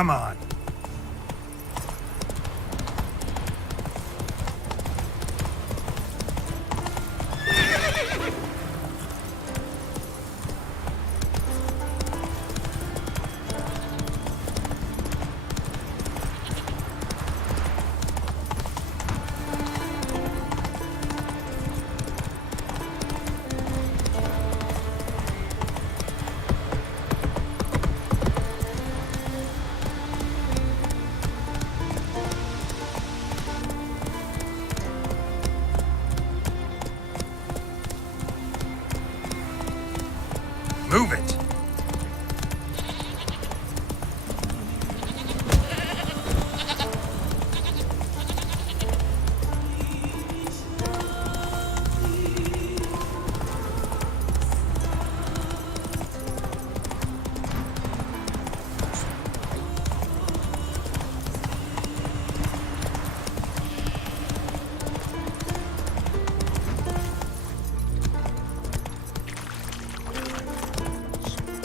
Come on. Move it!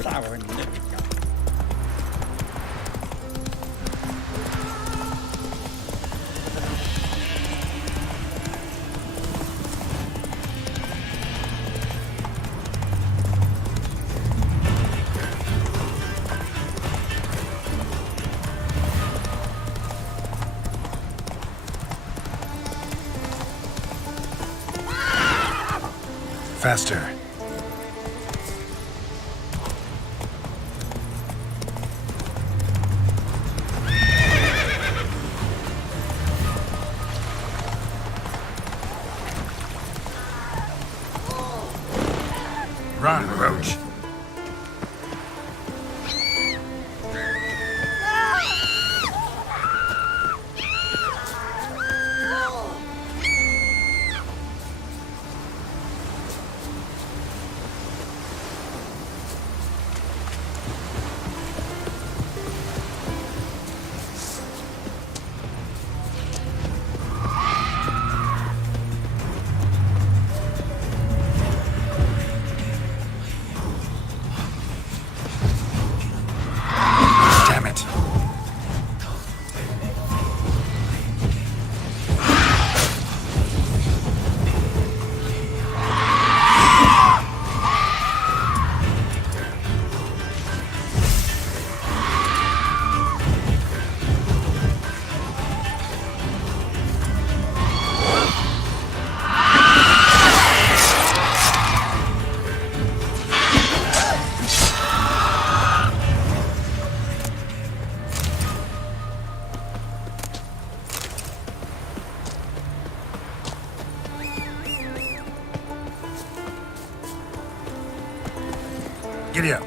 Flower and everything. Faster. Run, Roach. Damn it. Giddy up.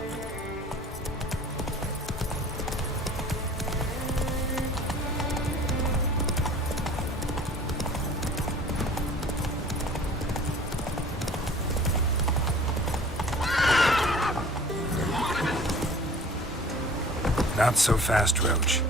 Not so fast, Roach.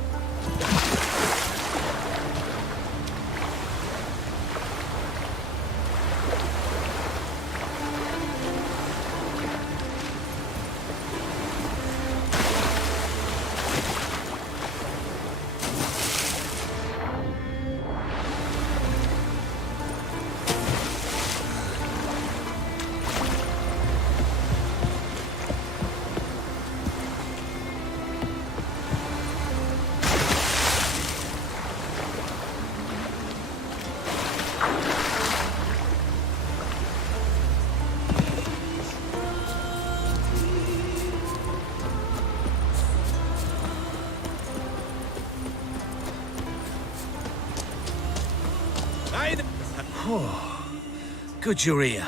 Good you're here.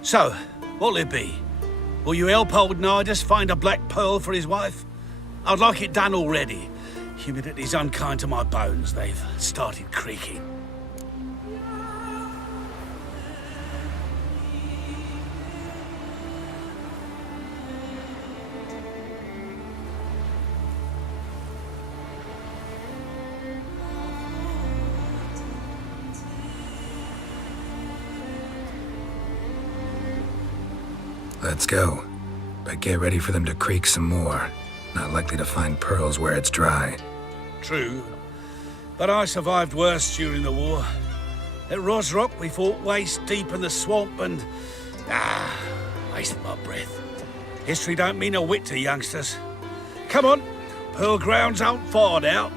So, what'll it be? Will you help old Nidus find a black pearl for his wife? I'd like it done already. Humidity's unkind to my bones. They've started creaking. Let's go. But get ready for them to creak some more. Not likely to find pearls where it's dry. True. But I survived worse during the war. At Rosrock, we fought waist deep in the swamp and... wasted my breath. History don't mean a whit to youngsters. Come on, Pearl Grounds aren't far now.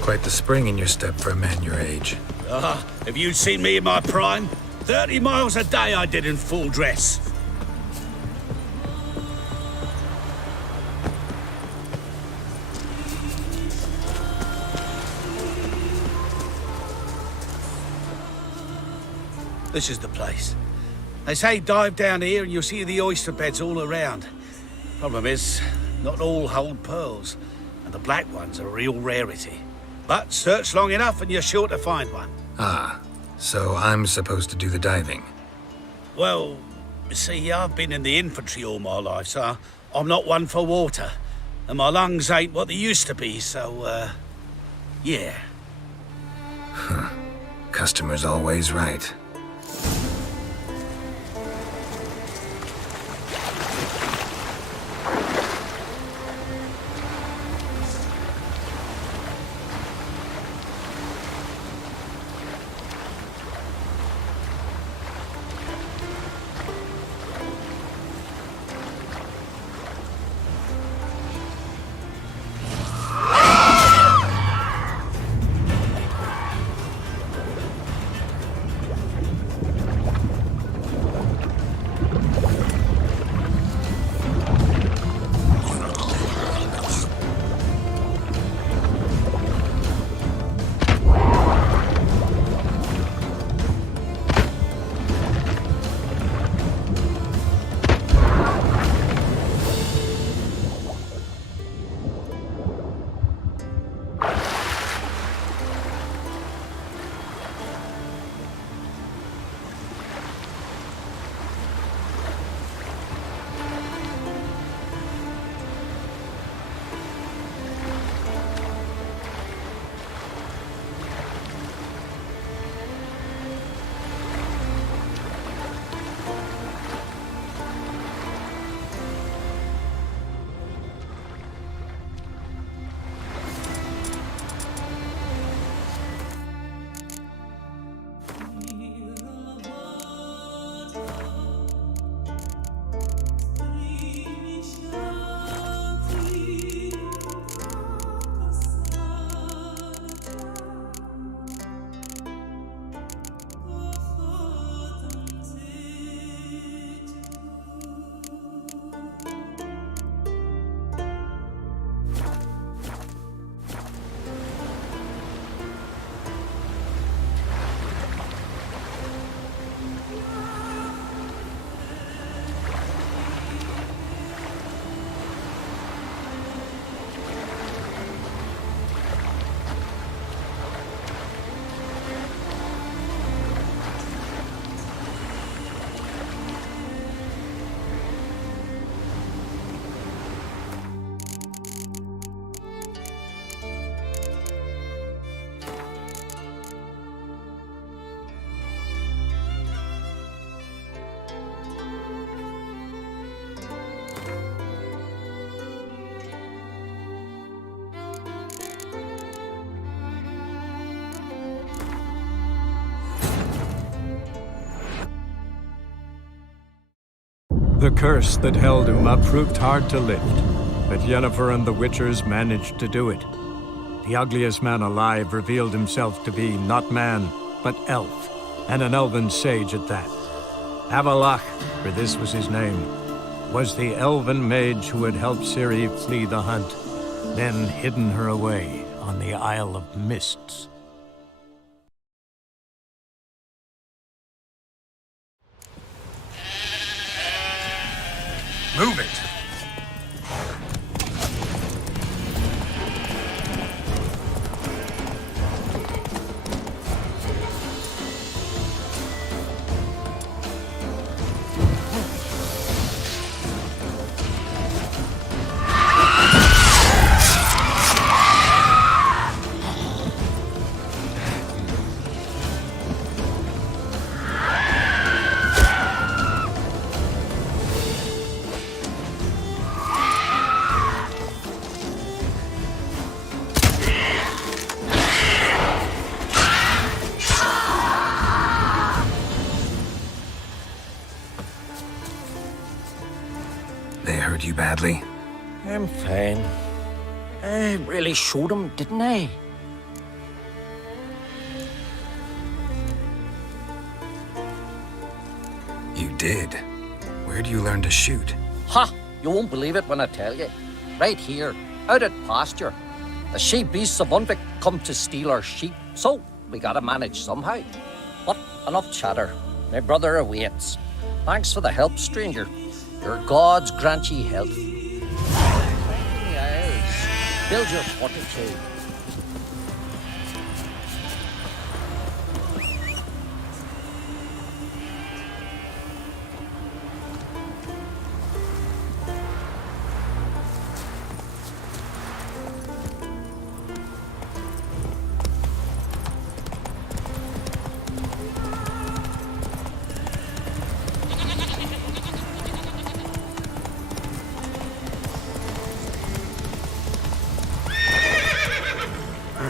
Quite the spring in your step for a man your age. Have you seen me in my prime? 30 miles a day I did in full dress. This is the place. They say dive down here and you'll see the oyster beds all around. Problem is, not all hold pearls, and the black ones are a real rarity. But search long enough and you're sure to find one. So I'm supposed to do the diving. Well, you see, I've been in the infantry all my life, so I'm not one for water. And my lungs ain't what they used to be, so, yeah. Customer's always right. The curse that held Uma proved hard to lift, but Yennefer and the Witchers managed to do it. The ugliest man alive revealed himself to be not man, but elf, and an elven sage at that. Avalach, for this was his name, was the elven mage who had helped Ciri flee the hunt, then hidden her away on the Isle of Mists. Move it! you badly? I'm fine. I really showed him, didn't I? You did. Where do you learn to shoot? Ha! You won't believe it when I tell you. Right here, out at pasture. The sheep beasts of Unvik come to steal our sheep, so we gotta manage somehow. But enough chatter. My brother awaits. Thanks for the help, stranger. Your gods grant ye health. Yes. Build your fortitude.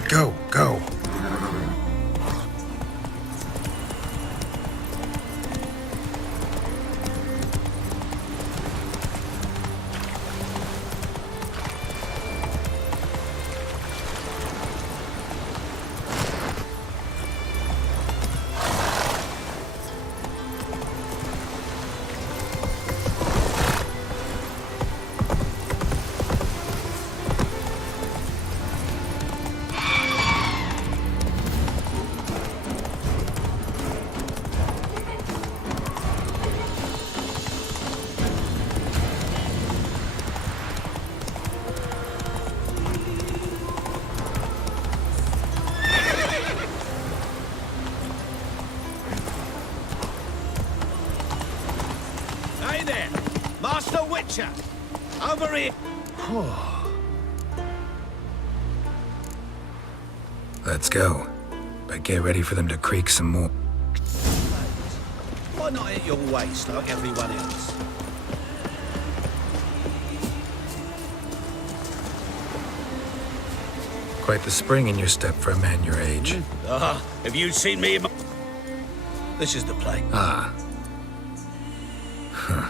Go, go. Hey there, Master Witcher. Over here. Let's go. But get ready for them to creak some more. Why not at your waist like everyone else? Quite the spring in your step for a man your age. Have you seen me in my... This is the place. Ah. Huh.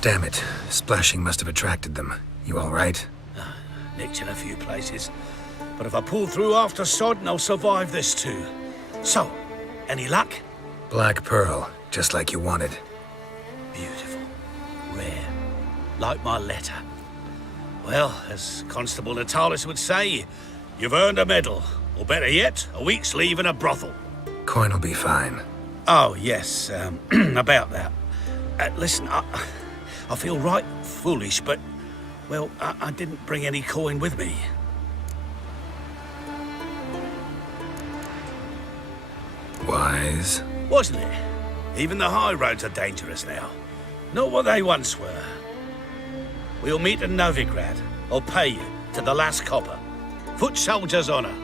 Damn it. Splashing must have attracted them. You alright? Nicked in a few places. But if I pull through after Sodden, I'll survive this too. So, any luck? Black pearl, just like you wanted. Beautiful. Rare. Like my letter. Well, as Constable Natalis would say, you've earned a medal. Or better yet, a week's leave in a brothel. Coin will be fine. Oh, yes, about that. Listen, I feel right foolish, but, well, I didn't bring any coin with me. Wise. Wasn't it? Even the high roads are dangerous now. Not what they once were. We'll meet in Novigrad. I'll pay you to the last copper. Foot soldier's honor.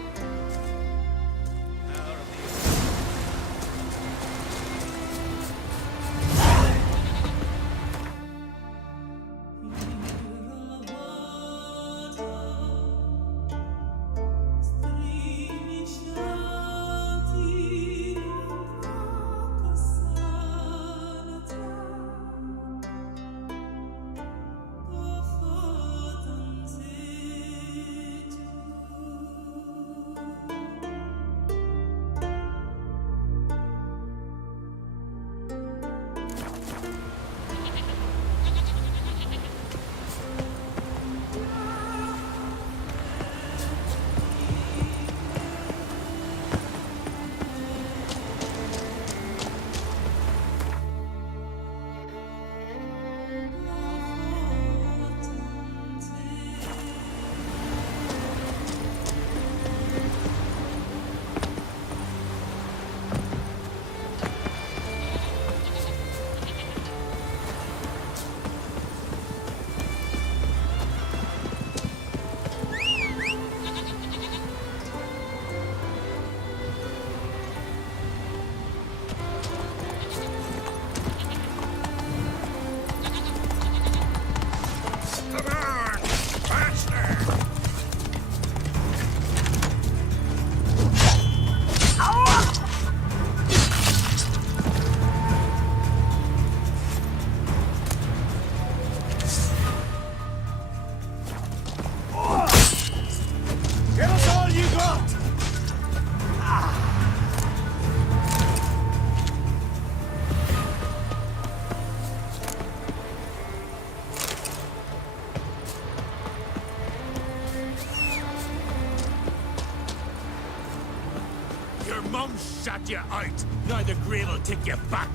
Mum shut you out. Now the grave will take you back.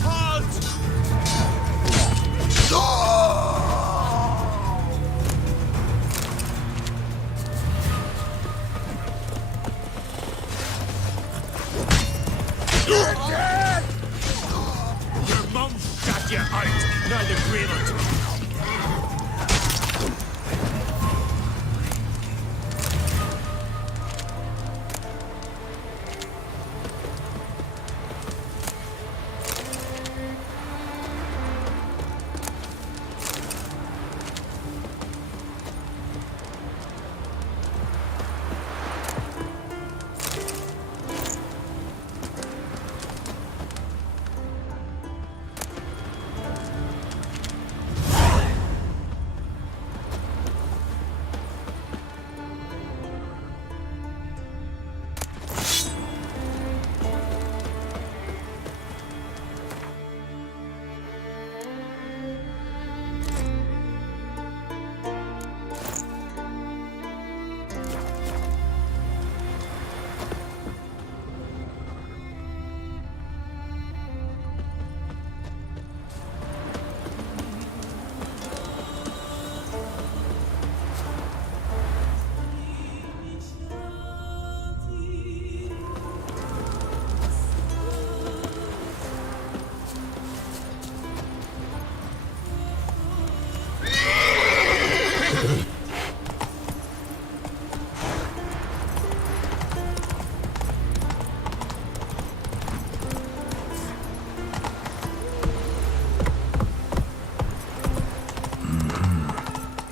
Halt! You're dead! Your mum shut you out. Now the grave will take you back.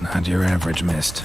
Not your average mist.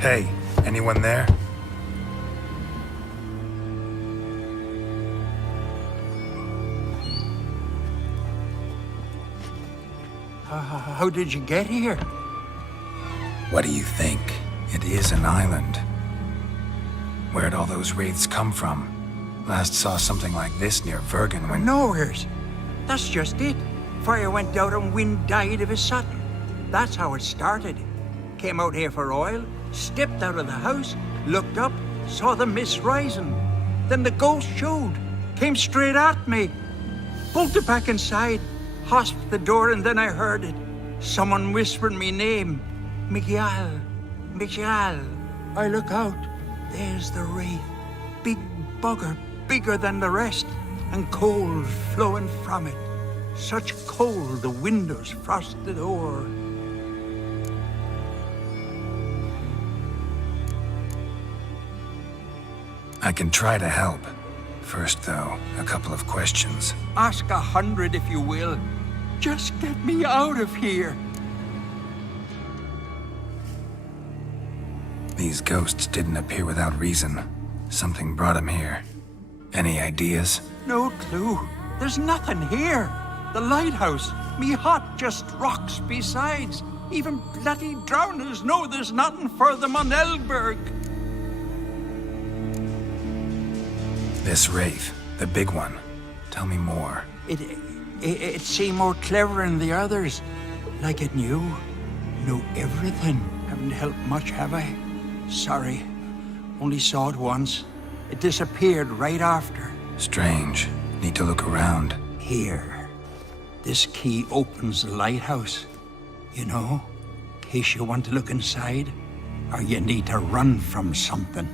Hey, anyone there? How did you get here? What do you think? It is an island. Where'd all those wraiths come from? Last saw something like this near Vergen when... Nowheres. That's just it. Fire went out and wind died of a sudden. That's how it started. Came out here for oil, stepped out of the house, looked up, saw the mist rising. Then the ghost showed, came straight at me. Bolted back inside, hosped the door, and then I heard it. Someone whispering me name. Miguel. Miguel. I look out. There's the wraith. Big bugger, bigger than the rest, and cold flowing from it. Such cold the windows frosted o'er. I can try to help. First, though, a couple of questions. Ask 100 if you will. Just get me out of here. These ghosts didn't appear without reason. Something brought them here. Any ideas? No clue. There's nothing here. The lighthouse, me hut, just rocks besides. Even bloody drowners know there's nothing for them on Elberg. This wraith, the big one. Tell me more. It seemed more clever than the others. Like it knew everything. Haven't helped much, have I? Sorry. Only saw it once. It disappeared right after. Strange. Need to look around. Here. This key opens the lighthouse. You know, in case you want to look inside, or you need to run from something.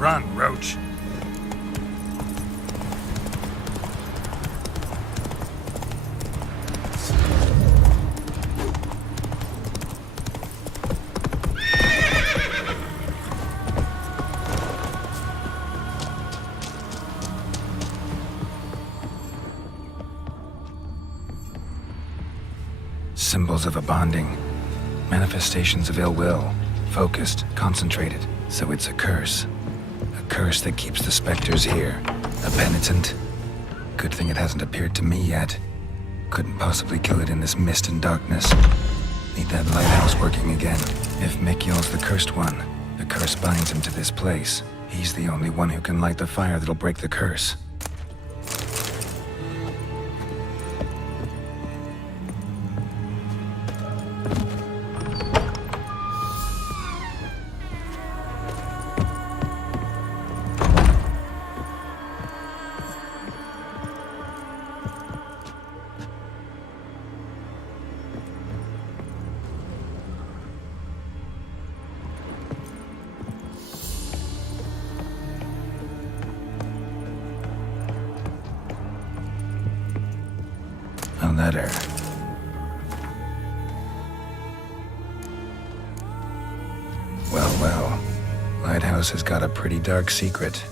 Run, Roach. Symbols of a bonding. Manifestations of ill will. Focused, concentrated. So it's a curse. A curse that keeps the specters here. A penitent. Good thing it hasn't appeared to me yet. Couldn't possibly kill it in this mist and darkness. Need that lighthouse working again. If Mikhail's the cursed one, the curse binds him to this place. He's the only one who can light the fire that'll break the curse. A letter. Well, well. Lighthouse has got a pretty dark secret.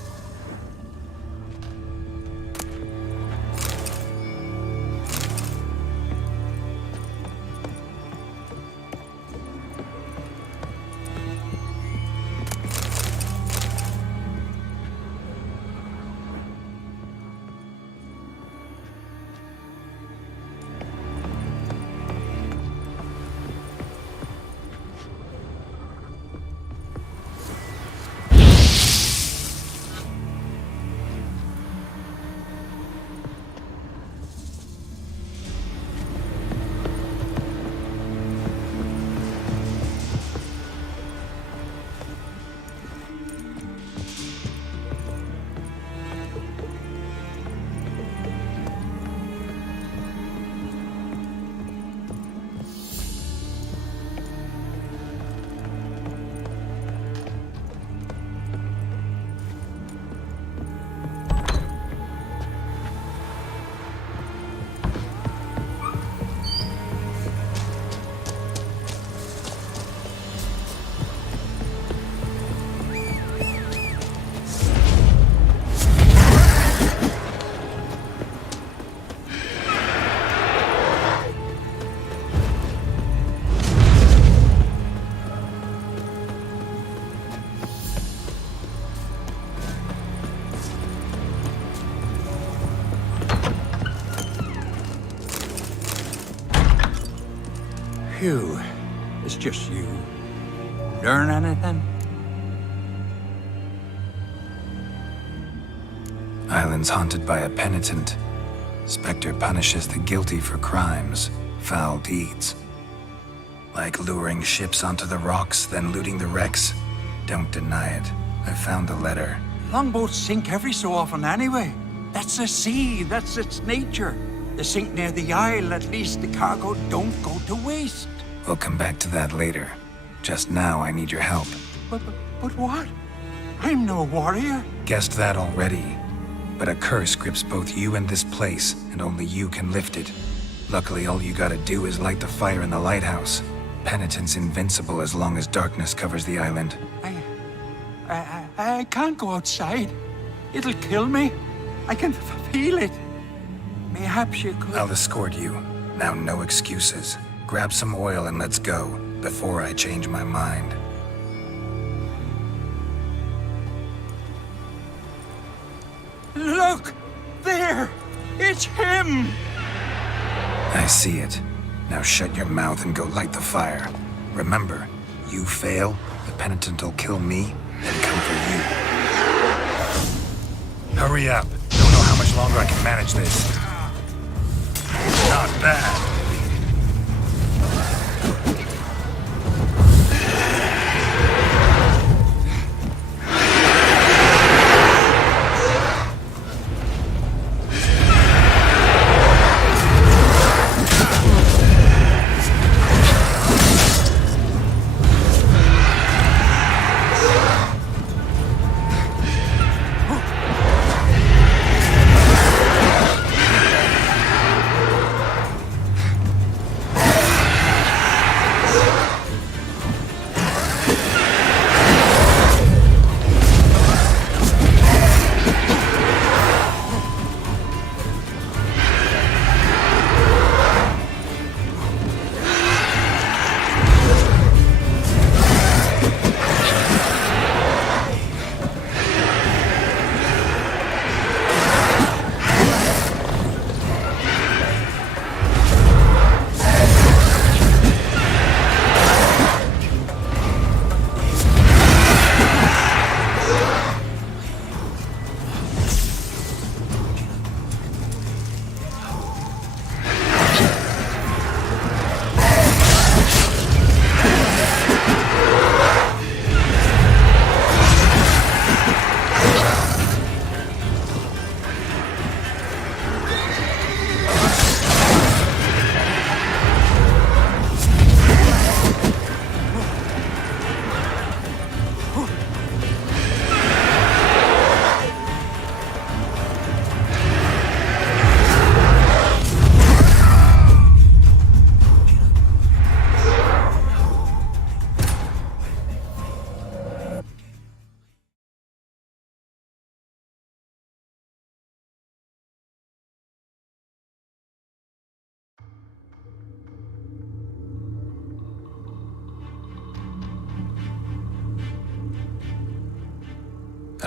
Phew, it's just you. Learn anything? Island's haunted by a penitent. Spectre punishes the guilty for crimes, foul deeds. Like luring ships onto the rocks, then looting the wrecks. Don't deny it. I found the letter. Longboats sink every so often anyway. That's the sea, that's its nature. They sink near the isle, at least the cargo don't go to waste. We'll come back to that later. Just now, I need your help. But what? I'm no warrior. Guessed that already. But a curse grips both you and this place, and only you can lift it. Luckily, all you gotta do is light the fire in the lighthouse. Penitent's invincible as long as darkness covers the island. I can't go outside. It'll kill me. I can feel it. Perhaps you could... I'll escort you. Now, no excuses. Grab some oil and let's go, before I change my mind. Look! There! It's him! I see it. Now shut your mouth and go light the fire. Remember, you fail, the penitent will kill me, and come for you. Hurry up. Don't know how much longer I can manage this. Not bad.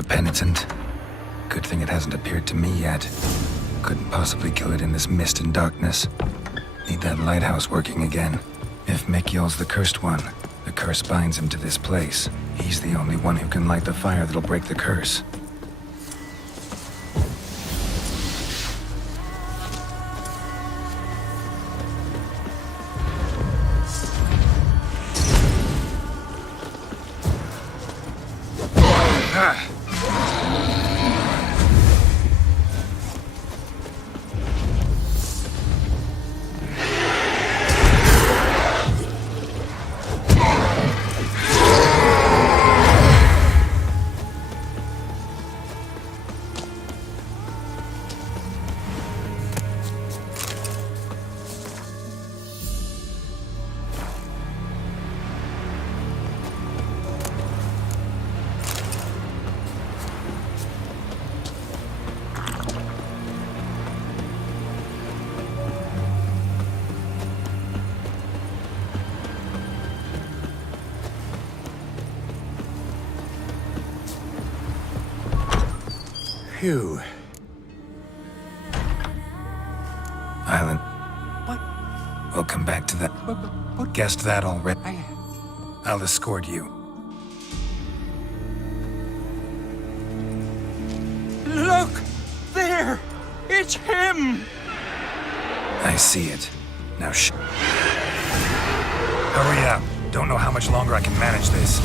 A penitent. Good thing it hasn't appeared to me yet. Couldn't possibly kill it in this mist and darkness. Need that lighthouse working again. If Mikyol's the cursed one, the curse binds him to this place. He's the only one who can light the fire that'll break the curse. Phew. Island. What? We'll come back to that. What? Guessed that already. I... I'll escort you. Look! There! It's him! I see it. Now Hurry up. Don't know how much longer I can manage this.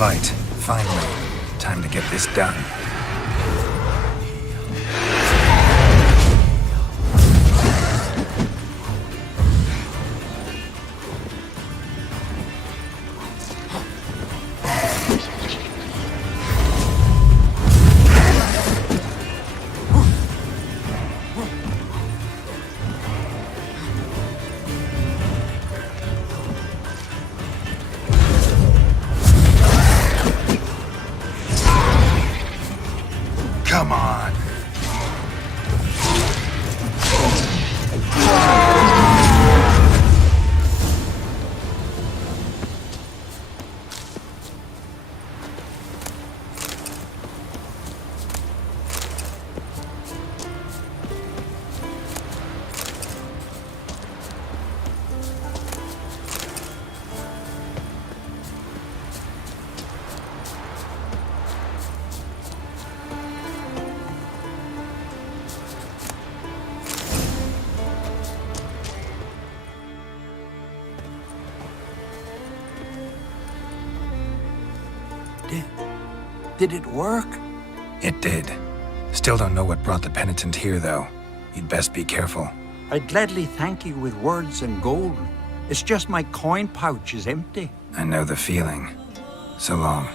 Light. Finally. Time to get this done. Did it work? It did. Still don't know what brought the penitent here, though. You'd best be careful. I'd gladly thank you with words and gold. It's just my coin pouch is empty. I know the feeling. So long.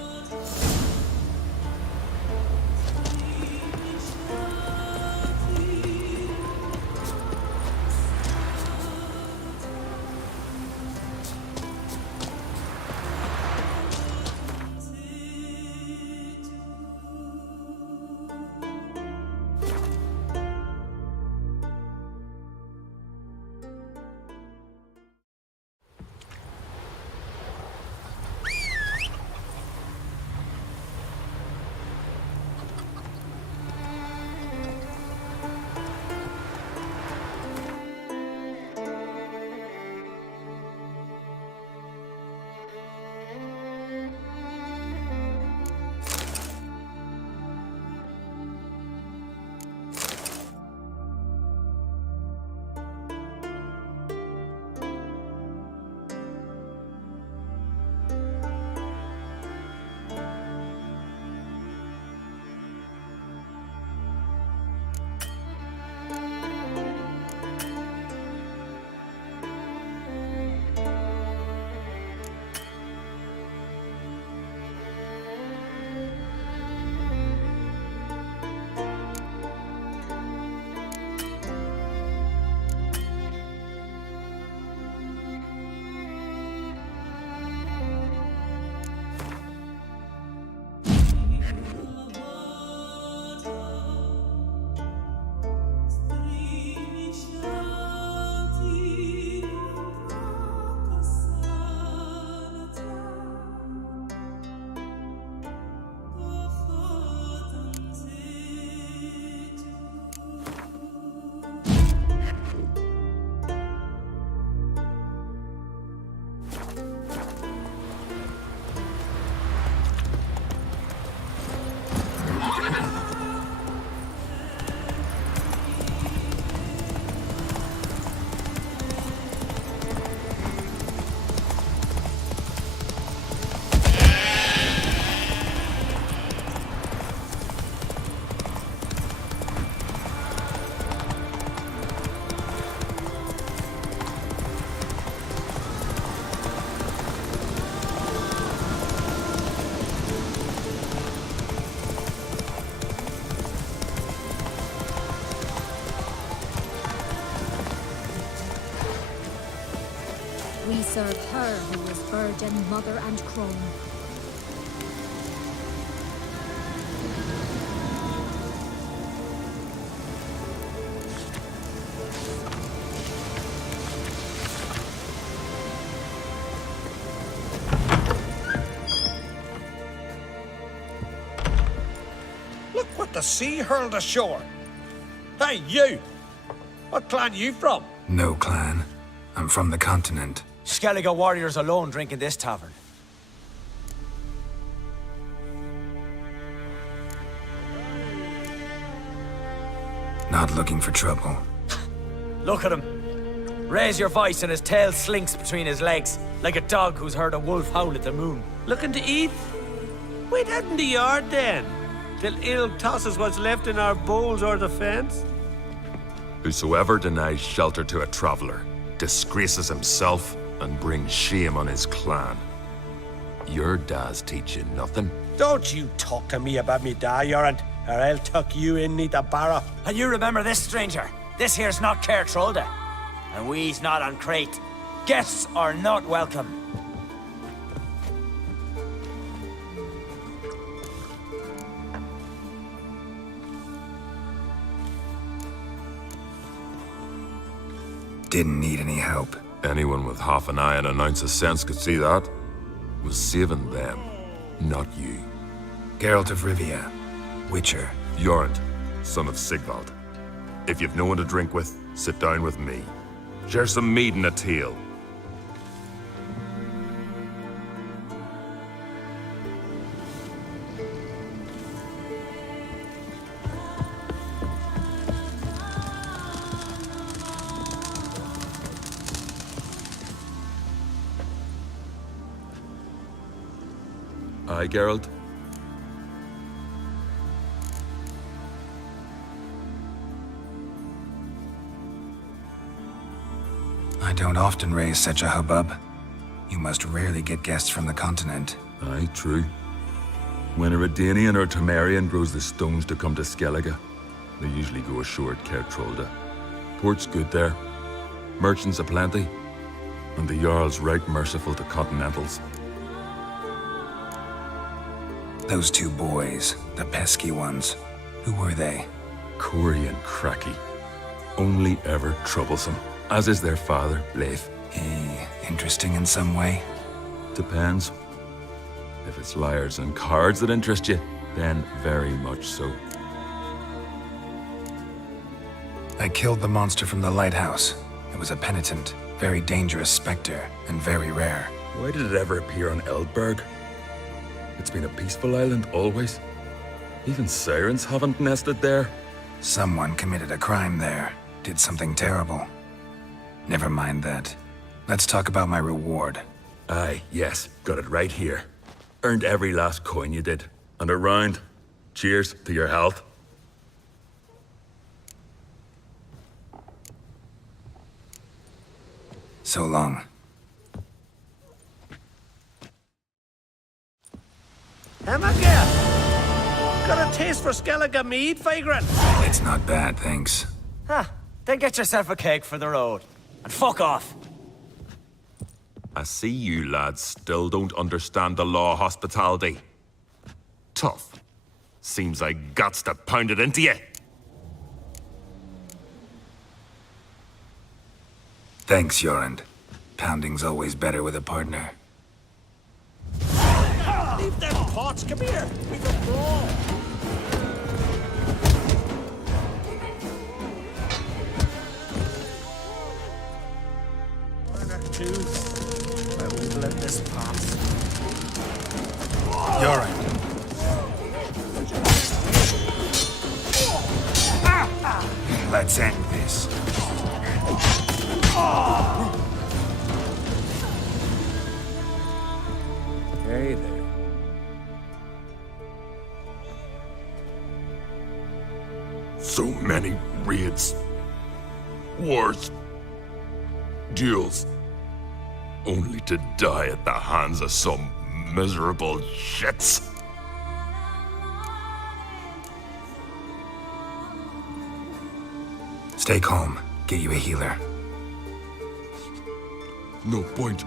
We serve her who is virgin, mother, and crone. Look what the sea hurled ashore. Hey, you! What clan you from? No clan. I'm from the continent. Skellige warriors alone drink in this tavern. Not looking for trouble. Look at him. Raise your voice and his tail slinks between his legs, like a dog who's heard a wolf howl at the moon. Looking to eat? Wait out in the yard then, till ill tosses what's left in our bowls or the fence. Whosoever denies shelter to a traveler disgraces himself and brings shame on his clan. Your da's teach you nothing? Don't you talk to me about me da, Yorant, or I'll tuck you in neath the barrow. And you remember this, stranger? This here's not Cair Trolda, and we's not on Crate. Guests are not welcome. Didn't need any help. Anyone with half an eye and an ounce of sense could see that. Was saving them, not you. Geralt of Rivia. Witcher. Jorund, son of Sigvald. If you've no one to drink with, sit down with me. Share some mead and a tale. Aye, Geralt? I don't often raise such a hubbub. You must rarely get guests from the continent. Aye, true. When a Redanian or Temerian grows the stones to come to Skellige, they usually go ashore at Kertrolda. Port's good there. Merchants aplenty. And the Jarl's right merciful to continentals. Those two boys, the pesky ones, who were they? Corey and Cracky. Only ever troublesome, as is their father, Leif. Interesting in some way? Depends. If it's liars and cards that interest you, then very much so. I killed the monster from the lighthouse. It was a penitent, very dangerous specter, and very rare. Why did it ever appear on Eldberg? It's been a peaceful island always. Even sirens haven't nested there. Someone committed a crime there, did something terrible. Never mind that. Let's talk about my reward. Aye, yes, got it right here. Earned every last coin you did. And a round. Cheers to your health. So long. Again. Got a taste for Skellige mead, vagrant? It's not bad, thanks. Then get yourself a cake for the road. And fuck off. I see you lads still don't understand the law of hospitality. Tough. Seems like guts to pound it into you. Thanks, Jorund. Pounding's always better with a partner. Leave them pots, come here. We can brawl. I won't let this pass. Jorund. Let's end this. Hey there. So many raids. Wars. Duels. Only to die at the hands of some miserable shits. Stay calm. Get you a healer. No point.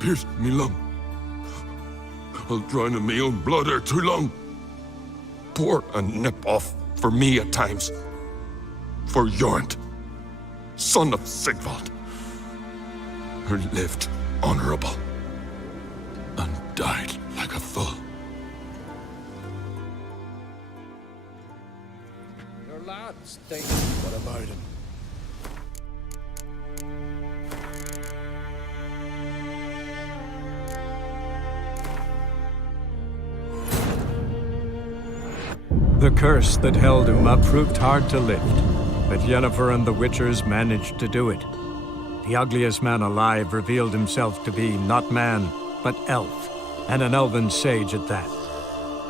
Pierced me lung. I'll drown in my own blood ere too long. Pour a nip off for me at times. For Jorund, son of Sigvald, who lived honorable and died like a fool. Your lads, they... What about him? The curse that held Uma proved hard to lift, but Yennefer and the Witchers managed to do it. The ugliest man alive revealed himself to be not man, but elf, and an elven sage at that.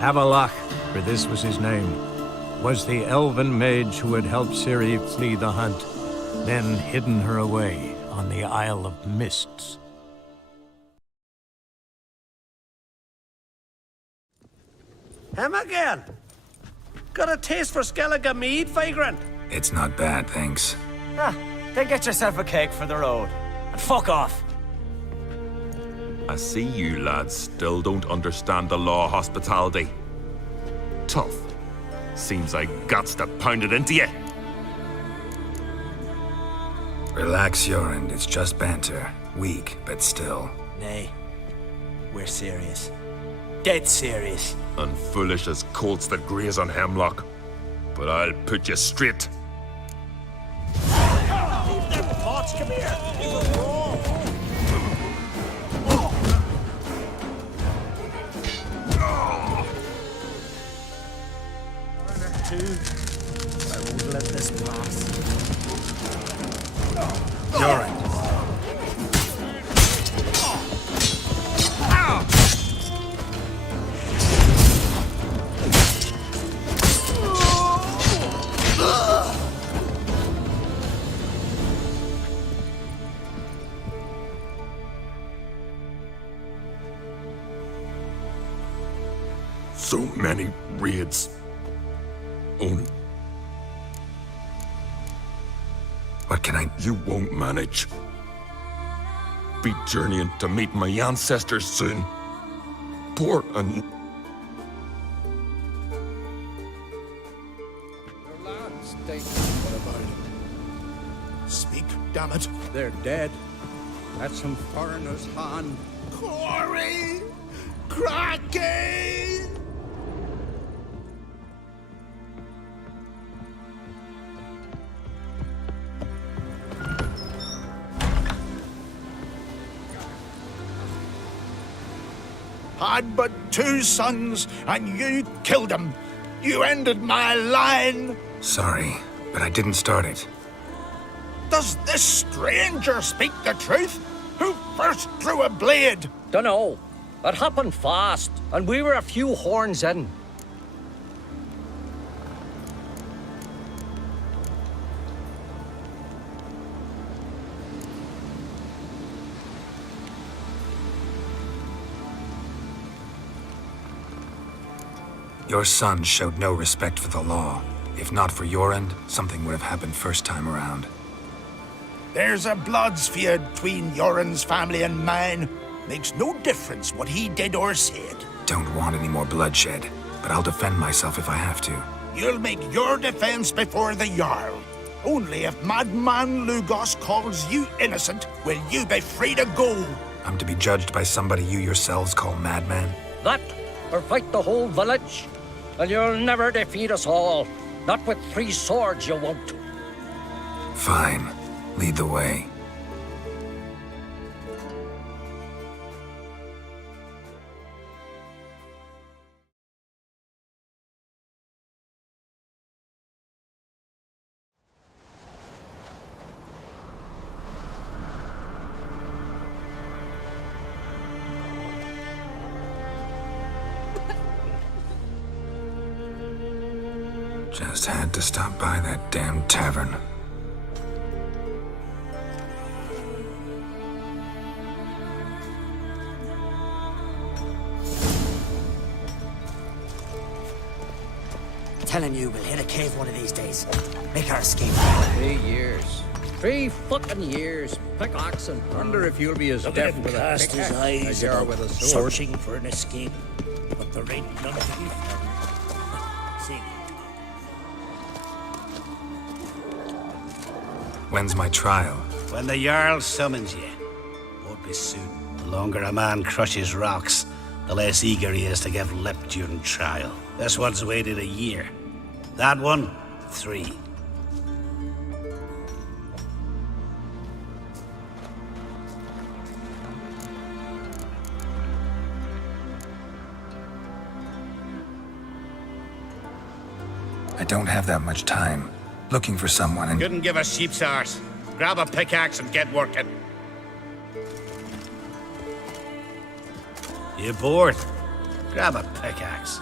Avalach, for this was his name, was the elven mage who had helped Ciri flee the hunt, then hidden her away on the Isle of Mists. Again. Got a taste for Skellige mead, vagrant? It's not bad, thanks. Then get yourself a cake for the road. And fuck off. I see you lads still don't understand the law of hospitality. Tough. Seems like guts to pound it into you. Relax, Jorund. It's just banter. Weak, but still. Nay. We're serious. Dead serious. And foolish as colts that graze on hemlock. But I'll put you straight. Leave them pots, come here. We can brawl. I won't let this pass. Jorund. So many raids. Only What can I... you won't manage. Be journeying to meet my ancestors soon. Poor and... What about him? Speak, damn it. They're dead. That's some foreigner's hand. Corey! Cracky! Had but 2 sons, and you killed them. You ended my line. Sorry, but I didn't start it. Does this stranger speak the truth? Who first drew a blade? Dunno. It happened fast, and we were a few horns in. Your son showed no respect for the law. If not for your end, something would have happened first time around. There's a blood's feud between Yoren's family and mine. Makes no difference what he did or said. Don't want any more bloodshed, but I'll defend myself if I have to. You'll make your defense before the Jarl. Only if Madman Lugos calls you innocent will you be free to go. I'm to be judged by somebody you yourselves call madman? That, or fight the whole village. And you'll never defeat us all. Not with 3 swords, you won't. Fine. Lead the way. Just had to stop by that damn tavern. Telling you, we'll hit a cave one of these days. Make our escape. 3 years. 3 fucking years. Pickaxing. Wonder if you'll be as Look deaf at him with a cast his pickaxe eyes as you are about with a sword. searching for an escape. But there ain't none to be found. See. When's my trial? When the Jarl summons you. Won't be soon. The longer a man crushes rocks, the less eager he is to give lip during trial. This one's waited a year. That one, 3. I don't have that much time. Looking for someone and... Couldn't give a sheep's arse. Grab a pickaxe and get working. You bored? Grab a pickaxe.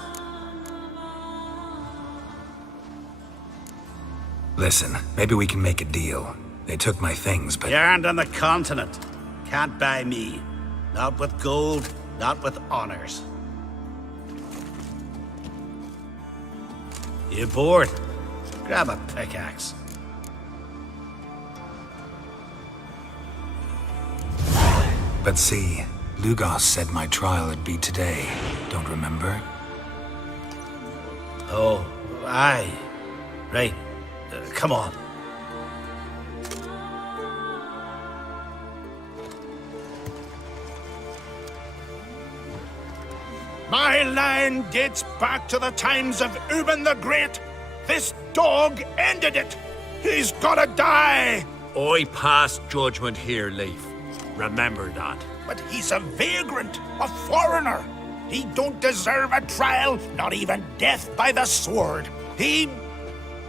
Listen, maybe we can make a deal. They took my things, but... You aren't on the continent. Can't buy me. Not with gold, not with honors. You bored? Grab a pickaxe. But see, Lugos said my trial would be today. Don't remember? Oh, aye. Right. Come on. My line dates back to the times of Ubin the Great. This dog ended it. He's gotta die. I pass judgment here, Leif. Remember that. But he's a vagrant, a foreigner. He don't deserve a trial, not even death by the sword. He...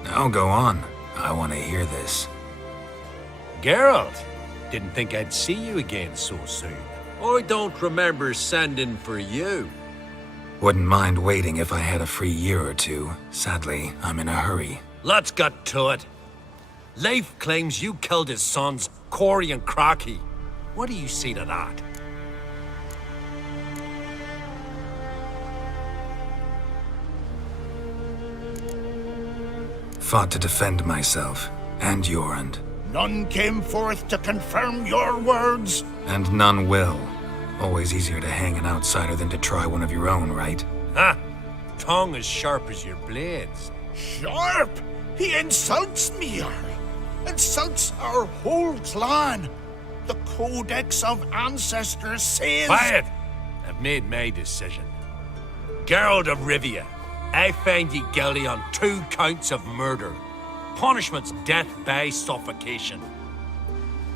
Now go on. I want to hear this. Geralt, didn't think I'd see you again so soon. I don't remember sending for you. Wouldn't mind waiting if I had a free year or 2. Sadly, I'm in a hurry. Let's get to it. Leif claims you killed his sons, Corey and Crocky. What do you see to that? fought to defend myself and Jorund, None came forth to confirm your words. and none will. Always easier to hang an outsider than to try one of your own, right? Ha! Tongue as sharp as your blades. Sharp! He insults me, Jarl. Insults our whole clan. The Codex of Ancestors says... Quiet! I've made my decision. Geralt of Rivia, I find ye guilty on 2 counts of murder. Punishment's death by suffocation.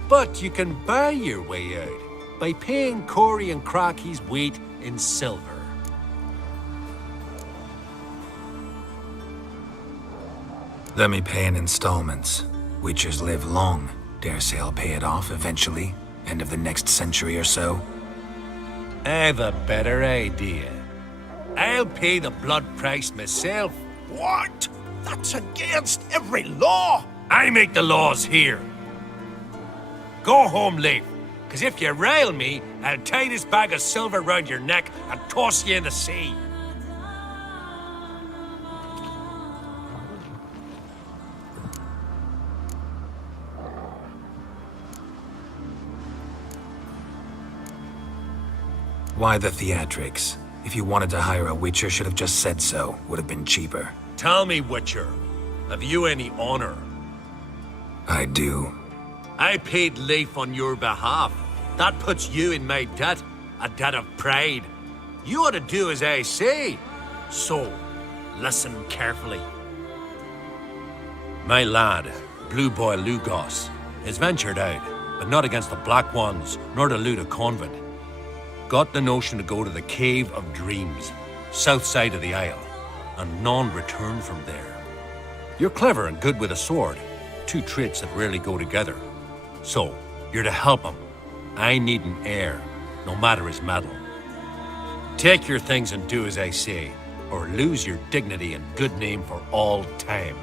But you can buy your way out by paying Corey and Crocky's weight in silver. Let me pay in installments. Witchers live long. Dare say I'll pay it off eventually. End of the next century or so. I've a better idea. I'll pay the blood price myself. What? That's against every law. I make the laws here. Go home, Leif, because if you rile me, I'll tie this bag of silver round your neck and toss you in the sea. Why the theatrics? If you wanted to hire a Witcher, should have just said so. Would have been cheaper. Tell me, Witcher, have you any honor? I do. I paid Leif on your behalf. That puts you in my debt, a debt of pride. You ought to do as I say. So, listen carefully. My lad, Blue Boy Lugos, has ventured out, but not against the Black Ones, nor to loot a convent. Got the notion to go to the Cave of Dreams, south side of the Isle, and none return from there. You're clever and good with a sword, 2 traits that rarely go together. So, you're to help him. I need an heir, no matter his mettle. Take your things and do as I say, or lose your dignity and good name for all time.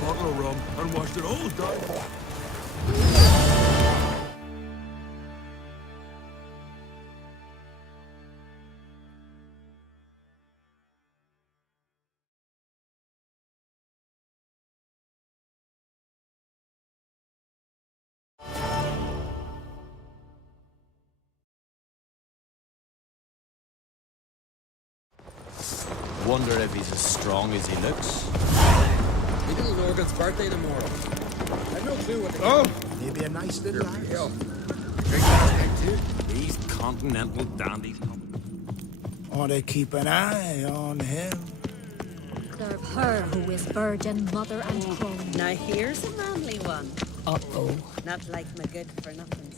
Bottle of rum and washed it all down. Wonder if he's as strong as he looks. Hey, little Morgan's birthday tomorrow. I've no clue what to maybe a nice little lass. Drink last night too. These continental dandies. Ought to keep an eye on him. Serve her who is virgin, mother, and crone. Now here's a manly one. Uh-oh. Not like my good for nothing.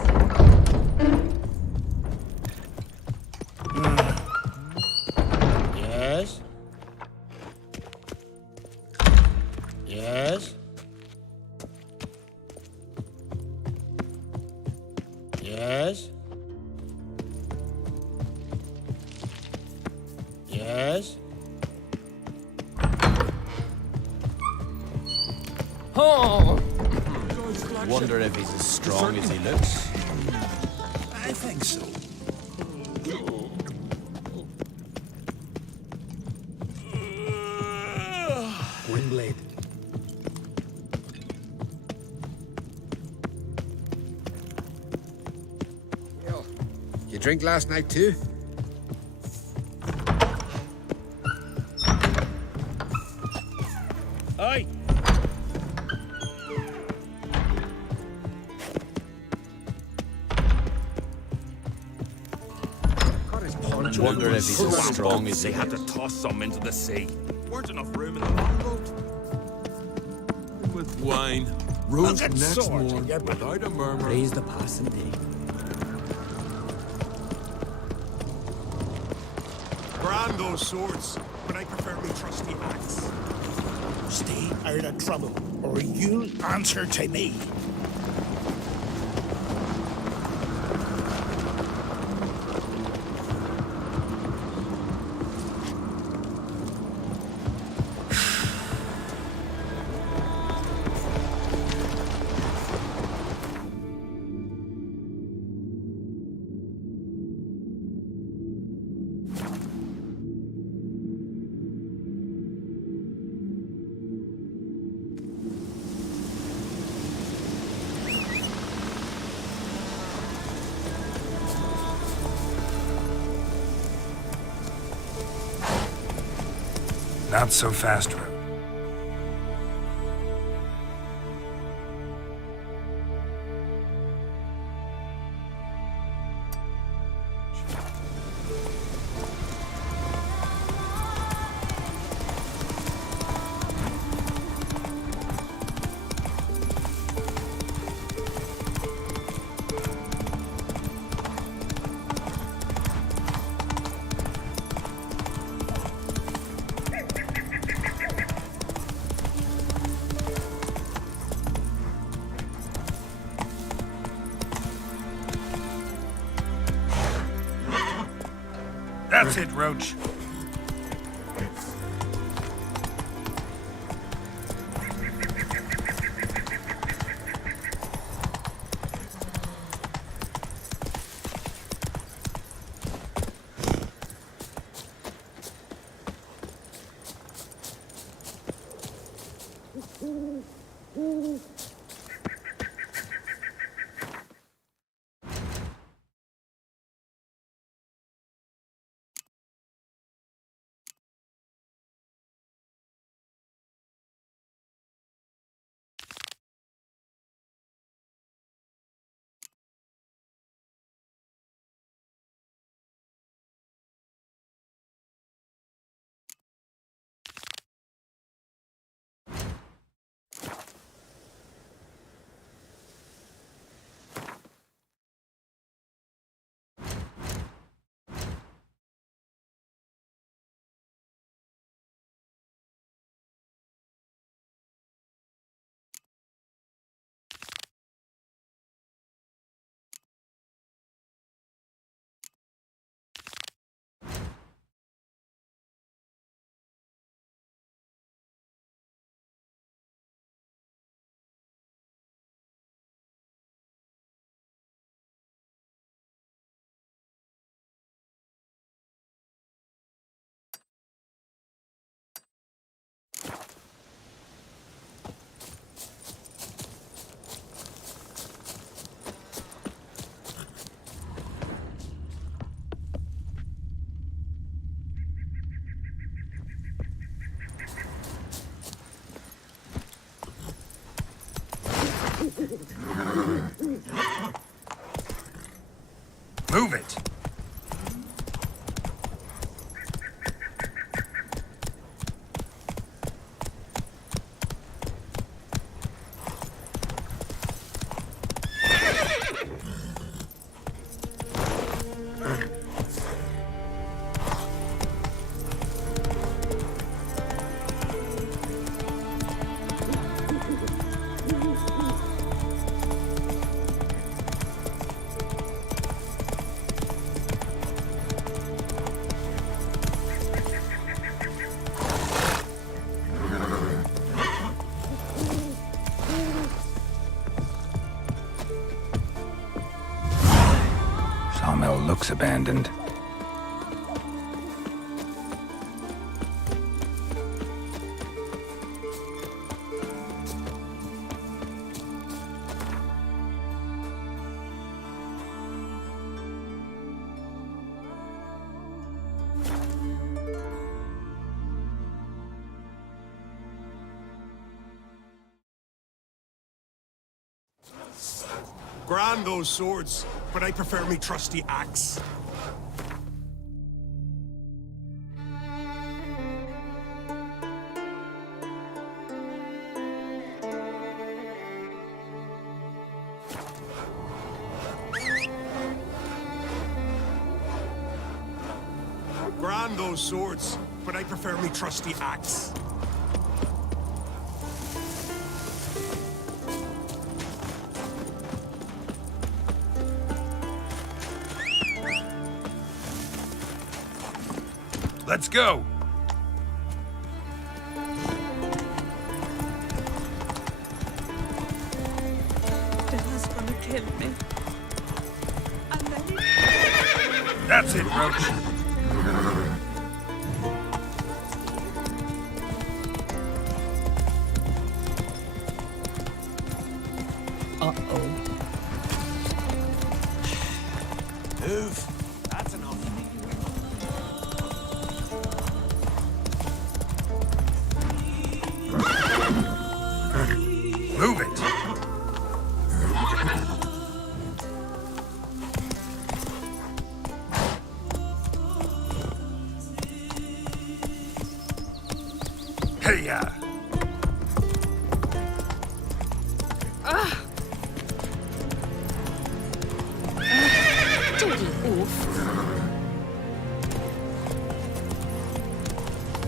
Yes? Yes? Yes? Yes? Oh! Wonder if he's as strong as he looks. I think so. Windblade. You drink last night too? Aye. Wonder if he's as strong as he They had looks. to toss some into the sea. Weren't enough room in the longboat. With wine, rose Look at next sword, morn yeah, without a murmur. Praise the passing day. Brand those swords, but I prefer me trusty axe. Stay out of trouble, or you'll answer to me. Not so fast, Roach. That's it, Roach. Move it! Sawmill looks abandoned. Grand those swords, but I prefer me trusty axe. Grand those swords, but I prefer me trusty axe. Let's go! Dad's gonna kill me. And then That's it, Roach. Uh-oh. Move. That's enough.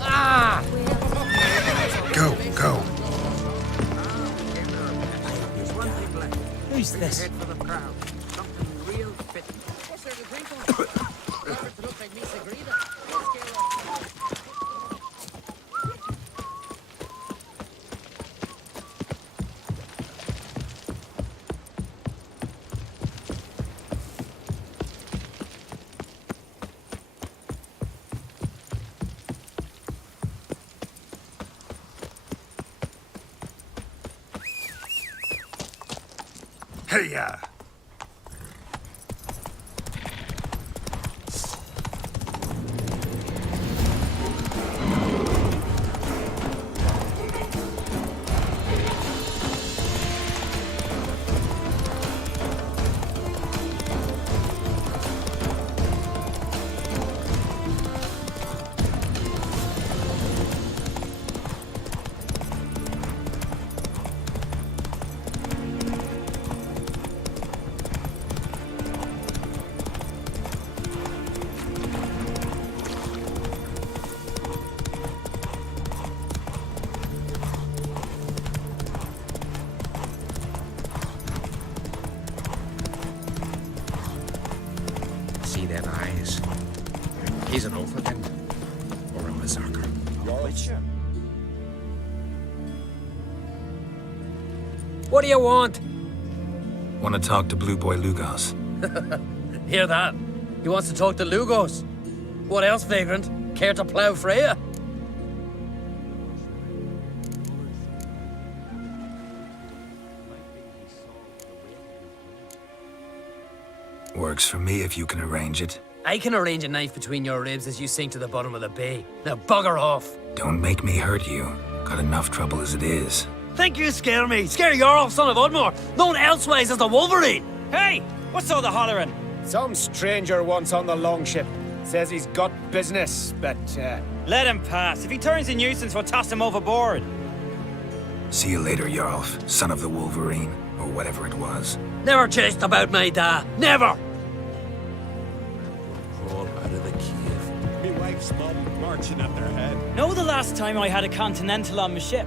Ah! Go, go. Who's this? Hey-ya! See them eyes? He's an oath again. Or a berserker. What do you want? Want to talk to Blue Boy Lugos? Hear that? He wants to talk to Lugos. What else, vagrant? Care to plough Freya? Works for me if you can arrange it. I can arrange a knife between your ribs as you sink to the bottom of the bay. Now bugger off. Don't make me hurt you. Got enough trouble as it is. Think you scare me? Scare Jarl, son of Udmore, known elsewise as the Wolverine. Hey, what's all the hollering? Some stranger once on the longship. Says he's got business, but let him pass. If he turns a nuisance, we'll toss him overboard. See you later, Jarlf, son of the Wolverine, or whatever it was. Never chased about my da. Never! Crawl out of the cave. Me wife's mum marching at their head. Know the last time I had a Continental on my ship?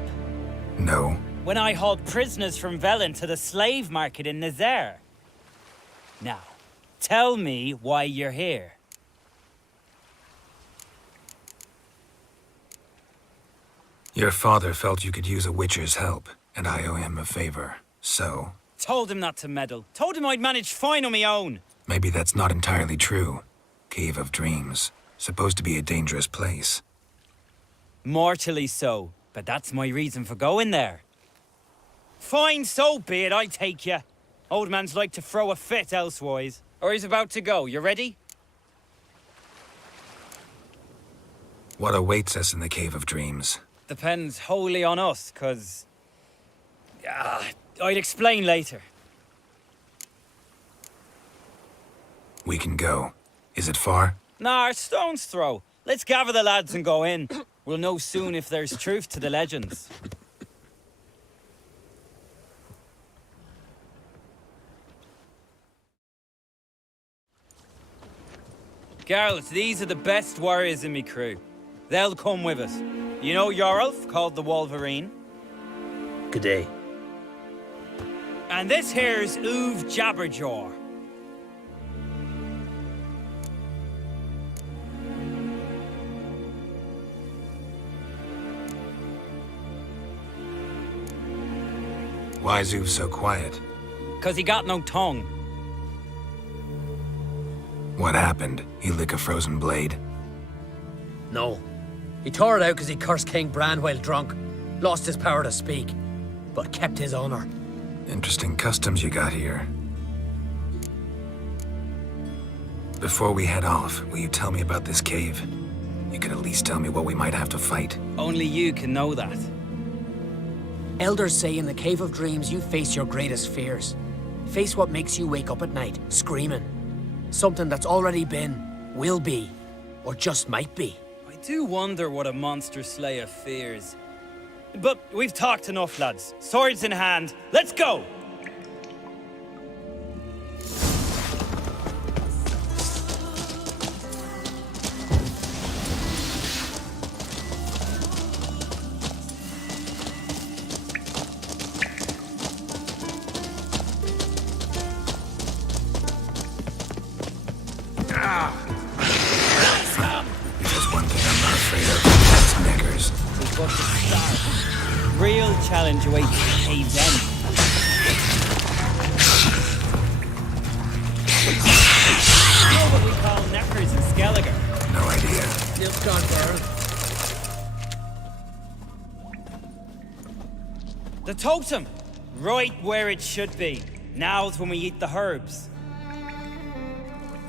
No. When I hauled prisoners from Velen to the slave market in Nazaire. Now, tell me why you're here. Your father felt you could use a witcher's help, and I owe him a favor. So... Told him not to meddle. Told him I'd manage fine on my own. Maybe that's not entirely true. Cave of Dreams. Supposed to be a dangerous place. Mortally so, but that's my reason for going there. Fine, so be it, I take you. Old man's like to throw a fit elsewise. Or he's about to go, you ready? What awaits us in the Cave of Dreams? Depends wholly on us, 'cause... I'd explain later. We can go. Is it far? Nah, stone's throw. Let's gather the lads and go in. We'll know soon if there's truth to the legends. Girls, these are the best warriors in me crew. They'll come with us. You know Jarlf, called the Wolverine? Good day. And this here's Uv Jabberjaw. Why's Uv so quiet? 'Cause he got no tongue. What happened? He lick a frozen blade? No. He tore it out because he cursed King Bran while drunk. Lost his power to speak, but kept his honor. Interesting customs you got here. Before we head off, will you tell me about this cave? You could at least tell me what we might have to fight. Only you can know that. Elders say in the Cave of Dreams you face your greatest fears. Face what makes you wake up at night, screaming. Something that's already been, will be, or just might be. I do wonder what a monster slayer fears. But we've talked enough, lads. Swords in hand, let's go! real challenge awaits the cave's end. You know what we call knackers in Skelliger? No idea. Nil's gone, Baron. The totem! Right where it should be. Now's when we eat the herbs.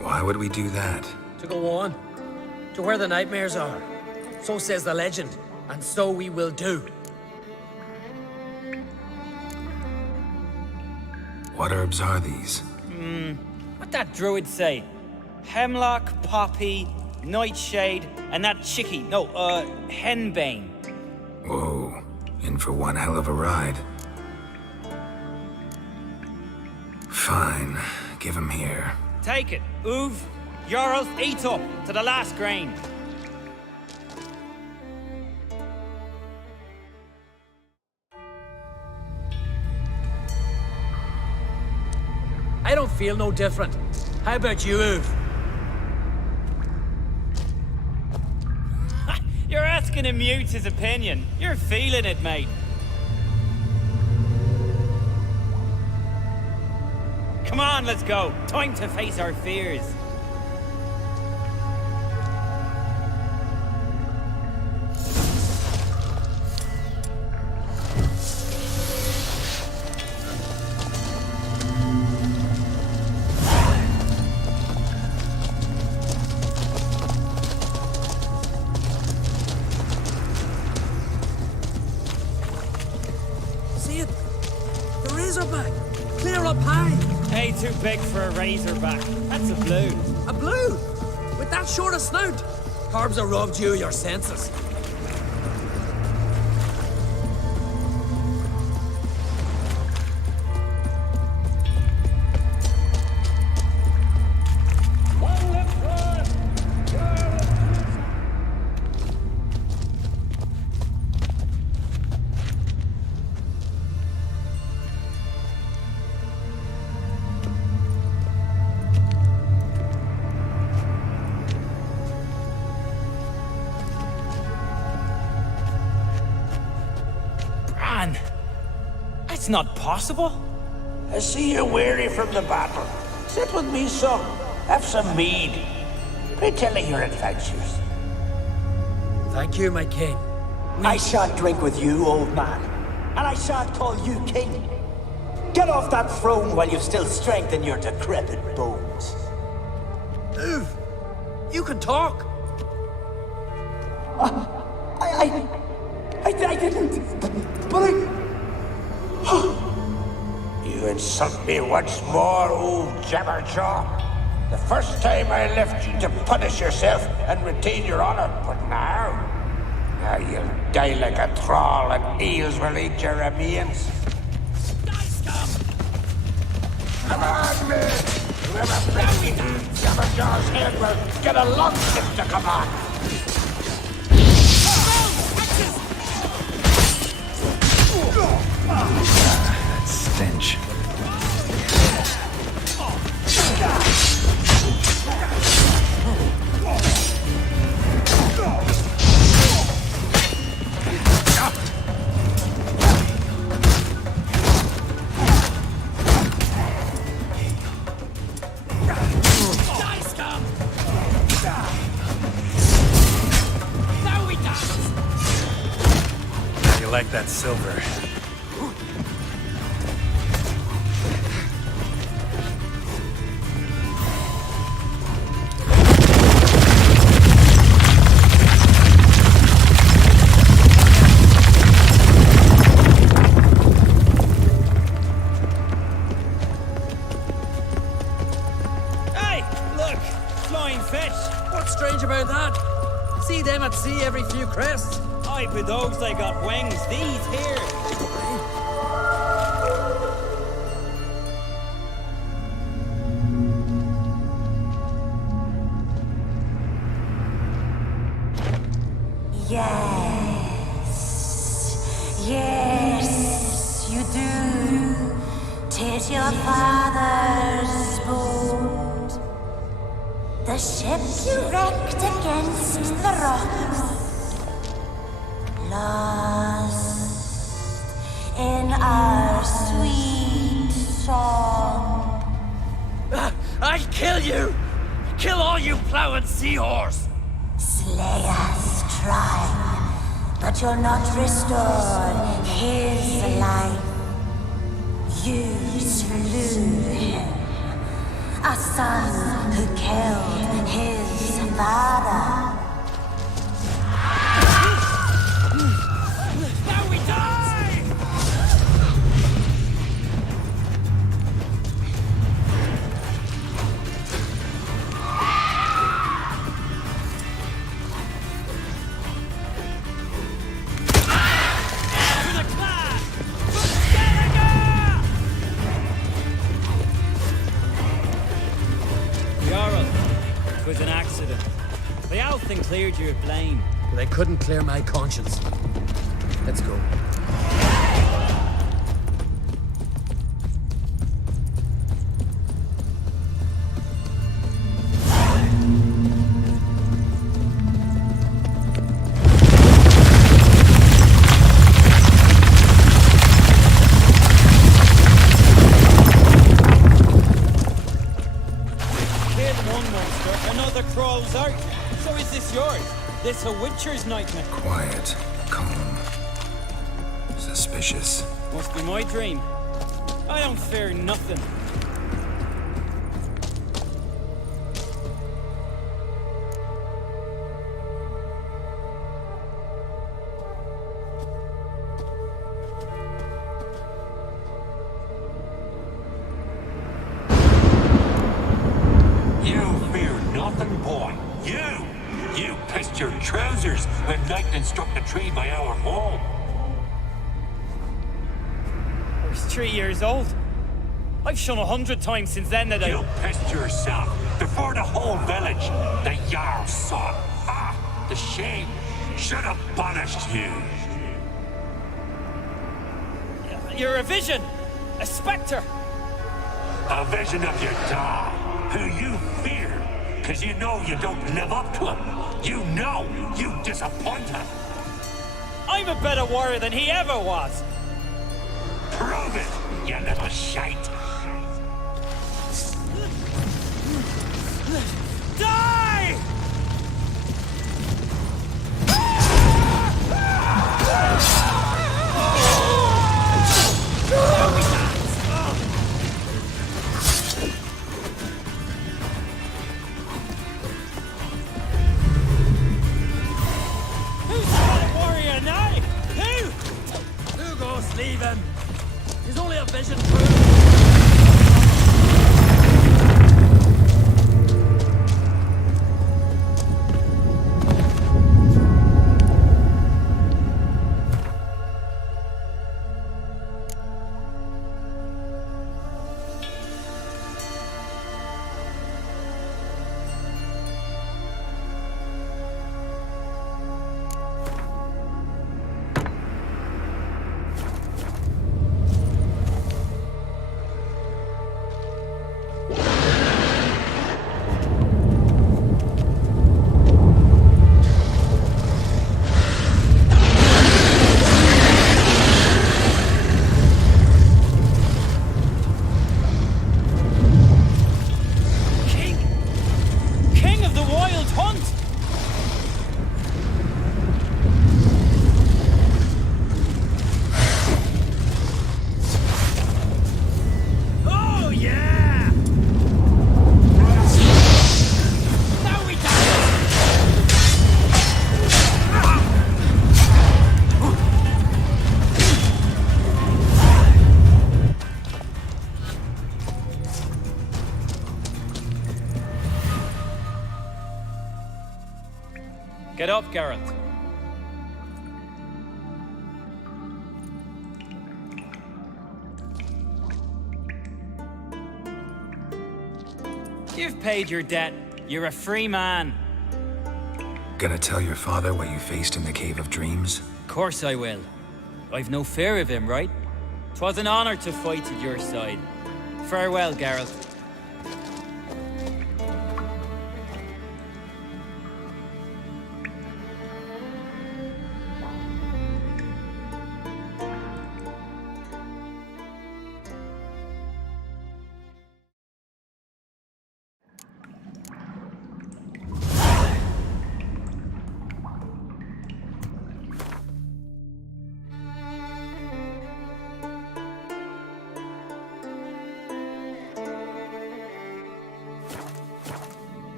Why would we do that? To go on. To where the nightmares are. So says the legend. And so we will do. What herbs are these? What'd that druid say? Hemlock, poppy, nightshade, and that chickie. No, henbane. Whoa. In for one hell of a ride. Fine. Give him here. Take it. Uv, Jarl, eat up to the last grain. I don't feel no different. How about you, Uv? You're asking him mute his opinion. You're feeling it, mate. Come on, let's go. Time to face our fears. See it? The razorback. Clear up high. Hey, too big for a razorback. That's a blue. A blue? With that short a snout? Carbs have robbed you of your senses. That's not possible. I see you're weary from the battle. Sit with me, son. Have some mead. Pray tell me your adventures. Thank you, my king. I shan't drink with you, old man. And I shan't call you king. Get off that throne while you've still strength in your decrepit bones. Uv, you can talk. I didn't. But I... You insult me once more, old Jabberjaw. The first time I left you to punish yourself and retain your honor, but now you'll die like a thrall and eels will eat your remains. Come on, mate! Whoever brings me Jabberjaw's head will get a long ship to come on. That stench. You like that silver? What's strange about that? See them at sea every few crests. Aye, but those they got wings. These here. Yes, you do. 'Tis your father's boat. The ship you wrecked against the rocks. Lost. in our sweet song. I'll kill you! Kill all you plowing seahorse! Slay us, try, but you'll not restore his life. You slew him, a son who killed his father. Now we die! Jarl, it was an accident. The Althing cleared you of blame. They couldn't clear my conscience. Let's go. Killed one monster, another crawls out. So is this yours? This a witcher's nightmare? Quiet, calm, suspicious. Must be my dream. I don't fear nothing. You fear nothing, boy. You pissed your trousers when lightning struck the tree by our home. I was 3 years old. I've shone 100 times since then that You pissed yourself before the whole village. The Jarl saw it. Ah, the shame should have punished you. You're a vision! A spectre! A vision of your dad, who you fear, because you know you don't live up to him. You know you disappoint him. I'm a better warrior than he ever was! Prove it, you little shite. Die! Who's the better warrior now? Who? Lugos, leave him. He's only a vision King of the Wild Hunt! Oh, yeah! Now we Get up, Geralt. You've paid your debt. You're a free man. Gonna tell your father what you faced in the Cave of Dreams? Of course I will. I've no fear of him, right? 'Twas an honor to fight at your side. Farewell, Geralt.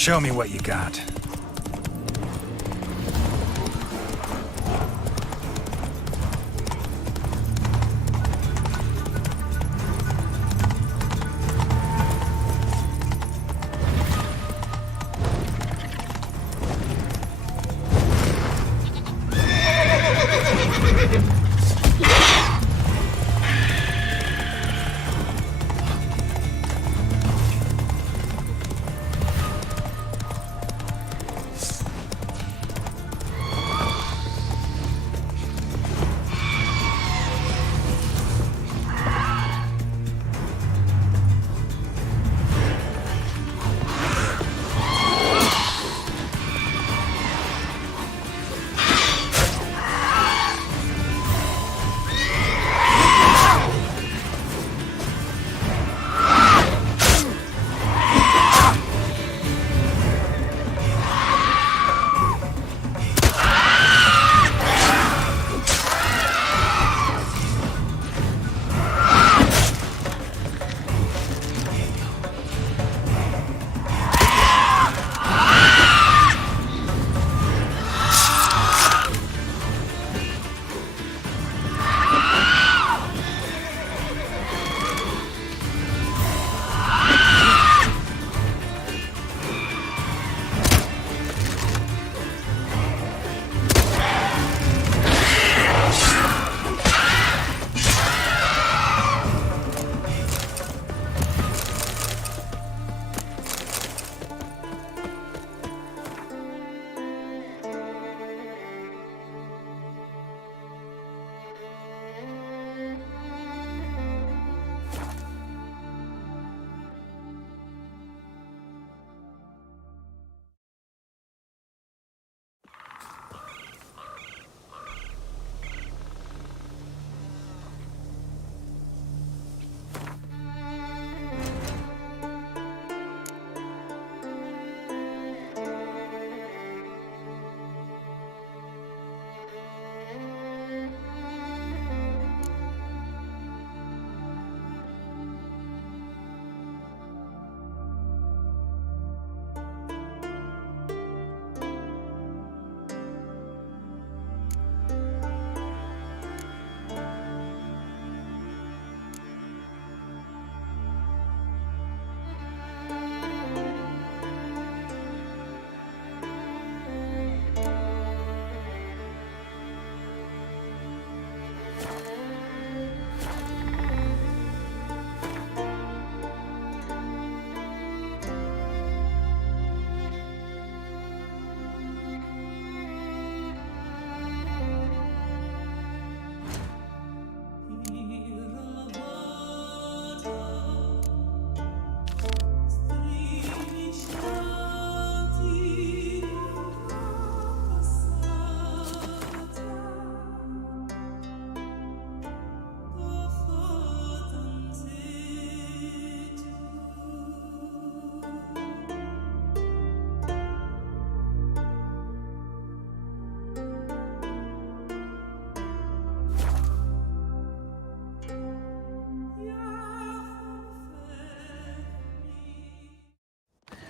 Show me what you got.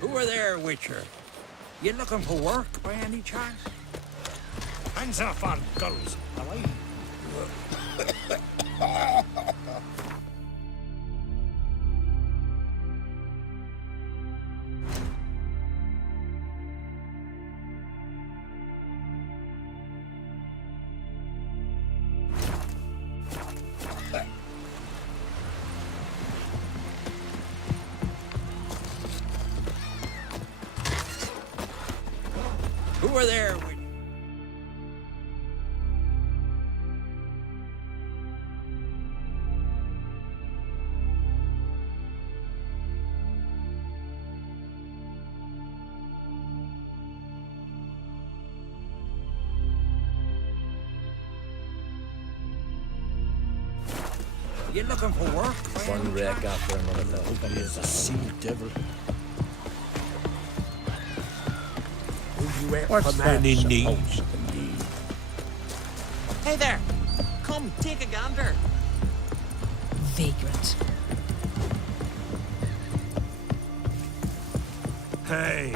Who are there, Witcher? You looking for work by any chance? Hands off our girls. Who are there? You looking for work? One wreck after another. Nobody is a sea devil. What's that in need? Hey there! Come, take a gander. Vagrant. Hey,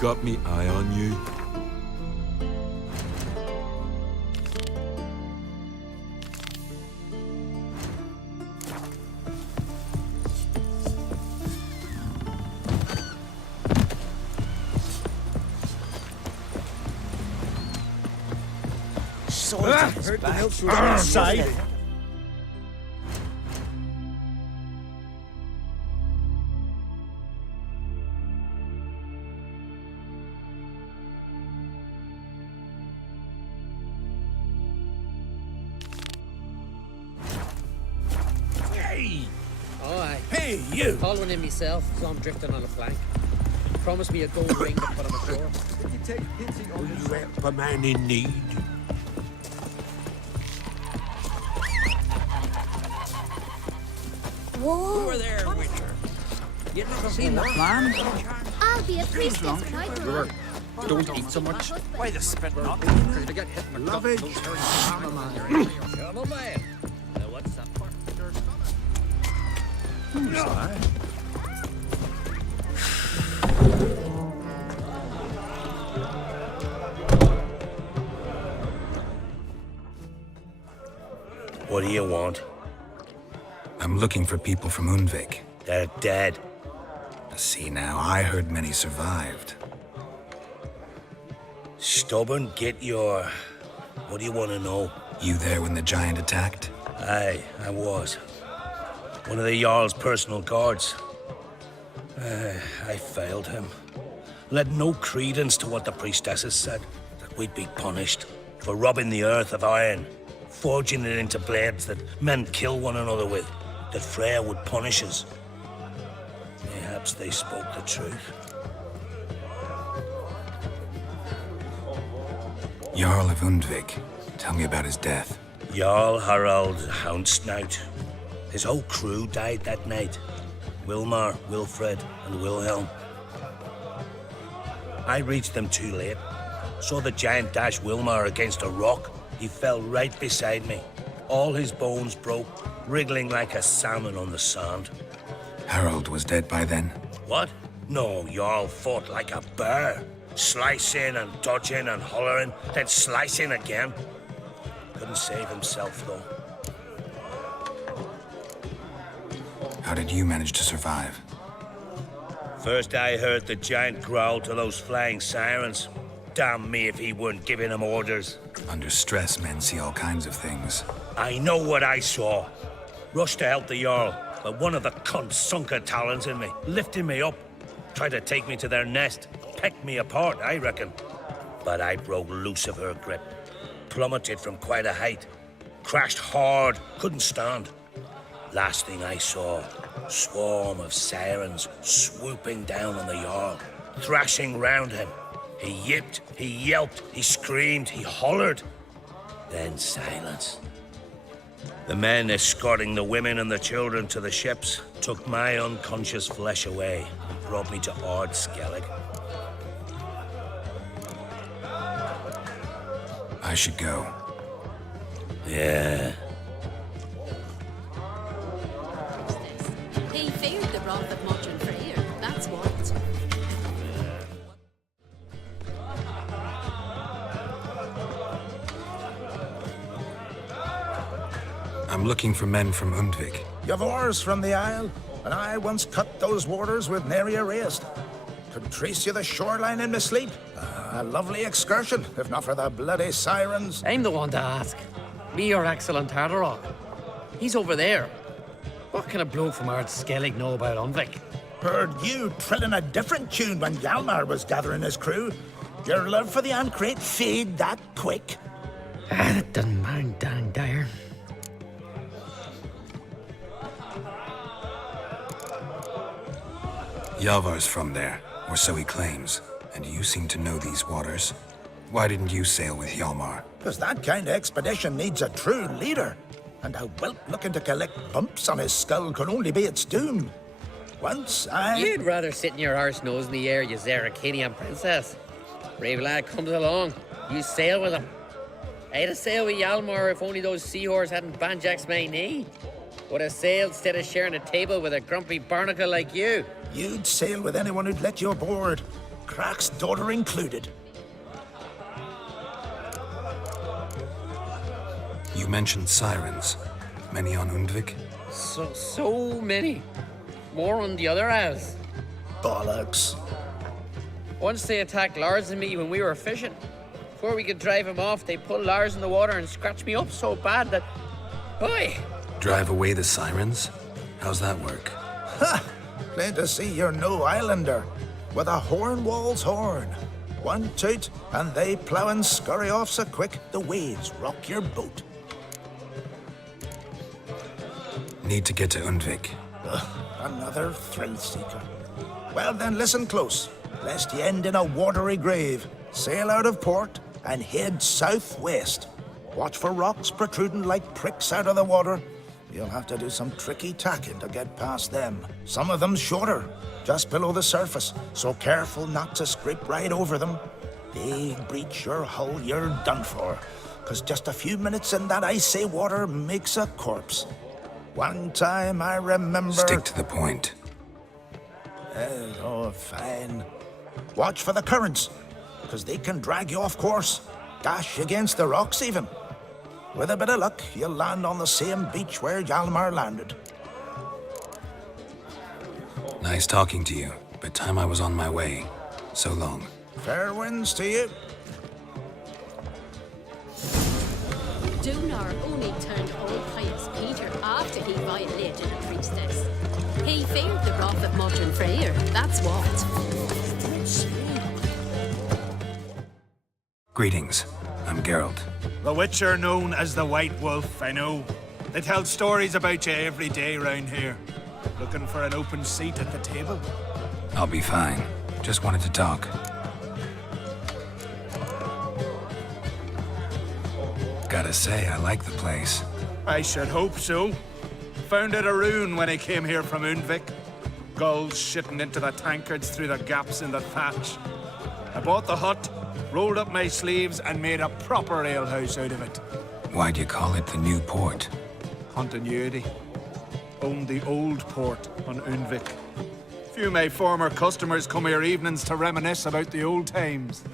got me eye on you. Heard the milk was outside. Hey! Oh, aye. Hey, you! Following him myself, so I'm drifting on a flank. Promise me a gold ring to put him ashore. Will you help a man in need? Whoa! Over there, Witcher. You never Seen the plan? I'll be a priestess when I grow up. Don't eat so much. Why the spit not? Because you get hit in the gut. Lovage. Those hairy chamomile. Chamomile. Now what's that for? Who's that? What do you want? I'm looking for people from Undvik. They're dead. See now, I heard many survived. Stubborn, get your... What do you want to know? You there when the giant attacked? Aye, I was. One of the Jarl's personal guards. I failed him. Led no credence to what the priestesses said, that we'd be punished for robbing the earth of iron, forging it into blades that men kill one another with, that Freya would punish us. Perhaps they spoke the truth. Jarl of Undvik. Tell me about his death. Jarl Harald Houndsnout. His whole crew died that night. Wilmar, Wilfred, and Wilhelm. I reached them too late. Saw the giant dash Wilmar against a rock. He fell right beside me. All his bones broke, wriggling like a salmon on the sand. Harold was dead by then? What? No, Jarl fought like a bear. Slicing and dodging and hollering, then slicing again. Couldn't save himself, though. How did you manage to survive? First I heard the giant growl to those flying sirens. Damn me if he weren't giving them orders. Under stress, men see all kinds of things. I know what I saw. Rushed to help the Jarl, but one of the cunts sunk her talons in me, lifting me up. Tried to take me to their nest. Pecked me apart, I reckon. But I broke loose of her grip. Plummeted from quite a height. Crashed hard, couldn't stand. Last thing I saw, swarm of sirens swooping down on the Jarl, thrashing round him. He yipped, he yelped, he screamed, he hollered. Then silence. The men escorting the women and the children to the ships took my unconscious flesh away and brought me to Ard Skellig. I should go. Yeah. He feared the wrath of Modron Freyr, that's what. I'm looking for men from Undvik. You've oars from the Isle, and I once cut those waters with nary a raist. Could trace you the shoreline in my sleep. A lovely excursion, if not for the bloody sirens. I'm the one to ask. Me or Axel and Tardarok. He's over there. What can a bloke from Ard Skellig know about Undvik? Heard you trilling a different tune when Hjalmar was gathering his crew. Your love for the Ancrate fade that quick. That doesn't mind dang dire. Yavar's from there, or so he claims. And you seem to know these waters. Why didn't you sail with Hjalmar? Because that kind of expedition needs a true leader. And a whelp looking to collect bumps on his skull can only be its doom. Once I... You'd rather sit in your arse nose in the air, you Zarakinian princess. Brave lad comes along. You sail with him. I'd have sailed with Hjalmar if only those seahorses hadn't banjaxed my knee. Would have sailed instead of sharing a table with a grumpy barnacle like you. You'd sail with anyone who'd let you aboard. Crack's daughter included. You mentioned sirens. Many on Undvik? So many. More on the other isles. Bollocks. Once they attacked Lars and me when we were fishing. Before we could drive him off, they pulled Lars in the water and scratched me up so bad that... Oi! Drive away the sirens? How's that work? Ha! Plain to see you're no islander. With a horn wall's horn. One toot, and they plough and scurry off so quick the waves rock your boat. Need to get to Undvik. Another thrill seeker. Well then, listen close, lest ye end in a watery grave. Sail out of port and head southwest. Watch for rocks protruding like pricks out of the water. You'll have to do some tricky tacking to get past them. Some of them shorter, just below the surface, so careful not to scrape right over them. They breach your hull, you're done for. 'Cause just a few minutes in that icy water makes a corpse. One time I remember... Stick to the point. Oh, fine. Watch for the currents, 'cause they can drag you off course. Dash against the rocks even. With a bit of luck, you'll land on the same beach where Hjalmar landed. Nice talking to you, but time I was on my way. So long. Fair winds to you. Dunar only turned old pious Peter after he violated a priestess. He feared the wrath of modern Freyr, that's what. Greetings. I'm Geralt. The Witcher known as the White Wolf, I know. They tell stories about you every day round here. Looking for an open seat at the table? I'll be fine. Just wanted to talk. Gotta say, I like the place. I should hope so. Found it a ruin when I came here from Undvik. Gulls shitting into the tankards through the gaps in the thatch. I bought the hut, rolled up my sleeves, and made a proper alehouse out of it. Why'd you call it the New Port? Continuity. Owned the old port on Undvik. Few of my former customers come here evenings to reminisce about the old times.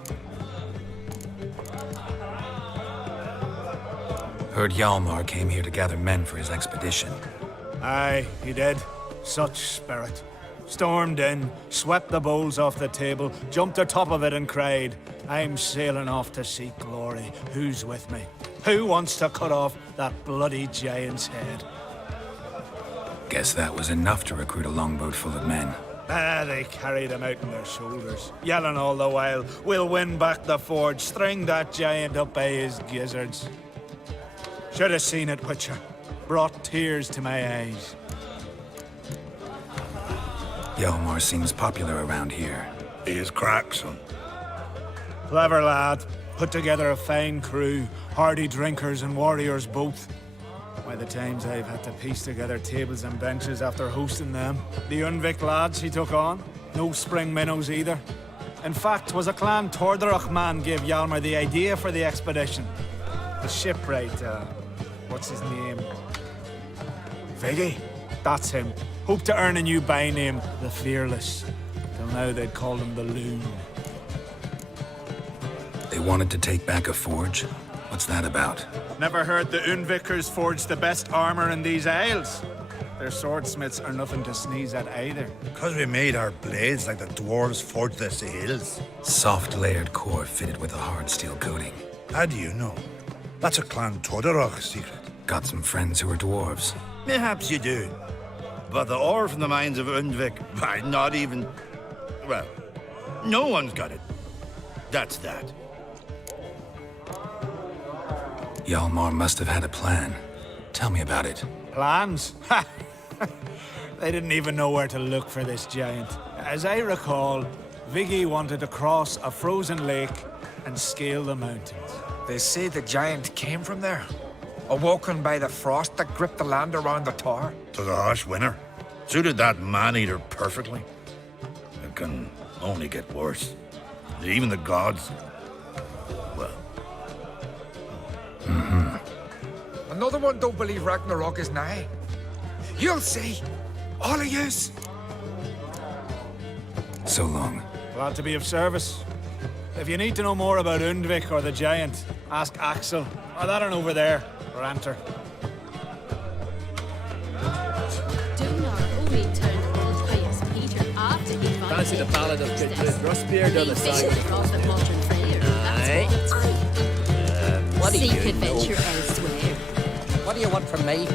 Heard Hjalmar came here to gather men for his expedition. Aye, he did. Such spirit. Stormed in, swept the bowls off the table, jumped atop of it and cried, "I'm sailing off to seek glory. Who's with me? Who wants to cut off that bloody giant's head?" Guess that was enough to recruit a longboat full of men. They carried him out on their shoulders, yelling all the while, "We'll win back the forge, string that giant up by his gizzards." Should have seen it, Witcher. Brought tears to my eyes. Hjalmar seems popular around here. He is crack, son. Clever lad. Put together a fine crew, hardy drinkers and warriors both. By the times I've had to piece together tables and benches after hosting them. The Undvik lads he took on. No spring minnows either. In fact, was a clan Tordarach man gave Hjalmar the idea for the expedition. The shipwright, what's his name? Viggy? That's him. Hoped to earn a new byname, the Fearless. Till now they'd called him the Loon. They wanted to take back a forge? What's that about? Never heard the Undvikers forged the best armor in these isles. Their swordsmiths are nothing to sneeze at either. 'Cause we made our blades like the dwarves forged their seals. Soft layered core fitted with a hard steel coating. How do you know? That's a Clan Tordarach secret. Got some friends who are dwarves. Perhaps you do. But the ore from the mines of Undvik, why, not even... Well, no one's got it. That's that. Hjalmar must have had a plan. Tell me about it. Plans? Ha! They didn't even know where to look for this giant. As I recall, Viggy wanted to cross a frozen lake and scale the mountains. They say the giant came from there, awoken by the frost that gripped the land around the tower. To the harsh winter. Suited that man-eater perfectly. It can only get worse. Even the gods... well... Another one don't believe Ragnarok is nigh. You'll see. All of yous. So long. Glad to be of service. If you need to know more about Undvik or the Giant, ask Axel, or that one over there, or Anter. Dunar only turned old pious Peter after he Fancy the ballad of Gudrun Rustbeard on the side. What do you Seek know? adventure elsewhere. What do you want from me?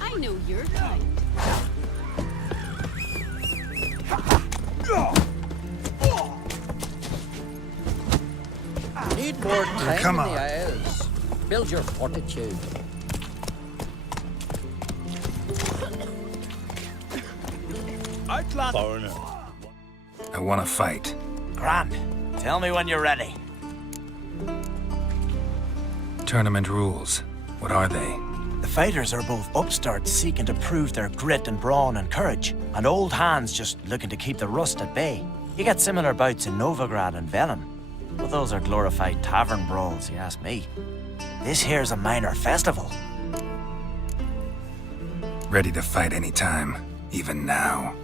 I know your kind. Need more time come in on. the Isles. Build your fortitude. Foreigner. I want to fight. Grand. Tell me when you're ready. Tournament rules. What are they? The fighters are both upstarts seeking to prove their grit and brawn and courage, and old hands just looking to keep the rust at bay. You get similar bouts in Novigrad and Velen, but those are glorified tavern brawls, you ask me. This here's a minor festival. Ready to fight anytime, even now.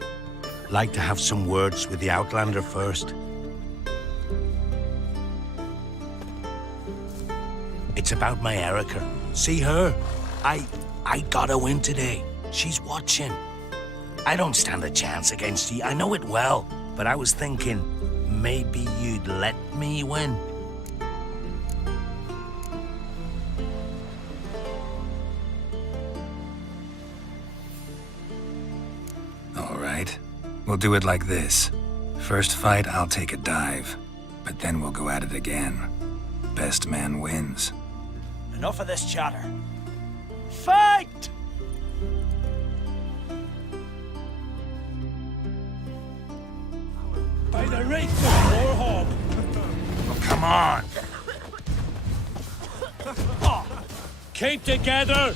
Like to have some words with the Outlander first. It's about my Erica. See her? I got a win today. She's watching. I don't stand a chance against you. I know it well. But I was thinking, maybe you'd let me win. All right. We'll do it like this. First fight, I'll take a dive. But then we'll go at it again. Best man wins. Enough of this chatter. Fight! By the race of Warhawk! Oh, come on! Keep together!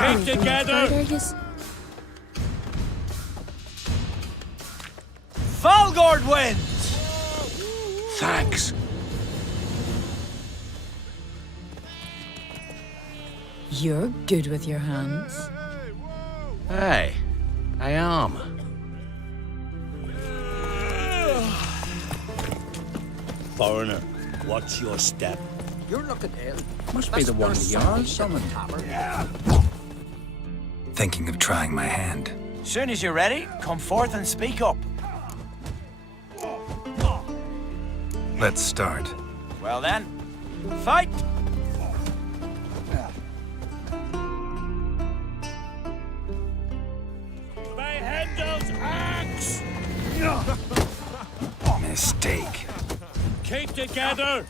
Keep together! Valgord wins! Thanks. You're good with your hands. Hey, I am. Foreigner, what's your step? You're looking ill. Must be the one of yours, someone. Thinking of trying my hand. Soon as you're ready, come forth and speak up. Let's start. Well then, fight! By Hendel's axe! Mistake. Keep together!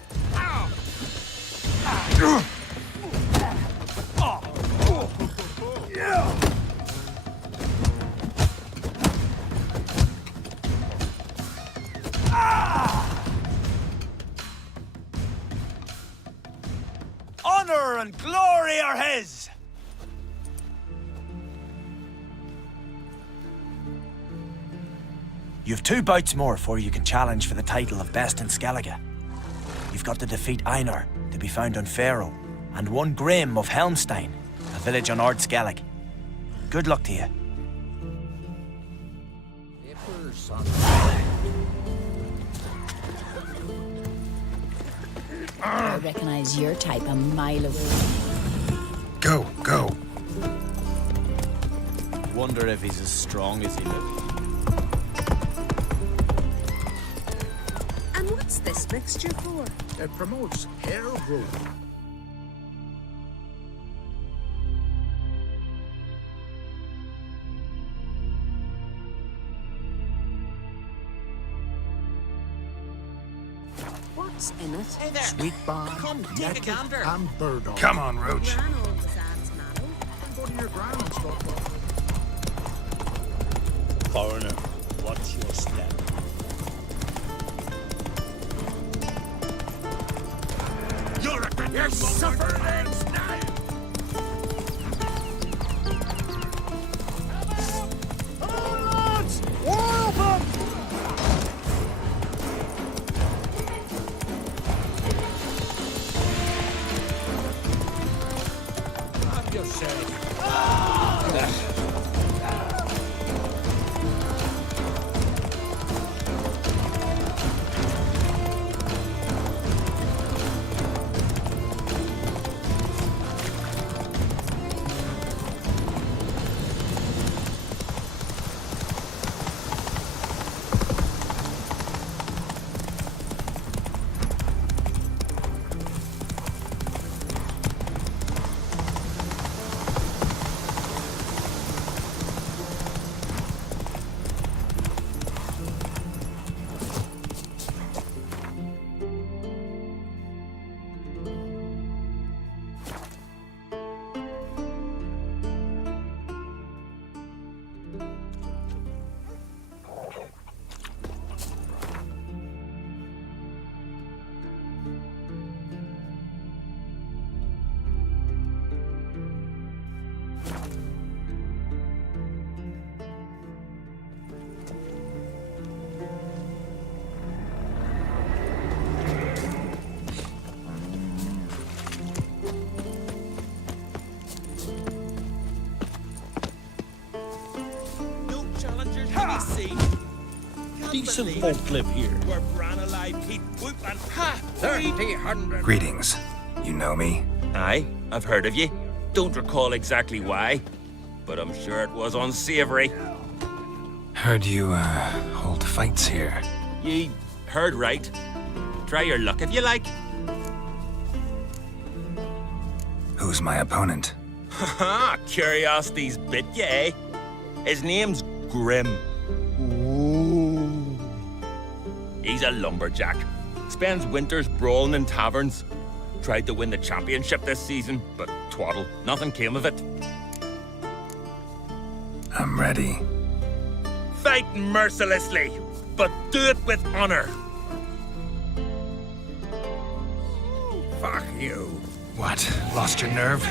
Honor and glory are his! You've 2 bouts more before you can challenge for the title of Best in Skellige. You've got to defeat Einar, to be found on Faroe, and 1 Grim of Helmstein, a village on Ard Skellig. Good luck to you. I recognize your type a mile away. Go, go. Wonder if he's as strong as he looks. And what's this mixture for? It promotes hair growth. What birds in it. Hey there. Sweet barn, Come, take a nettle, gander. and burdock. Come on, Roach. Go to your ground and start talking. Foreigner, watch your step. You're suffering now! Have yourself. Decent folk live here. We're bran alive, Pete. Whoop and ha! 300. Greetings. You know me? Aye, I've heard of you. Don't recall exactly why, but I'm sure it was unsavory. Heard you, hold fights here. Ye heard right. Try your luck if you like. Who's my opponent? Haha, curiosity's bit you, eh? His name's Grim. He's a lumberjack. Spends winters brawling in taverns. Tried to win the championship this season, but twaddle, nothing came of it. I'm ready. Fight mercilessly, but do it with honor. Fuck you. What? Lost your nerve?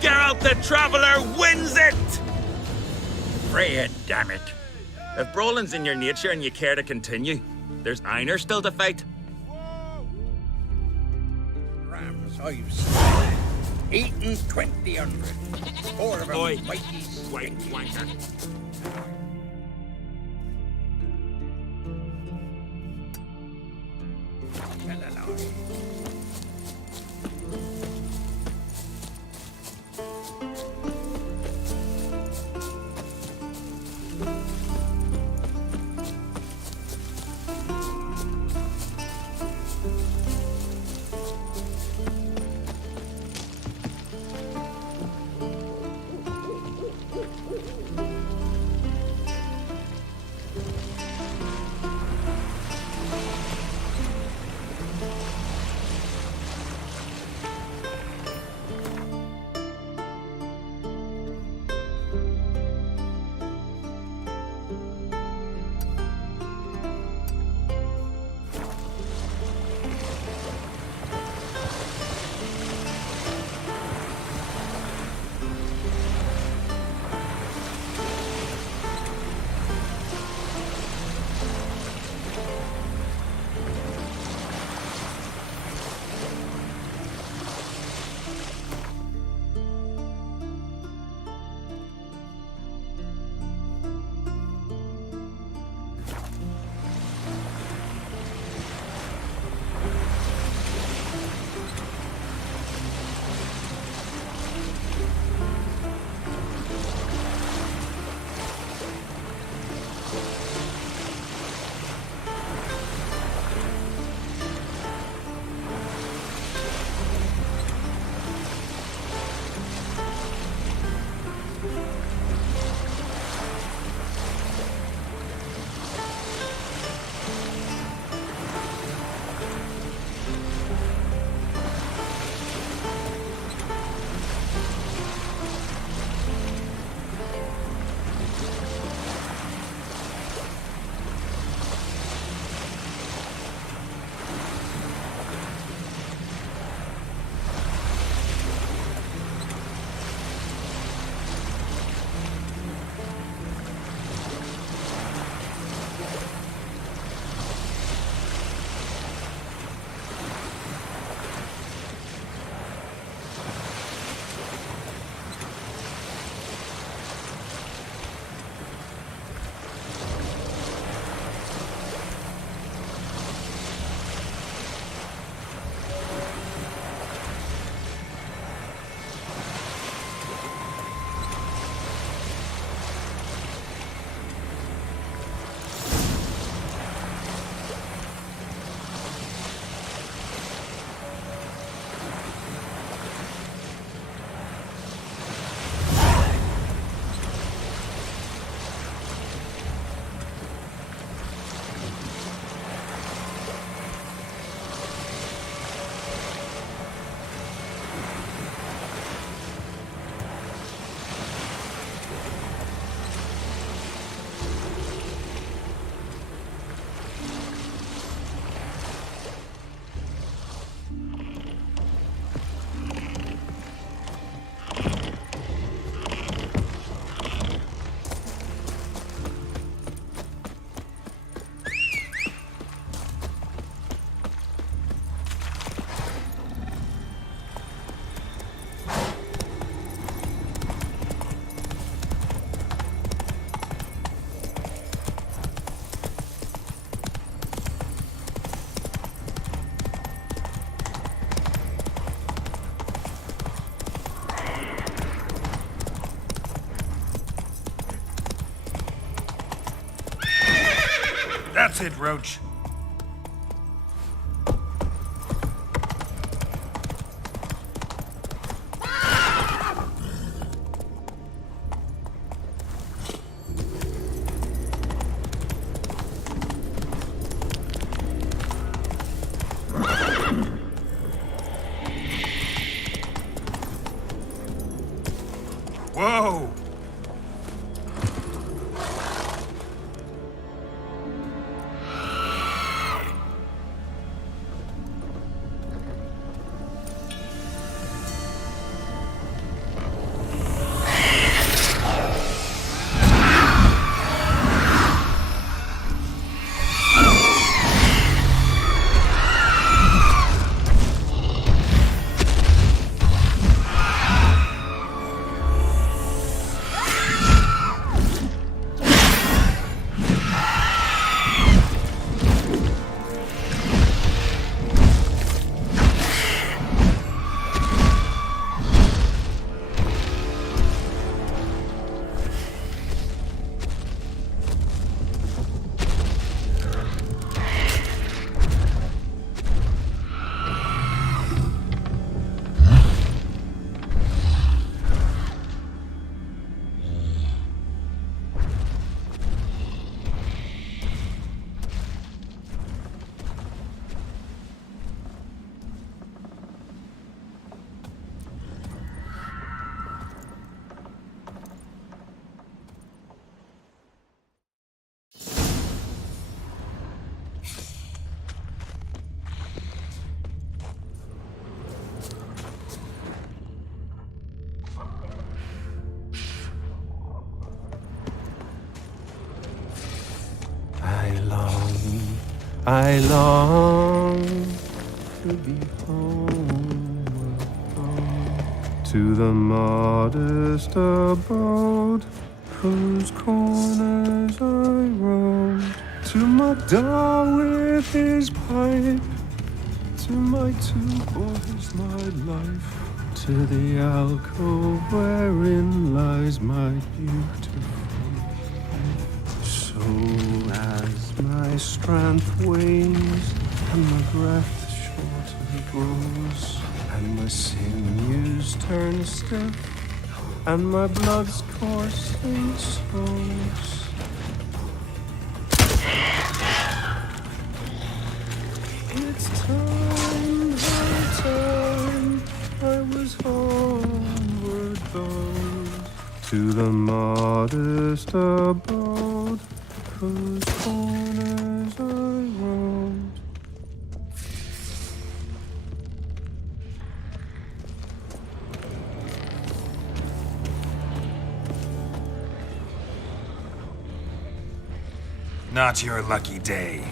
Geralt the Traveler wins it! Freya, damn it. If brawling's in your nature and you care to continue, there's Einar still to fight. Rams, I've slain. Eaten 20 hundred. 4 of them Oi, mighty wait, wanker. That's it, Roach. Whoa! I long to be home, to the modest abode whose corners I roamed, to my dog with his pipe, to my two boys, my life, to the alcove wherein lies my beautiful. So as my strength wanes and my breath shorter grows, and my sinews turn stiff, and my blood's coursing slows, it's time I was homeward bound, to the modest abode whose corners I roamed. Not your lucky day.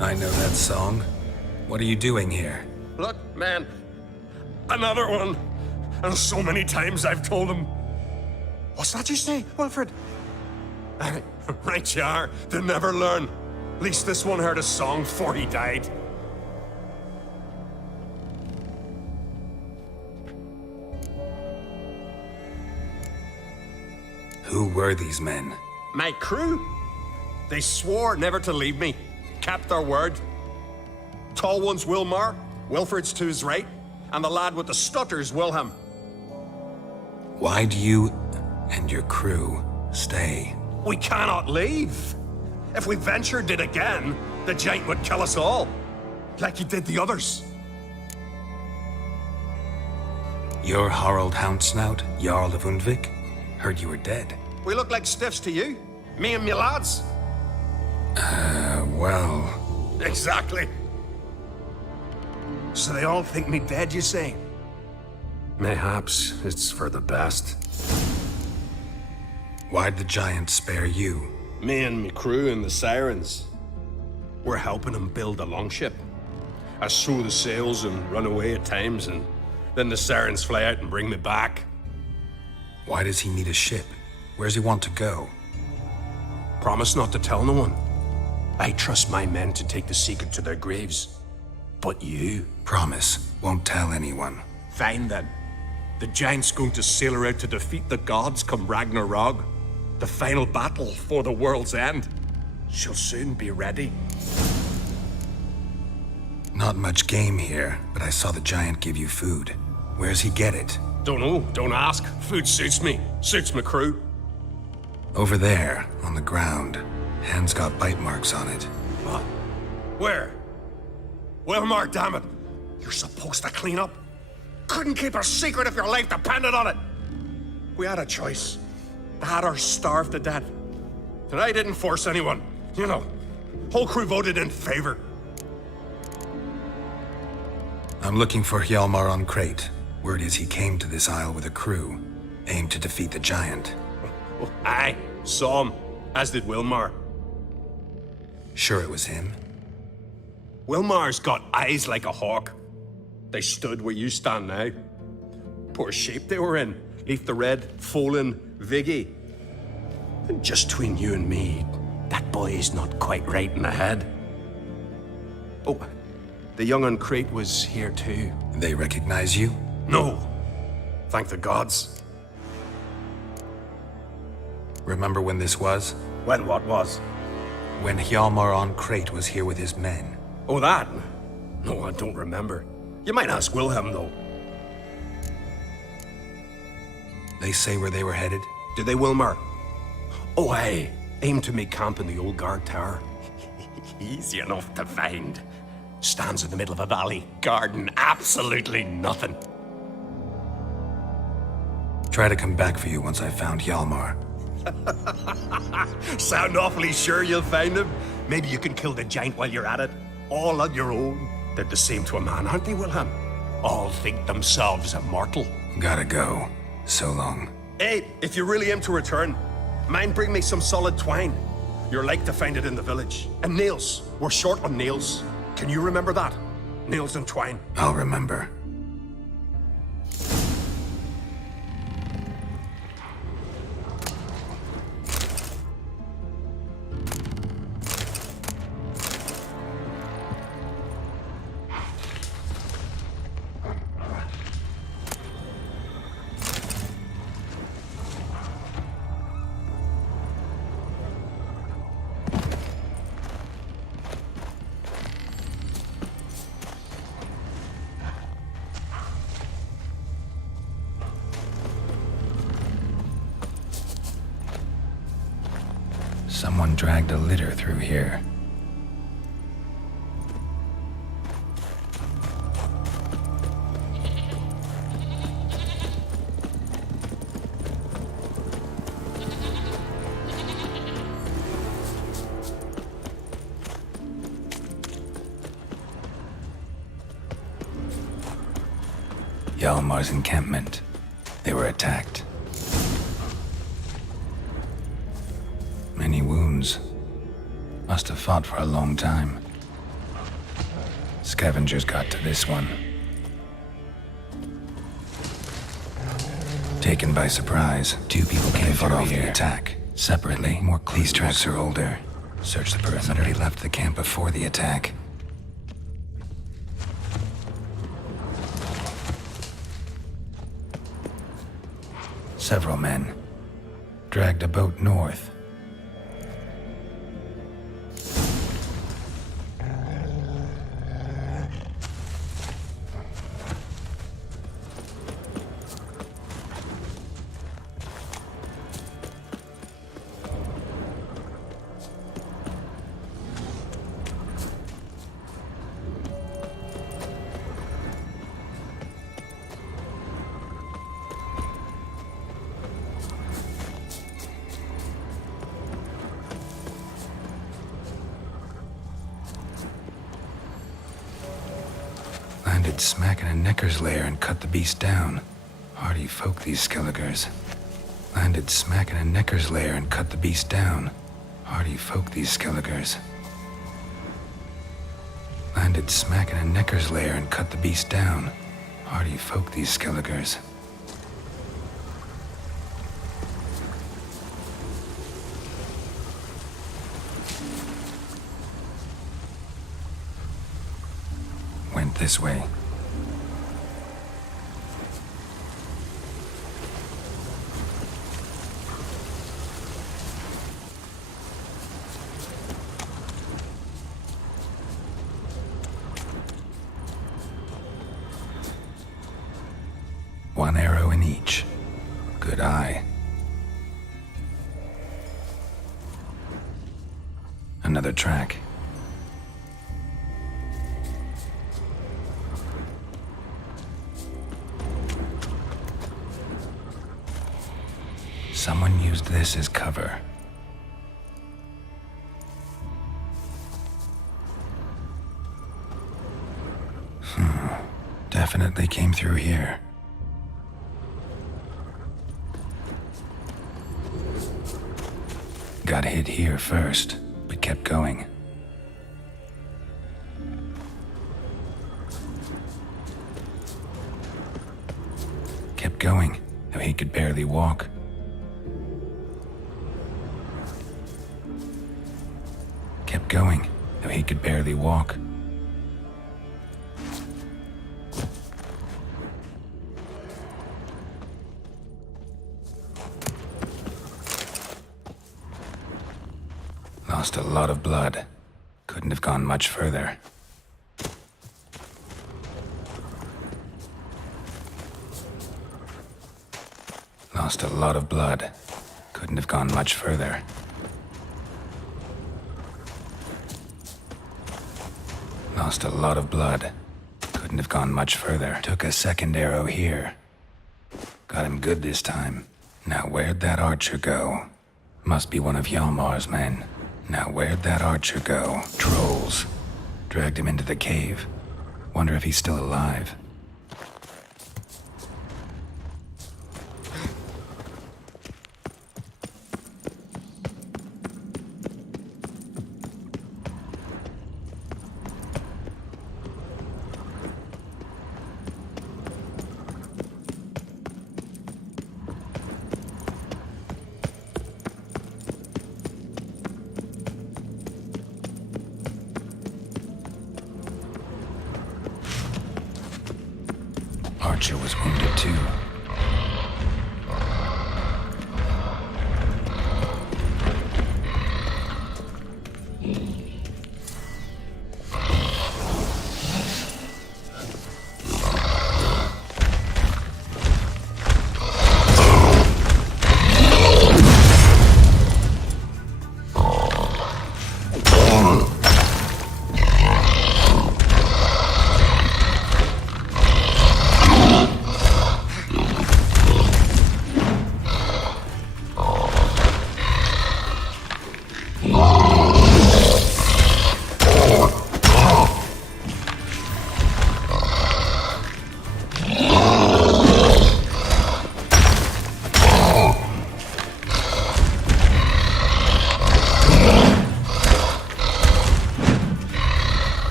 I know that song. What are you doing here? Look, man. Another one. And so many times I've told him. What's that you say, Wilfred? Right you are. They never learn. At least this one heard a song before he died. were these men? My crew. They swore never to leave me. Kept their word. Tall one's Wilmar, Wilfred's to his right, and the lad with the stutter's Wilhelm. Why do you and your crew stay? We cannot leave. If we ventured it again, the giant would kill us all, like he did the others. You're Harald Houndsnout, Jarl of Undvik? Heard you were dead. We look like stiffs to you, me and me lads. Well... Exactly. So they all think me dead, you say? Mayhaps it's for the best. Why'd the giant spare you? Me and me crew and the Sirens. We're helping him build a longship. I sew the sails and run away at times, and then the Sirens fly out and bring me back. Why does he need a ship? Where's he want to go? Promise not to tell no one. I trust my men to take the secret to their graves. But you? Promise, won't tell anyone. Fine then. The giant's going to sail her out to defeat the gods come Ragnarok. The final battle for the world's end. She'll soon be ready. Not much game here, but I saw the giant give you food. Where's he get it? Don't know, don't ask. Food suits me, suits my crew. Over there, on the ground. Hand's got bite marks on it. What? Where? Wilmar, damn it! You're supposed to clean up. Couldn't keep her secret if your life depended on it. We had a choice. That or starve to death. And I didn't force anyone. You know, whole crew voted in favor. I'm looking for Hjalmar on Crate. Word is he came to this isle with a crew, aimed to defeat the giant. Oh, aye, saw him, as did Wilmar. Sure it was him? Wilmar's got eyes like a hawk. They stood where you stand now. Poor shape they were in. Leaf the Red, Folin, Viggy. And just between you and me, that boy is not quite right in the head. Oh, the young on Crate was here too. They recognize you? No. Thank the gods. Remember when this was? When what was? When Hjalmar on Crate was here with his men. Oh, that? No, I don't remember. You might ask Wilhelm, though. They say where they were headed? Did they, Wilmar? Oh, aye. Aim to make camp in the old guard tower. Easy enough to find. Stands in the middle of a valley. Garden, absolutely nothing. Try to come back for you once I found Hjalmar. Sound awfully sure you'll find him? Maybe you can kill the giant while you're at it. All on your own. They're the same to a man, aren't they, Wilhelm? All think themselves immortal. Gotta go. So long. Hey, if you really aim to return, mind bring me some solid twine. You're like to find it in the village. And nails. We're short on nails. Can you remember that? Nails and twine. I'll remember. Someone dragged a litter through here. Hjalmar's encampment. They were attacked. Many wounds. Must have fought for a long time. Scavengers got to this one. Taken by surprise, two people came fought off the attack. Separately, more these tracks are older. Search the perimeter. Somebody left the camp before the attack. Several men. dragged a boat north. Landed smack in a necker's lair and cut the beast down. Hardy folk, these Skelligers. Landed smack in a necker's lair and cut the beast down. Hardy folk, these Skelligers. Landed smack in a necker's lair and cut the beast down. Hardy folk, these Skelligers. Went this way. One arrow in each. Good eye. Another track. Someone used this as cover. Definitely came through here. Got hit here first, but kept going. Kept going, though he could barely walk. Kept going, though he could barely walk. Lost a lot of blood. Couldn't have gone much further. Lost a lot of blood. Couldn't have gone much further. Lost a lot of blood. Couldn't have gone much further. Took a second arrow here. Got him good this time. Now where'd that archer go? Must be one of Hjalmar's men. Now where'd that archer go? Trolls. Dragged him into the cave. Wonder if he's still alive. Archer was wounded too.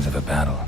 signs of a battle.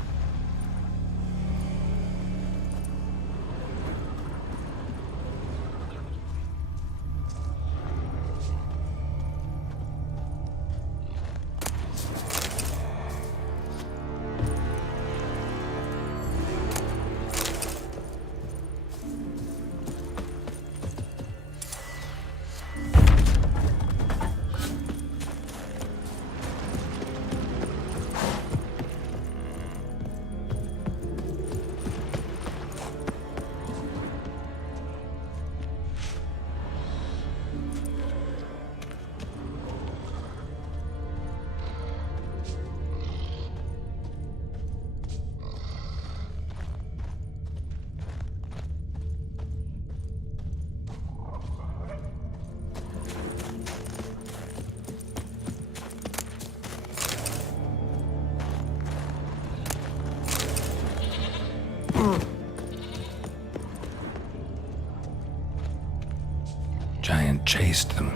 Giant chased them.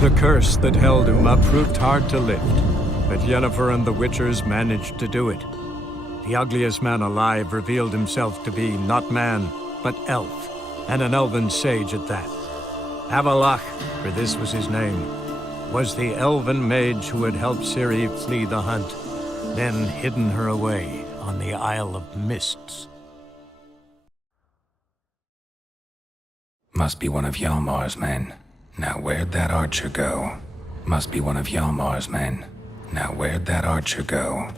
The curse that held Uma proved hard to lift, but Yennefer and the Witchers managed to do it. The ugliest man alive revealed himself to be not man, but elf, and an elven sage at that. Avalach, for this was his name, was the elven mage who had helped Ciri flee the hunt, then hidden her away on the Isle of Mists. Must be one of Hjalmar's men. Now where'd that archer go? Must be one of Hjalmar's men. Now where'd that archer go?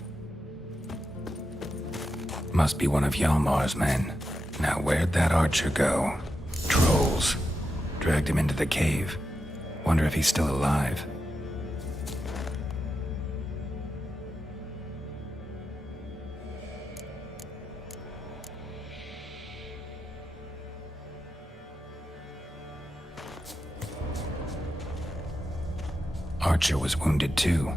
Must be one of Hjalmar's men. Now where'd that archer go? Trolls. Dragged him into the cave. Wonder if he's still alive. Archer was wounded too.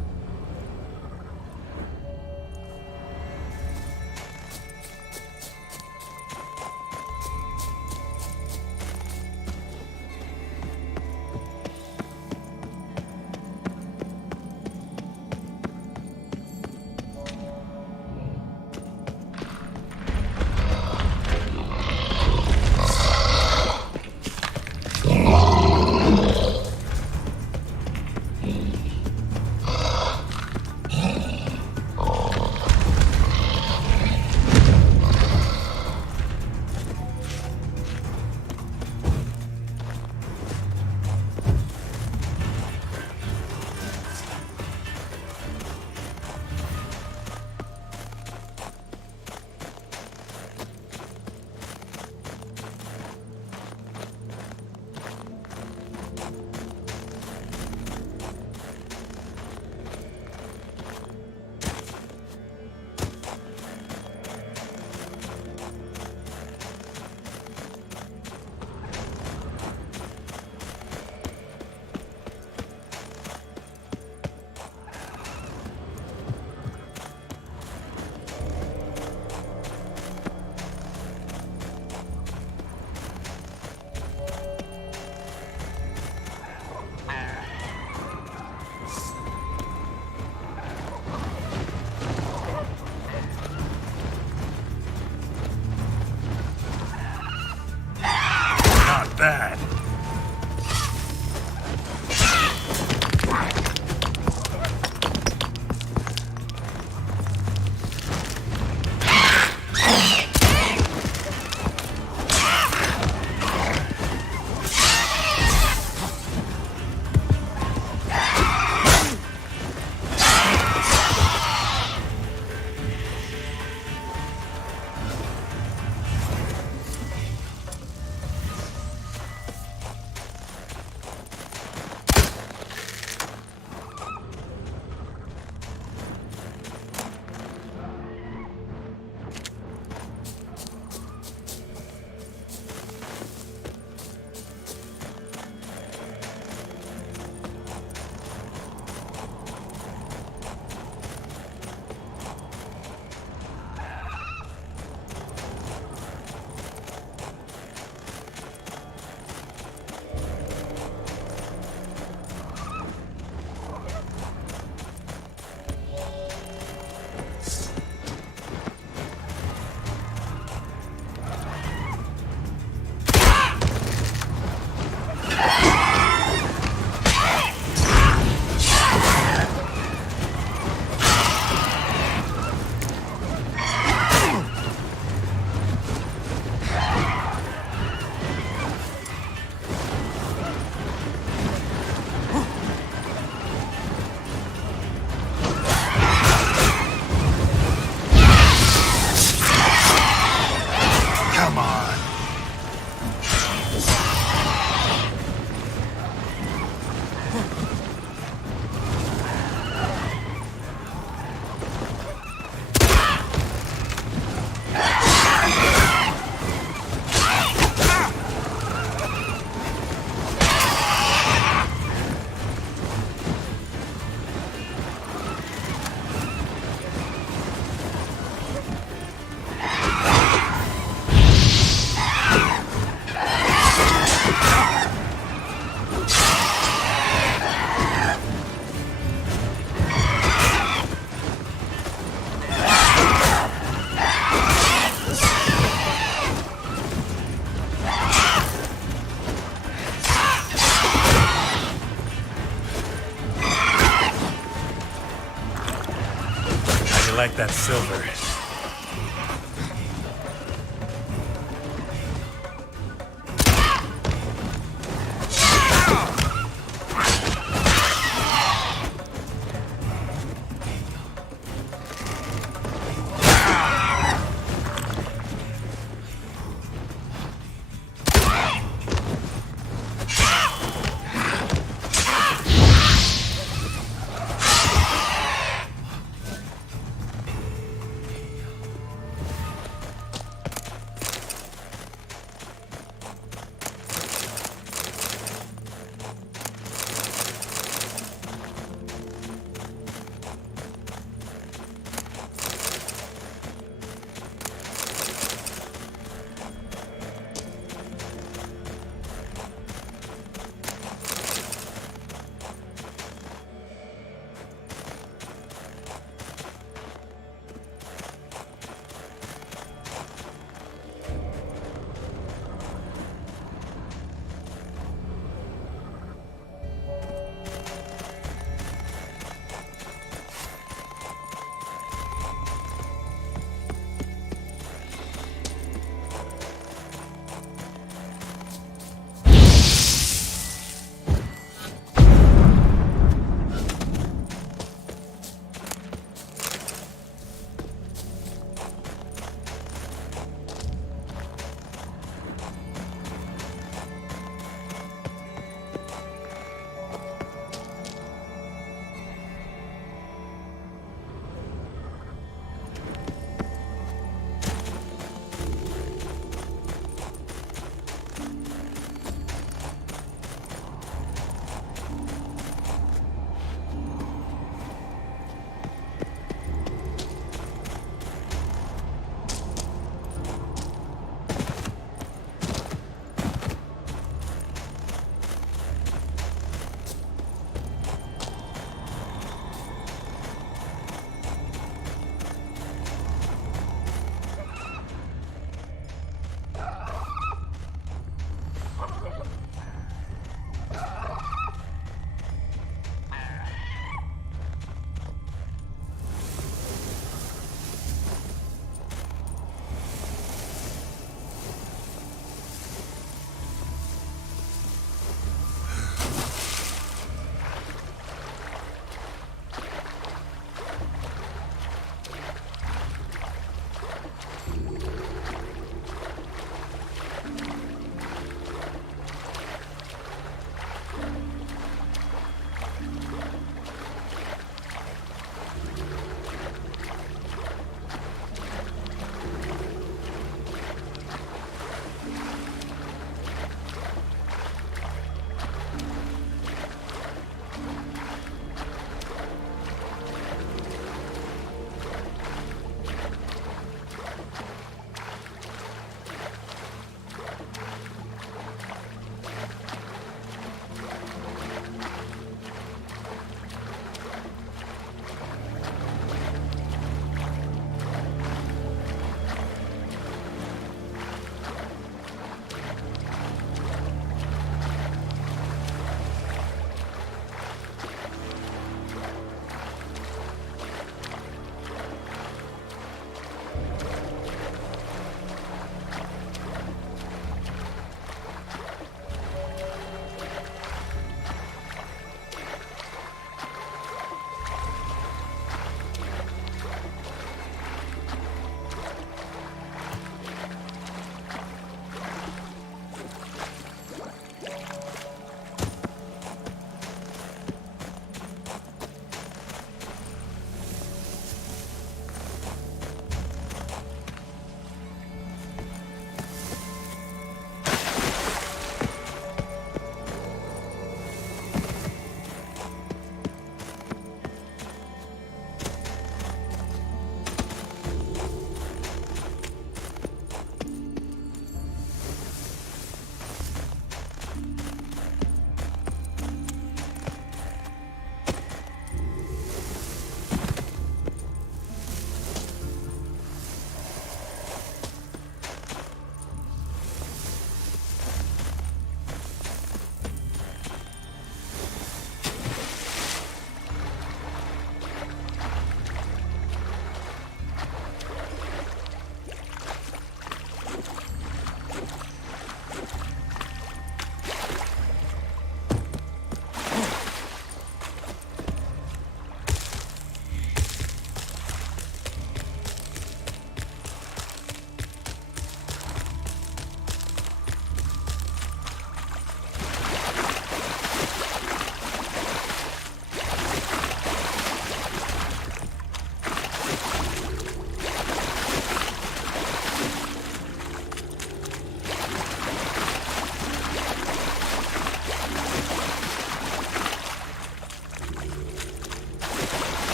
like that silver?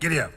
Giddy up.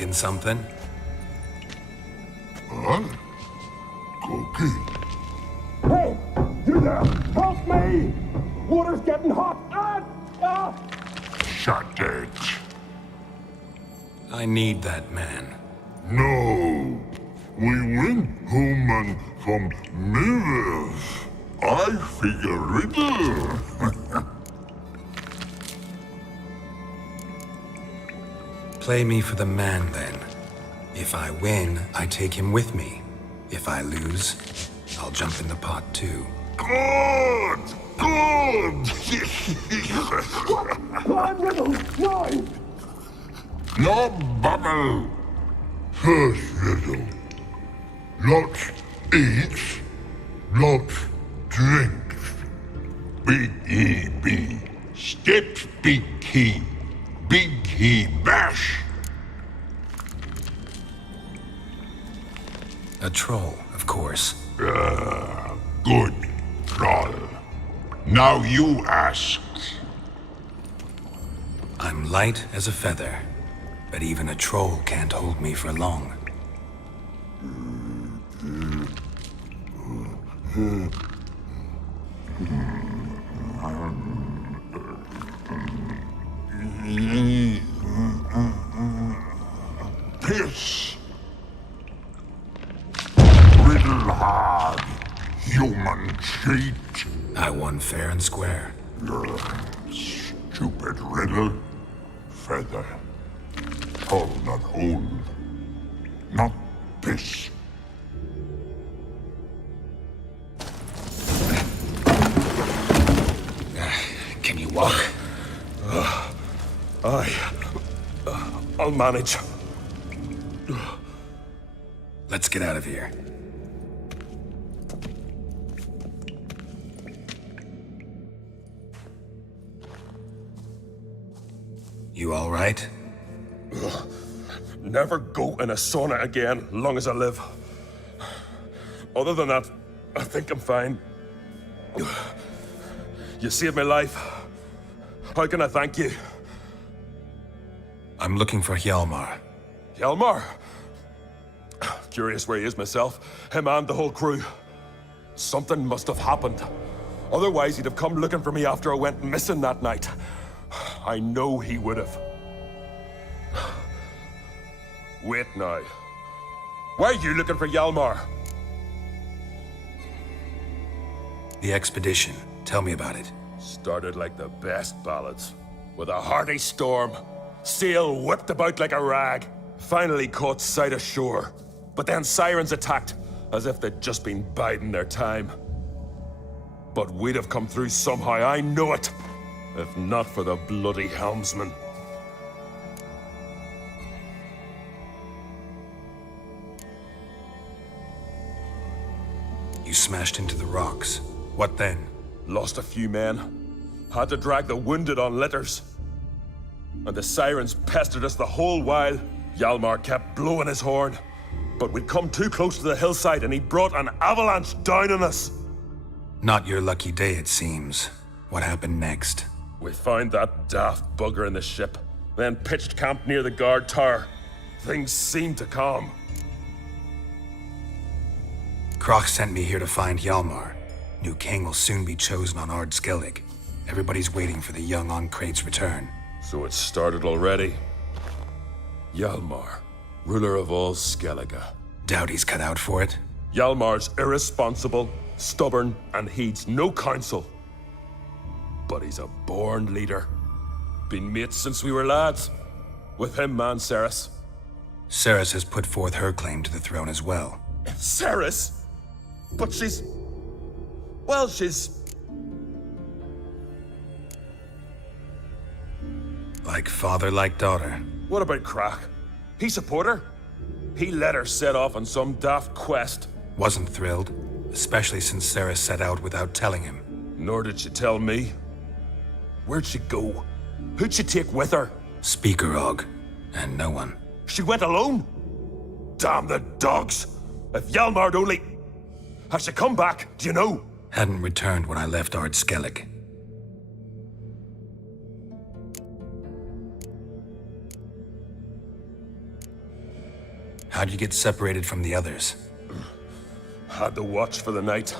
Cooking something? Huh? Cookie? Hey! You there! Help me! Water's getting hot! Shut it. I need that man. No. We went home and from mirrors. I figure riddle. Play me for the man, then. If I win, I take him with me. If I lose, I'll jump in the pot too. Good! Good! Climb riddle! No! No bubble! First riddle. Lots eats, lots drinks. Big E B. Steps big key. Big key bash. A troll, of course. Good troll. Now you ask. I'm light as a feather, but even a troll can't hold me for long. Piss. Riddle hard. Human cheat. I won fair and square. Stupid riddle. Feather. Tall, not old. Not piss. Can you walk? I'll manage. Let's get out of here. You all right? Never go in a sauna again, long as I live. Other than that, I think I'm fine. You saved my life. How can I thank you? I'm looking for Hjalmar. Hjalmar? Curious where he is myself. Him and the whole crew. Something must have happened. Otherwise, he'd have come looking for me after I went missing that night. I know he would have. Wait now. Why are you looking for Hjalmar? The expedition. Tell me about it. Started like the best ballads. With a hearty storm. Sail whipped about like a rag. Finally caught sight of shore. But then sirens attacked, as if they'd just been biding their time. But we'd have come through somehow, I know it. If not for the bloody helmsman. You smashed into the rocks. What then? Lost a few men. Had to drag the wounded on litters. And the sirens pestered us the whole while. Hjalmar kept blowing his horn. But we'd come too close to the hillside and he brought an avalanche down on us. Not your lucky day, it seems. What happened next? We found that daft bugger in the ship, then pitched camp near the guard tower. Things seemed to calm. Kroch sent me here to find Hjalmar. New king will soon be chosen on Ard Skellig. Everybody's waiting for the young Ancrate's return. So it started already. Hjalmar, ruler of all Skellige. Doubt he's cut out for it. Hjalmar's irresponsible, stubborn, and heeds no counsel. But he's a born leader. Been mates since we were lads. With him, man, Ceres. Ceres has put forth her claim to the throne as well. Ceres? But she's... Well, she's... Like father, like daughter. What about Kroch? He support her? He let her set off on some daft quest. Wasn't thrilled, especially since Ceres set out without telling him. Nor did she tell me. Where'd she go? Who'd she take with her? Speakerog, and no one. She went alone? Damn the dogs! If Hjalmar'd only... Has she come back, do you know? Hadn't returned when I left Ard Skellig. How'd you get separated from the others? Had the watch for the night.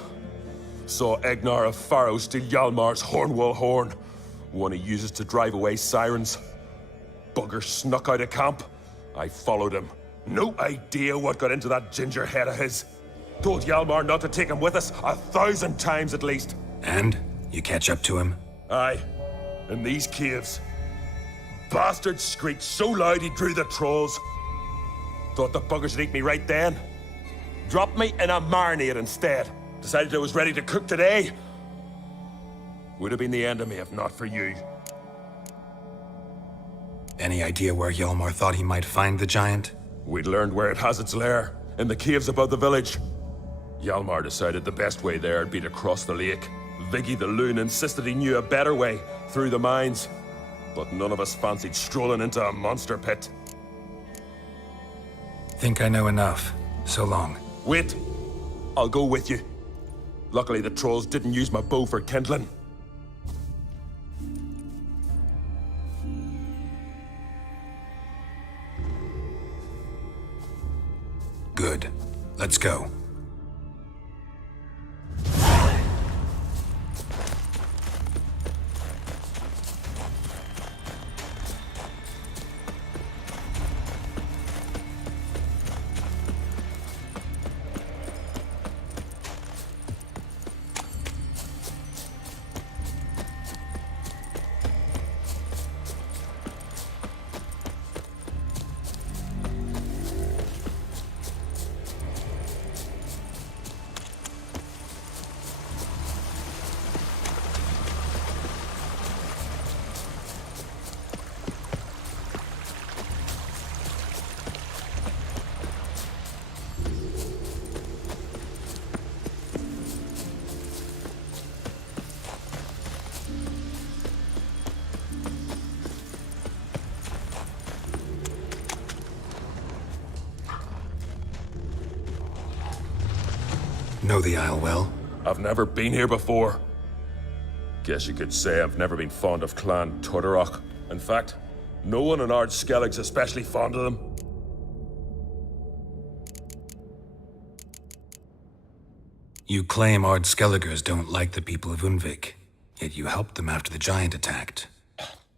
Saw Egnar of Faro steal Hjalmar's Hornwall horn, one he uses to drive away sirens. Bugger snuck out of camp. I followed him. No idea what got into that ginger head of his. Told Hjalmar not to take him with us 1,000 times at least. And? You catch up to him? Aye. In these caves. Bastard screeched so loud he drew the trolls. Thought the buggers would eat me right then. Dropped me in a marinade instead. Decided I was ready to cook today. Would have been the end of me if not for you. Any idea where Hjalmar thought he might find the giant? We'd learned where it has its lair, in the caves above the village. Hjalmar decided the best way there would be to cross the lake. Viggy the loon insisted he knew a better way, through the mines. But none of us fancied strolling into a monster pit. Think I know enough. So long. Wait. I'll go with you. Luckily the trolls didn't use my bow for kindling. Good. Let's go. Know the Isle well? I've never been here before. Guess you could say I've never been fond of Clan Tordarroch. In fact, no one in Ard Skellig's especially fond of them. You claim Ard Skelligers don't like the people of Unvik, yet you helped them after the giant attacked.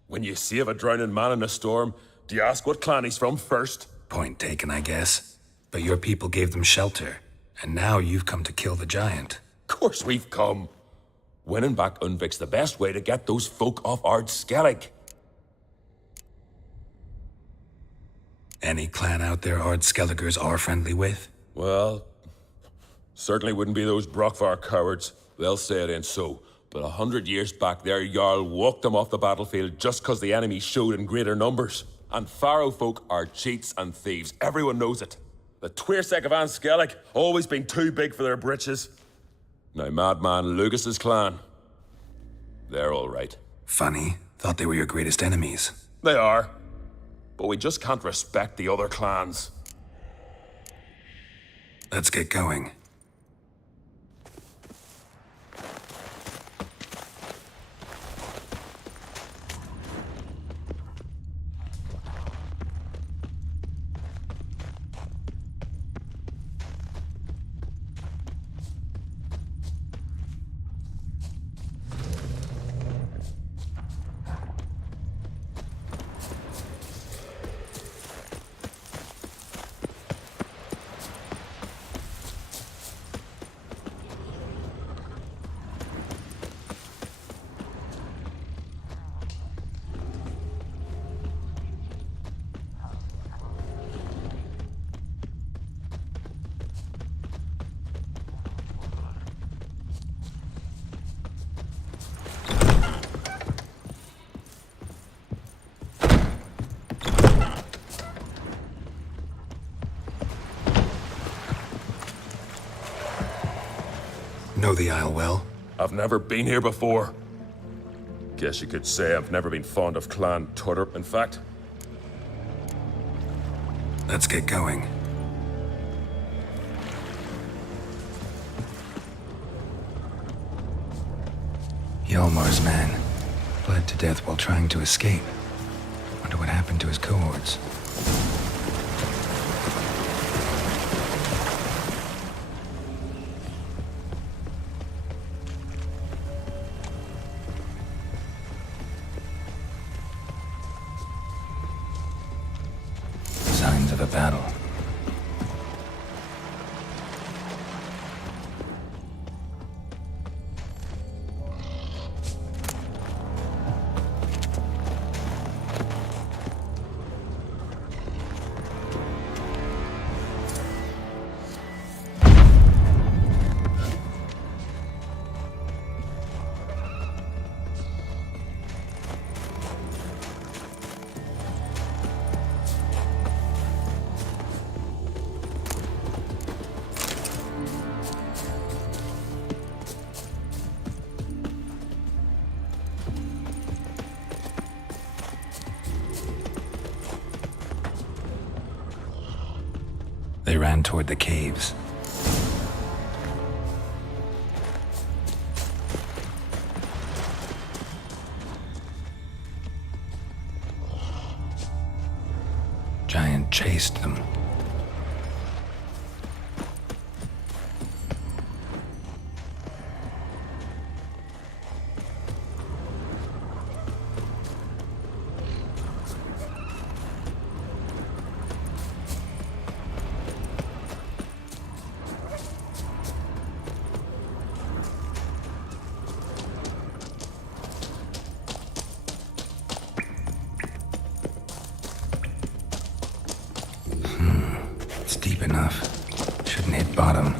When you save a drowning man in a storm, do you ask what clan he's from first? Point taken, I guess. But your people gave them shelter, and now you've come to kill the giant. Of course we've come. Winning back Unvik's the best way to get those folk off Ard Skellig. Any clan out there Ard Skelligers are friendly with? Well, certainly wouldn't be those Brockvar cowards. They'll say it ain't so. But 100 years back, their Jarl walked them off the battlefield just because the enemy showed in greater numbers. And Faro folk are cheats and thieves. Everyone knows it. The Twirsec of An Skellig always been too big for their britches. Now Madman Lucas's clan, they're all right. Funny. Thought they were your greatest enemies. They are. But we just can't respect the other clans. Let's get going. Know the Isle well? I've never been here before. Guess you could say I've never been fond of Clan Tudor. In fact, let's get going. Hjalmar's man bled to death while trying to escape. Wonder what happened to his cohorts. the battle. They ran toward the caves. Giant chased them. It's deep enough. Shouldn't hit bottom.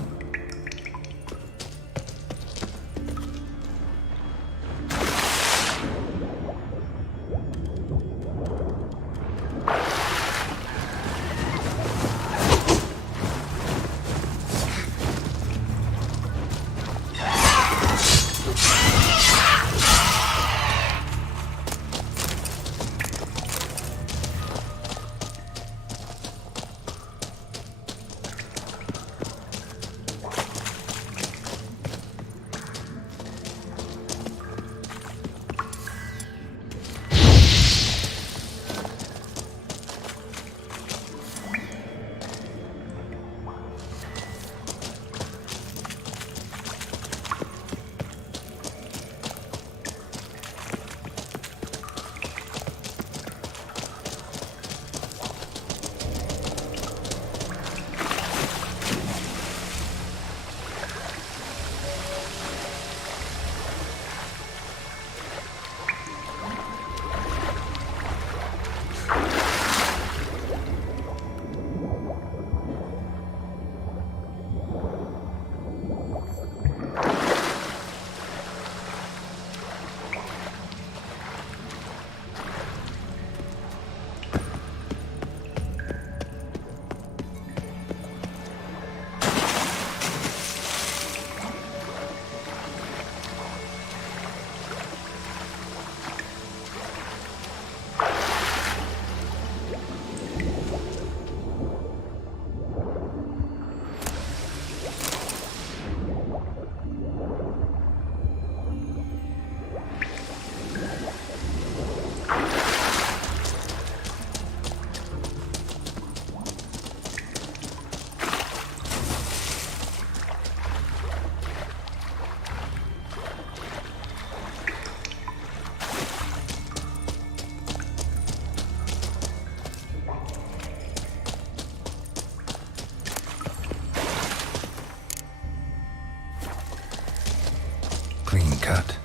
Clean cut.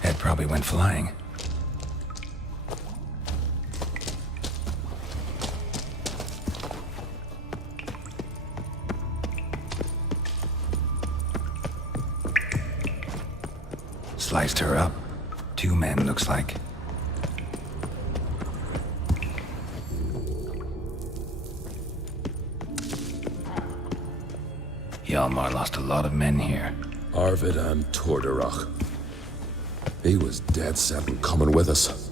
Head probably went flying. Sliced her up. 2 men, looks like. Hjalmar lost a lot of men here. Arvid and Torderach. He was dead set on coming with us.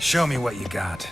Show me what you got.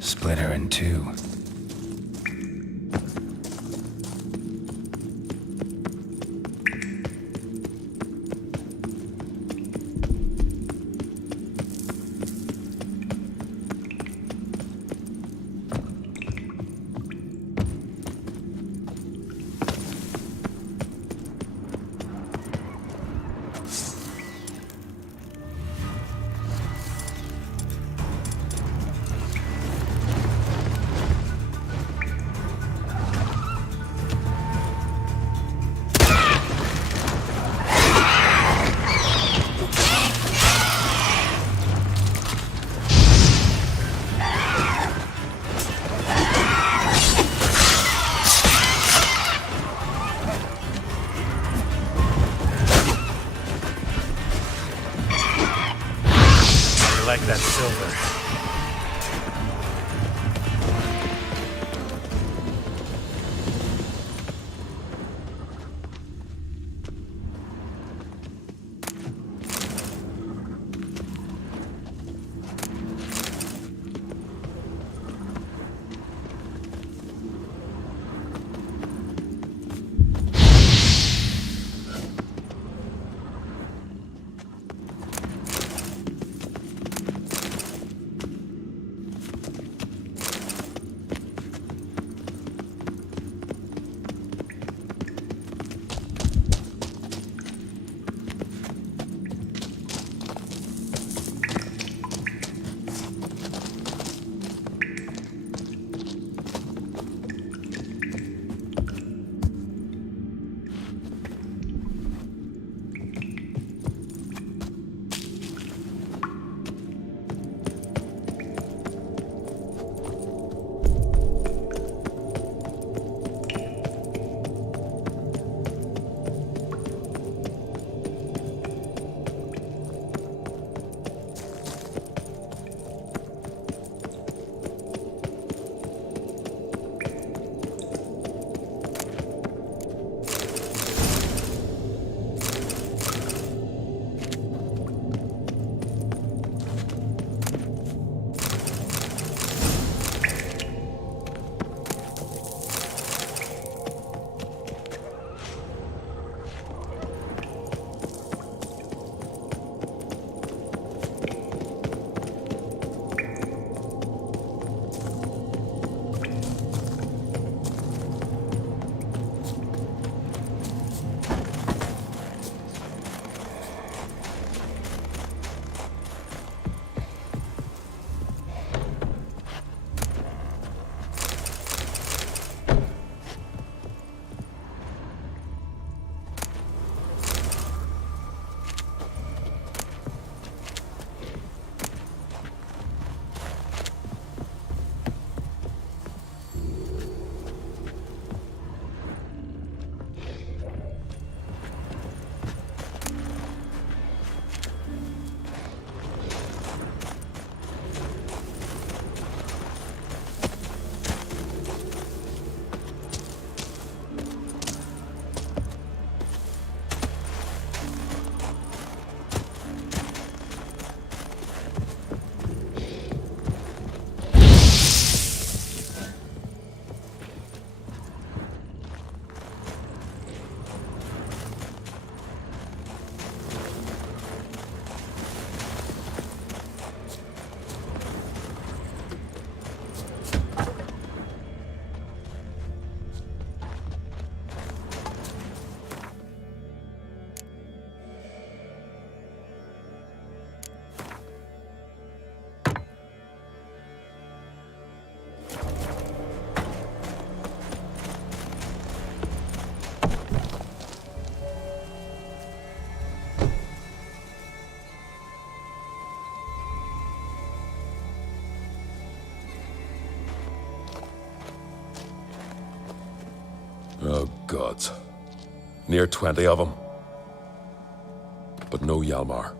Split her in two. it's over. Oh, gods. Near 20 of them. But no Hjalmar.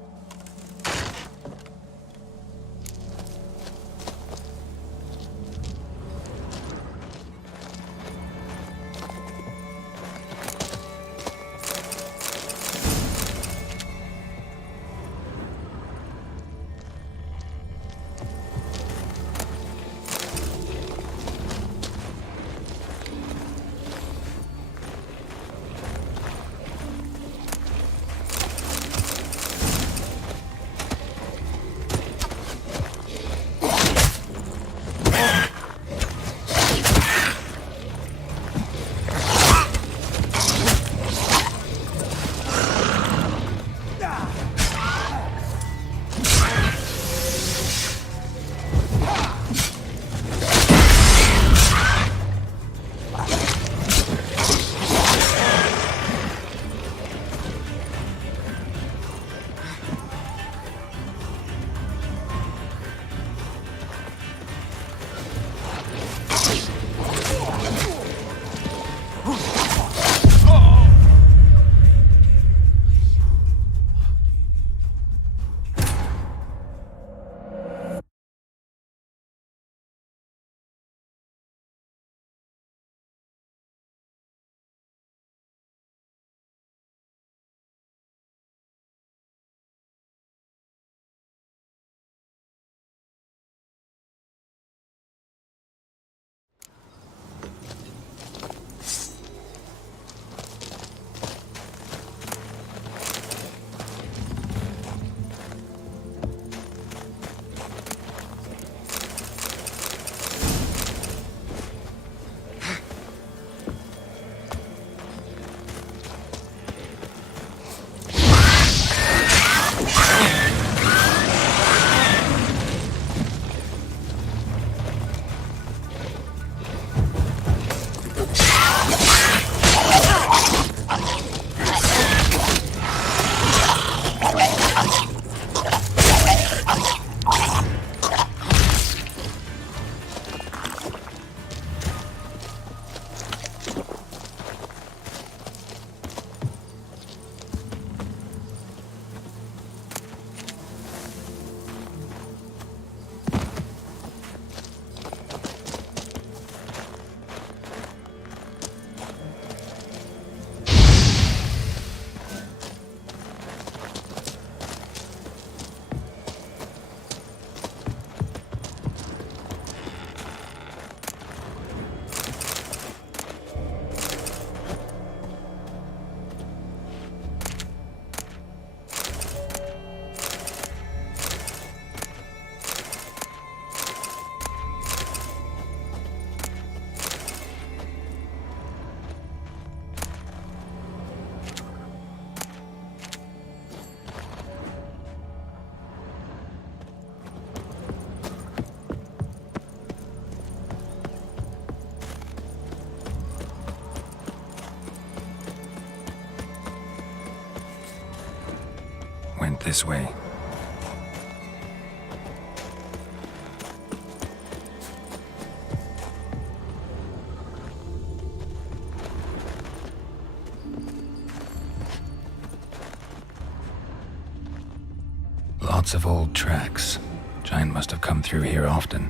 went this way. Lots of old tracks. Giant must have come through here often.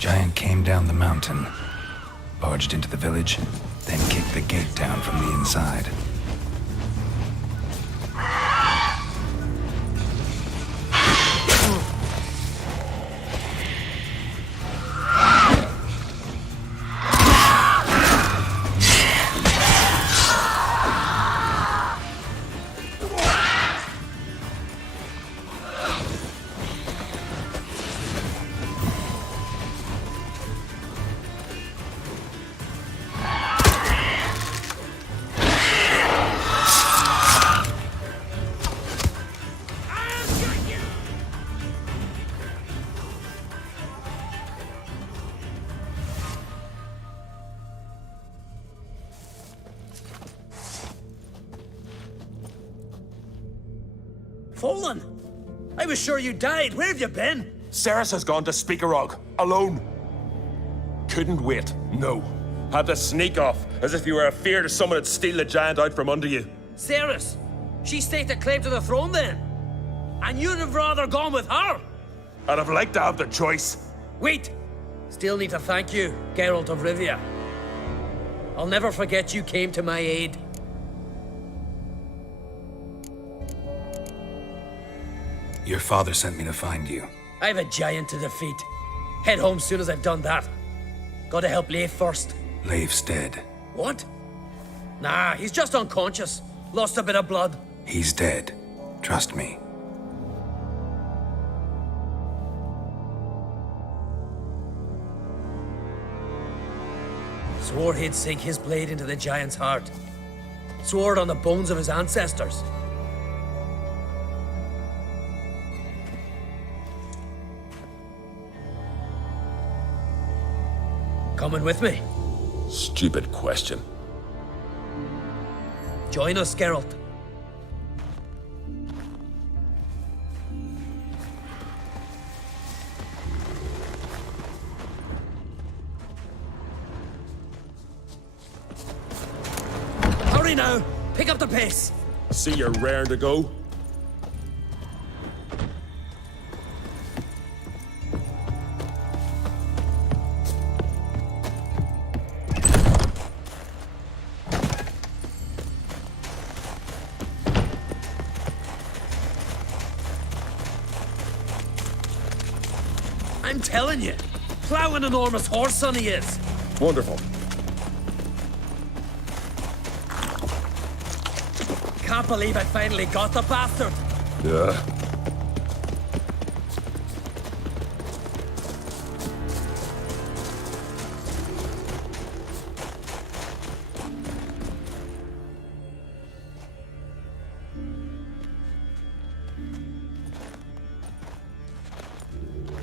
Giant came down the mountain, barged into the village, then kicked the gate down from the inside. Fallen! I was sure you died. Where have you been? Ceres has gone to Speakerog, alone. Couldn't wait, no. Had to sneak off, as if you were afeard of someone would steal the giant out from under you. Ceres! She staked a claim to the throne then? And you'd have rather gone with her? I'd have liked to have the choice. Wait! Still need to thank you, Geralt of Rivia. I'll never forget you came to my aid. Your father sent me to find you. I have a giant to defeat. Head home soon as I've done that. Gotta help Leif first. Leif's dead. What? Nah, he's just unconscious. Lost a bit of blood. He's dead. Trust me. Swore he'd sink his blade into the giant's heart. Swore it on the bones of his ancestors. Coming with me? Stupid question. Join us, Geralt. Hurry now! Pick up the pace! See you're raring to go? I'm telling you, plow an enormous horse son he is. Wonderful. Can't believe I finally got the bastard. Yeah.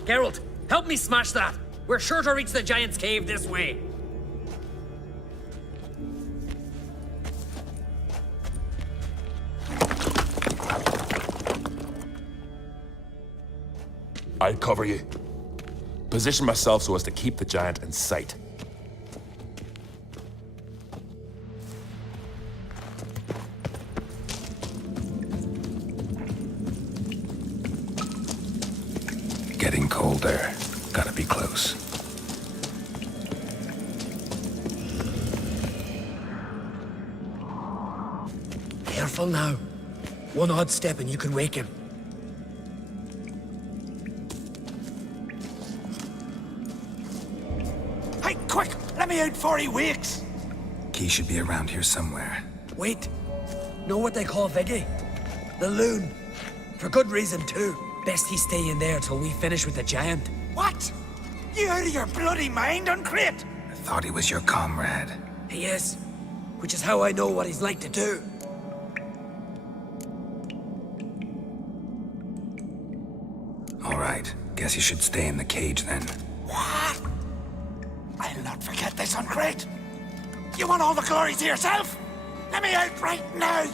Geralt, help me smash that. We're sure to reach the giant's cave this way. I'll cover you. Position myself so as to keep the giant in sight. Getting colder. Gotta be close. Careful now. One odd step and you can wake him. Hey, quick! Let me out before he wakes! Key should be around here somewhere. Wait. Know what they call Viggy? The loon. For good reason, too. Best he stay in there till we finish with the giant. What? You out of your bloody mind, Uncrate? I thought he was your comrade. He is. Which is how I know what he's like to do. All right. Guess you should stay in the cage then. What? I'll not forget this, Uncrate. You want all the glory to yourself? Let me out right now!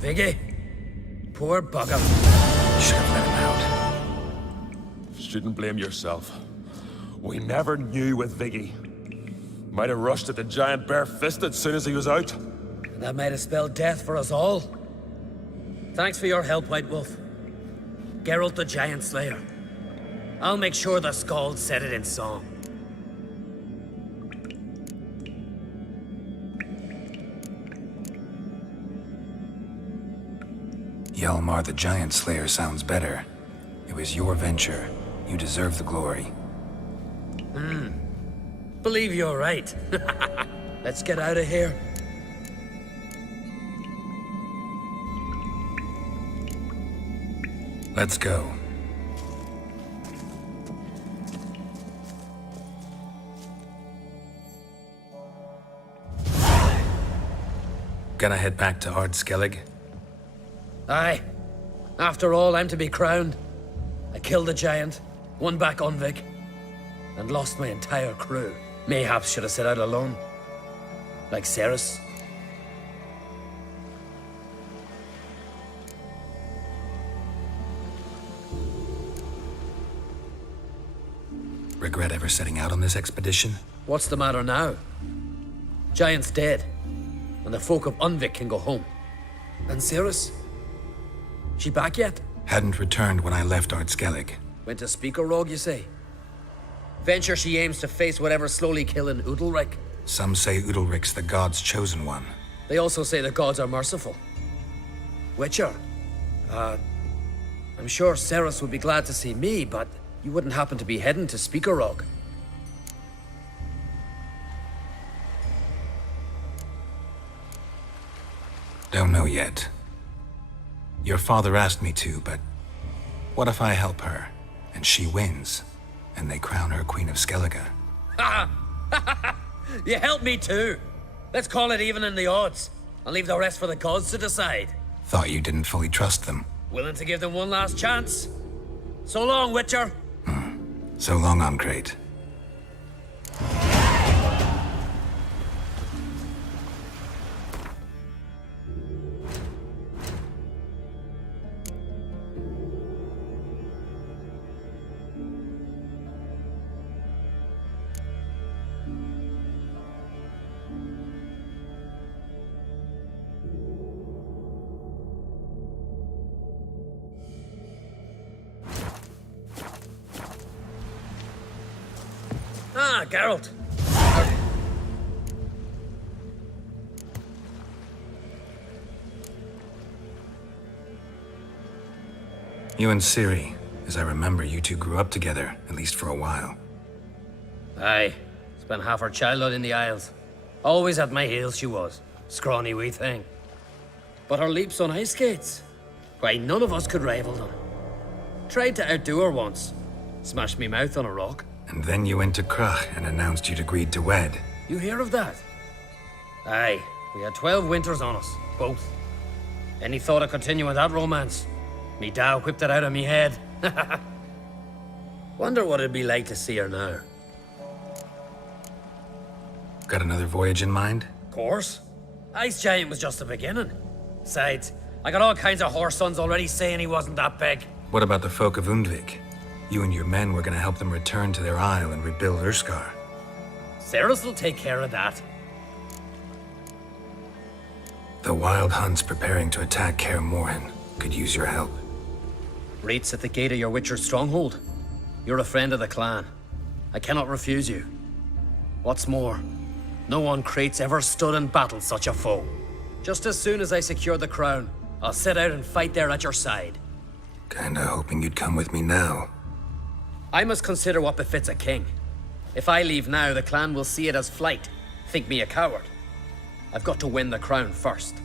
Viggy, poor bugger. Should have let him out. Shouldn't blame yourself. We never knew with Viggy. Might have rushed at the giant bare-fisted soon as he was out. That might have spelled death for us all. Thanks for your help, White Wolf. Geralt the Giant Slayer. I'll make sure the Skald said it in song. Hjalmar the Giant Slayer sounds better. It was your venture. You deserve the glory. Believe you're right. Let's get out of here. Let's go. Gonna head back to Ard Skellig? Aye. After all, I'm to be crowned. I killed the giant, won back Unvik, and lost my entire crew. Mayhaps should have set out alone. Like Ceres. Regret ever setting out on this expedition? What's the matter now? Giant's dead, and the folk of Unvik can go home. And Ceres? She back yet? Hadn't returned when I left Ard Skellig. Went to Speaker Rogue, you say? Venture she aims to face whatever's slowly killing Udalric. Some say Udalric's the god's chosen one. They also say the gods are merciful. Witcher? I'm sure Ceres would be glad to see me, but you wouldn't happen to be heading to Speaker Rogue. Don't know yet. Your father asked me to, but what if I help her, and she wins, and they crown her Queen of Skellige? You help me too. Let's call it even in the odds, and leave the rest for the gods to decide. Thought you didn't fully trust them. Willing to give them one last chance? So long, Witcher. So long, Ancrate. Ah, Geralt. You and Ciri, as I remember, you two grew up together, at least for a while. Aye. Spent half her childhood in the Isles. Always at my heels she was. Scrawny wee thing. But her leaps on ice skates? Why, none of us could rival them. Tried to outdo her once. Smashed me mouth on a rock. And then you went to Krach and announced you'd agreed to wed. You hear of that? Aye. We had 12 winters on us, both. Any thought of continuing that romance? Me Dow whipped it out of me head. Wonder what it'd be like to see her now. Got another voyage in mind? Of course. Ice Giant was just the beginning. Besides, I got all kinds of horse sons already saying he wasn't that big. What about the folk of Undvik? You and your men were gonna help them return to their isle and rebuild Urskar. Cerys will take care of that. The Wild Hunts preparing to attack Kaer Morhen could use your help. Rates at the gate of your Witcher's stronghold. You're a friend of the clan. I cannot refuse you. What's more, no one Krait's ever stood and battled such a foe. Just as soon as I secure the crown, I'll set out and fight there at your side. Kinda hoping you'd come with me now. I must consider what befits a king. If I leave now, the clan will see it as flight, think me a coward. I've got to win the crown first.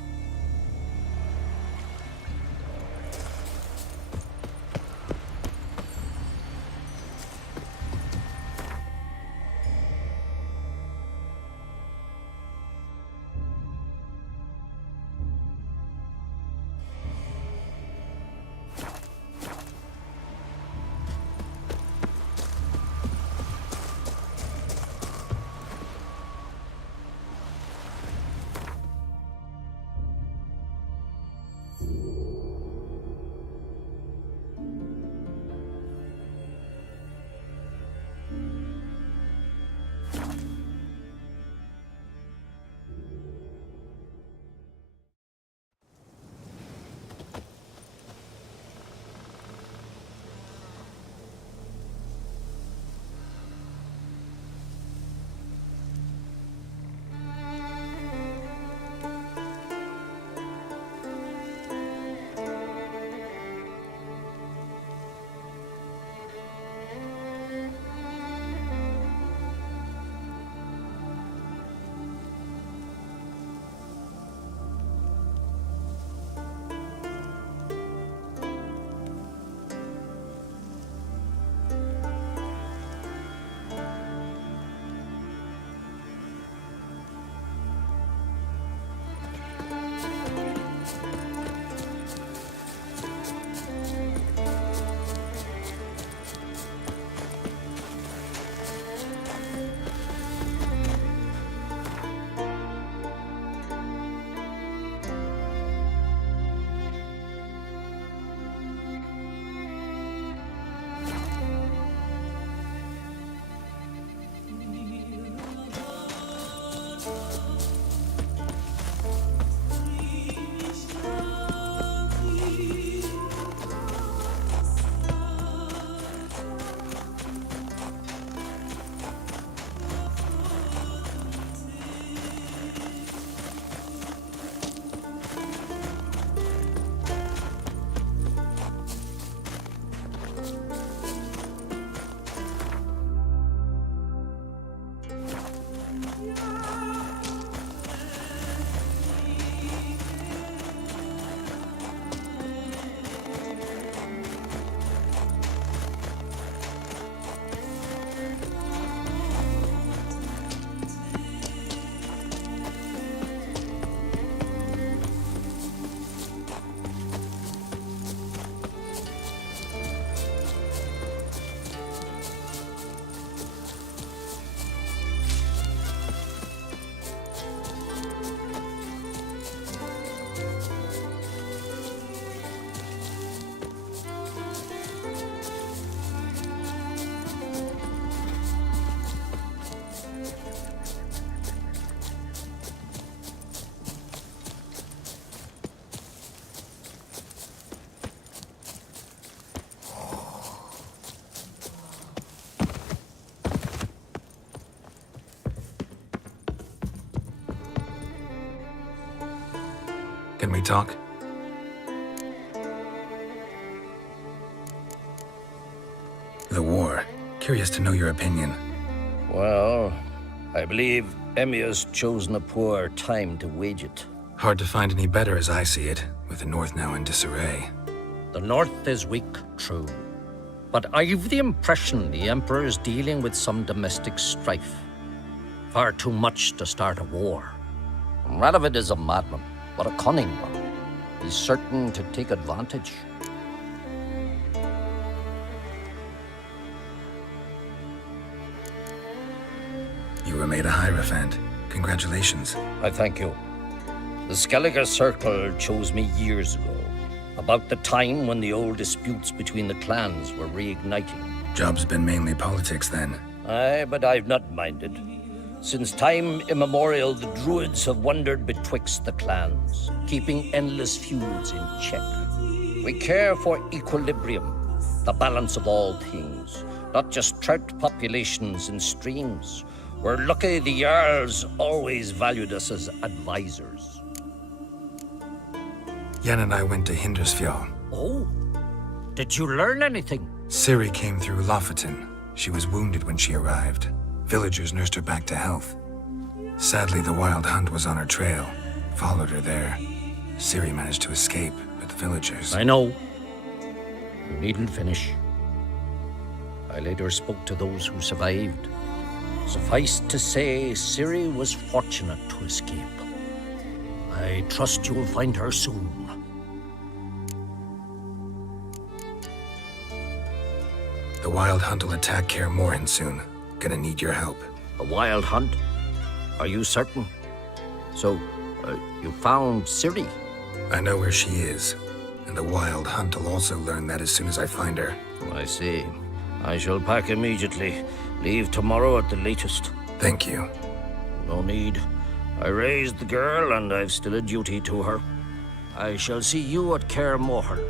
Can we talk? The war. Curious to know your opinion. Well, I believe Emmir's chosen a poor time to wage it. Hard to find any better as I see it, with the North now in disarray. The North is weak, true. But I've the impression the Emperor is dealing with some domestic strife. Far too much to start a war. Radovid is a madman, but a cunning one. He's certain to take advantage. You were made a Hierophant. Congratulations. I thank you. The Skellige Circle chose me years ago, about the time when the old disputes between the clans were reigniting. Job's been mainly politics then. Aye, but I've not minded. Since time immemorial, the Druids have wandered betwixt the clans, keeping endless feuds in check. We care for equilibrium, the balance of all things, not just trout populations and streams. We're lucky the Jarls always valued us as advisors. Yen and I went to Hindersfjall. Oh? Did you learn anything? Ciri came through Lofoten. She was wounded when she arrived. Villagers nursed her back to health. Sadly, the Wild Hunt was on her trail. Followed her there. Ciri managed to escape, but the villagers... I know. You needn't finish. I later spoke to those who survived. Suffice to say, Ciri was fortunate to escape. I trust you'll find her soon. The Wild Hunt will attack Kaer Morhen soon. Gonna need your help. A Wild Hunt? Are you certain? So, you found Ciri? I know where she is. And the Wild Hunt will also learn that as soon as I find her. I see. I shall pack immediately. Leave tomorrow at the latest. Thank you. No need. I raised the girl, and I've still a duty to her. I shall see you at Kaer Morhen.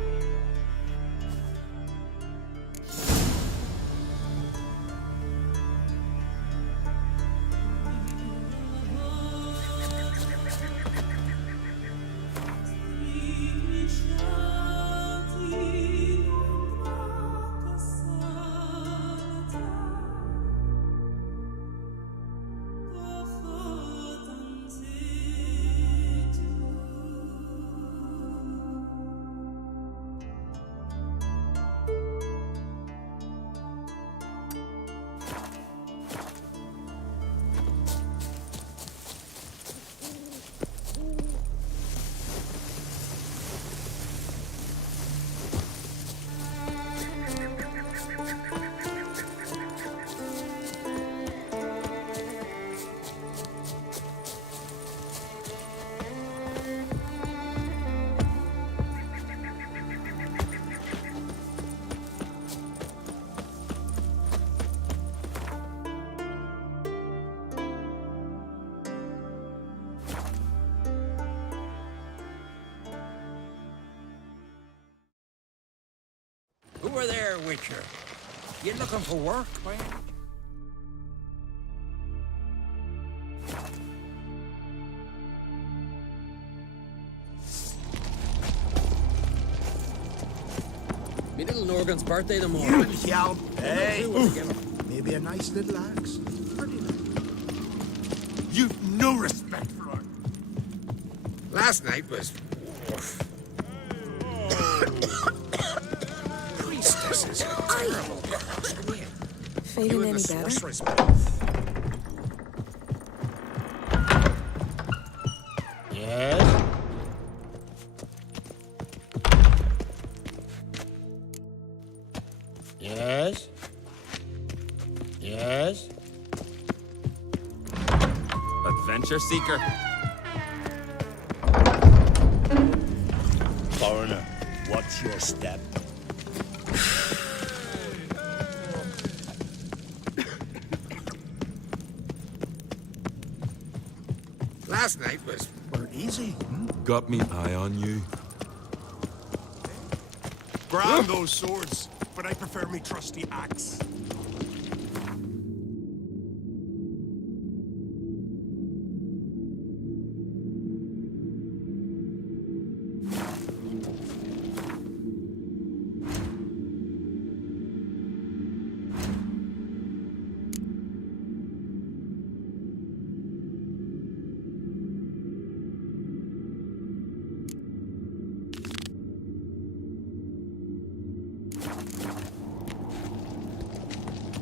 Who are there, Witcher? You looking for work, man? Me little Norgan's birthday tomorrow. You yell. Hey. Maybe a nice little axe. Pretty nice. You've no respect for her. Last night was... Priestesses are terrible. Feeling any better? Yes? Yes? Yes? Adventure seeker. Foreigner, watch your step. Last night was... Weren't easy. Got me eye on you. Grab those swords, but I prefer me trusty axe.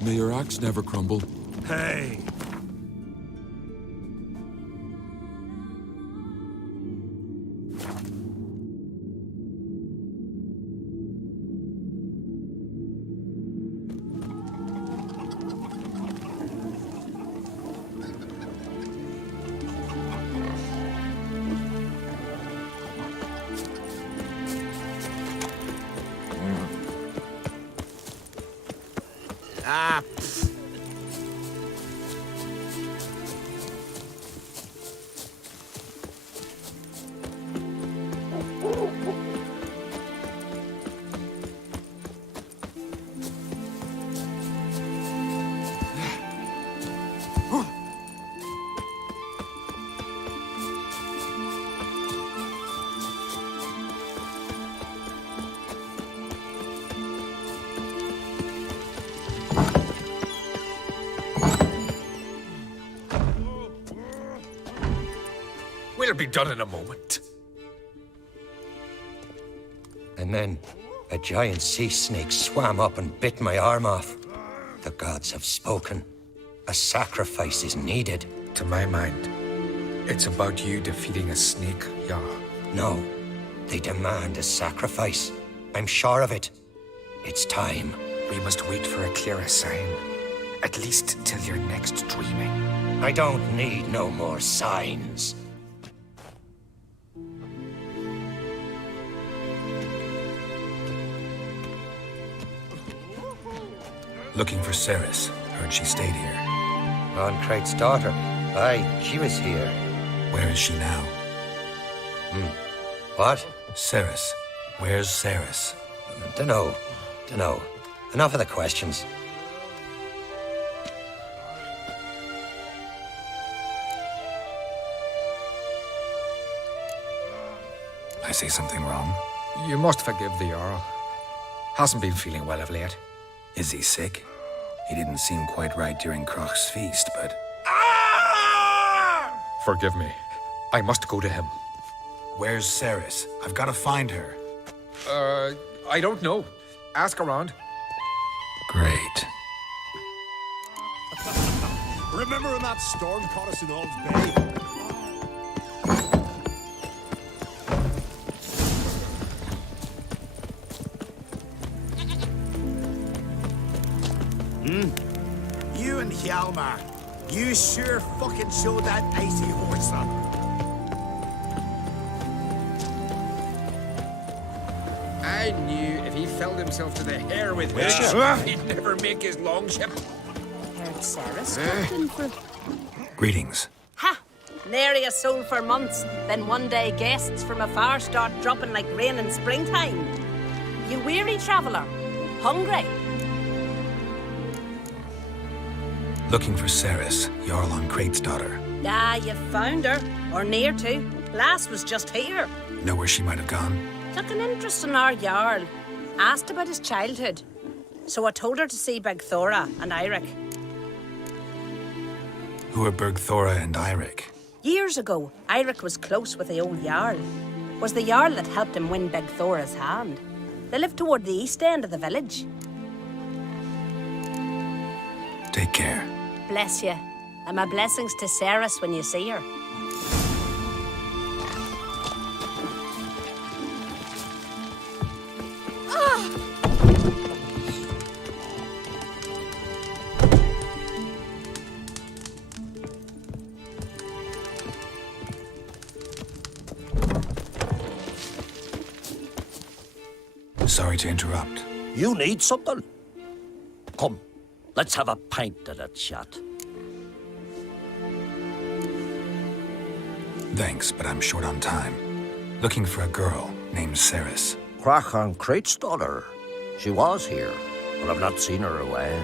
May your axe never crumble. Hey! Ah, We'll be done in a moment. And then a giant sea snake swam up and bit my arm off. The gods have spoken. A sacrifice is needed. To my mind, it's about you defeating a snake, Jarl. No, they demand a sacrifice. I'm sure of it. It's time. We must wait for a clearer sign. At least till your next dreaming. I don't need no more signs. Looking for Ceres. Heard she stayed here. Crate's daughter. Aye, she was here. Where is she now? What? Ceres. Where's Ceres? Dunno. Enough of the questions. I say something wrong? You must forgive the Jarl. Hasn't been feeling well of late. Is he sick? He didn't seem quite right during Kroch's feast, but... Forgive me. I must go to him. Where's Ceres? I've got to find her. I don't know. Ask around. Great. Remember when that storm caught us in Ald's Bay? you and Hjalmar, you sure fucking showed that icy horse up. I knew if he filled himself to the hair with Well, fish, he'd never make his longship. Heard Sarah's captain for... Greetings. Ha! Nary a soul for months. Then one day guests from afar start dropping like rain in springtime. You weary traveller? Hungry? Looking for Ceres, Jarl on Crate's daughter. Ah, you found her. Or near to. Lass was just here. Know where she might have gone? Took an interest in our Jarl. Asked about his childhood. So I told her to see Begthora and Eirik. Who are Bergthora and Eirik? Years ago, Eirik was close with the old Jarl. Was the Jarl that helped him win Begthora's hand. They lived toward the east end of the village. Take care. Bless you. And my blessings to Ceres when you see her. Sorry to interrupt. You need something? Come, let's have a pint of that chat. Thanks, but I'm short on time. Looking for a girl named Ceres. Kroch on Crate's daughter. She was here, but I've not seen her away.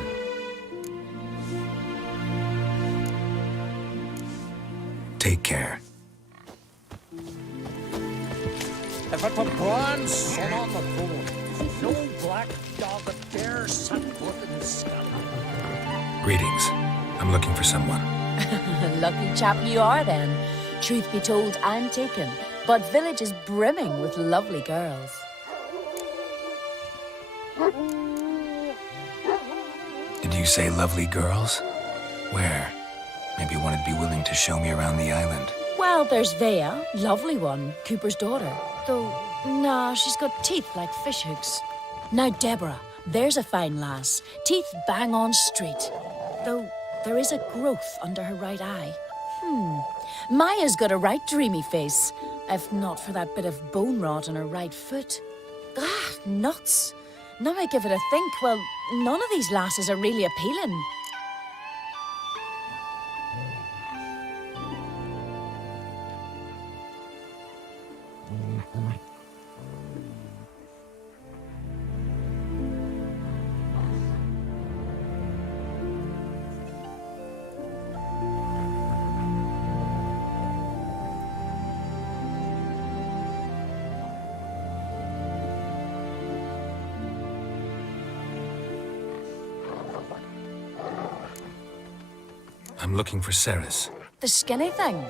Take care. If it were bronze sun on the throne, no black dog that dares set foot in the sky. Greetings. I'm looking for someone. Lucky chap you are then. Truth be told, I'm taken, but village is brimming with lovely girls. Did you say lovely girls? Where? Maybe one would be willing to show me around the island. Well, there's Vea, lovely one, Cooper's daughter. Though, nah, she's got teeth like fish hooks. Now, Deborah, there's a fine lass. Teeth bang on straight. Though, there is a growth under her right eye. Maya's got a right dreamy face, if not for that bit of bone rot on her right foot. Ah, nuts. Now I give it a think, well, none of these lasses are really appealing. I'm looking for Ceres. The skinny thing.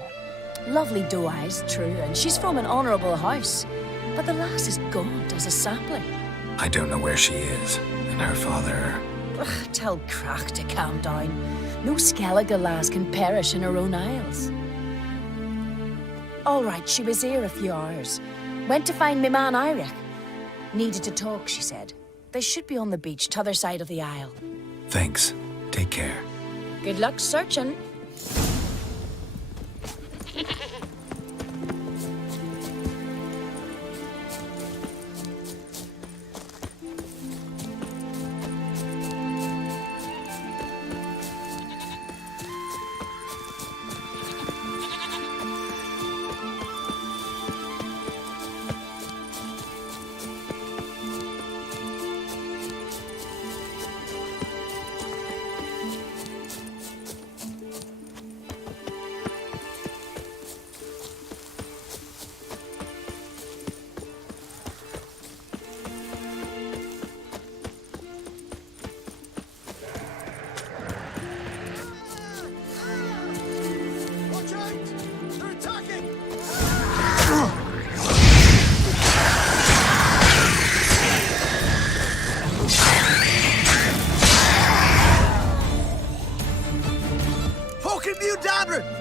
Lovely doe eyes, true, and she's from an honourable house. But the lass is gaunt as a sapling. I don't know where she is, and her father... Ugh, tell Crack to calm down. No Skellige lass can perish in her own isles. All right, she was here a few hours. Went to find me man Eirik. Needed to talk, she said. They should be on the beach, t'other side of the isle. Thanks. Take care. Good luck searching.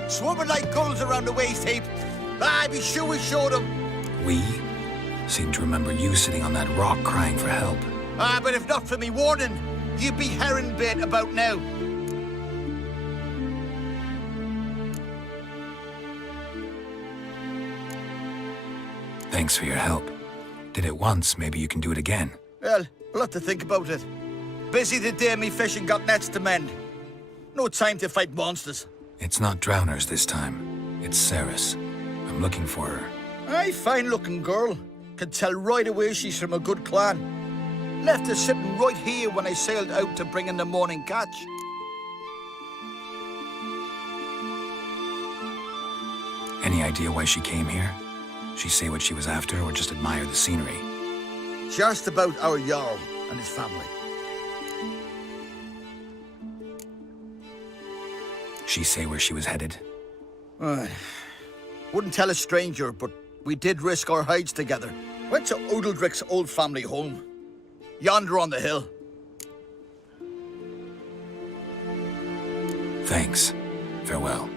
Swarming like gulls around the waist heap. I'd be sure we showed them. We? Seem to remember you sitting on that rock crying for help. But if not for me warning, you'd be herring bait about now. Thanks for your help. Did it once, maybe you can do it again. Well, we'll have to think about it. Busy the day me fishing got nets to mend. No time to fight monsters. It's not drowners this time. It's Ceres. I'm looking for her. Aye, fine-looking girl. Can tell right away she's from a good clan. Left her sitting right here when I sailed out to bring in the morning catch. Any idea why she came here? She say what she was after or just admire the scenery? She asked about our Jarl and his family. She say where she was headed? Wouldn't tell a stranger, but we did risk our hides together. Went to Odeldrick's old family home. Yonder on the hill. Thanks. Farewell.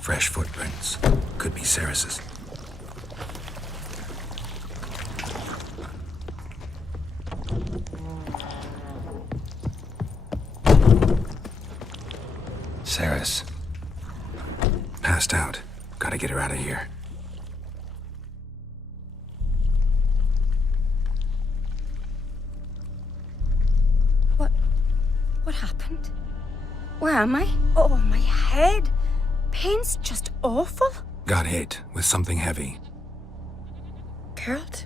Fresh footprints. Could be Ceres's. Ceres. Passed out. Gotta get her out of here. What happened? Where am I? Oh, my head. Pain's just awful. Got hit with something heavy. Geralt,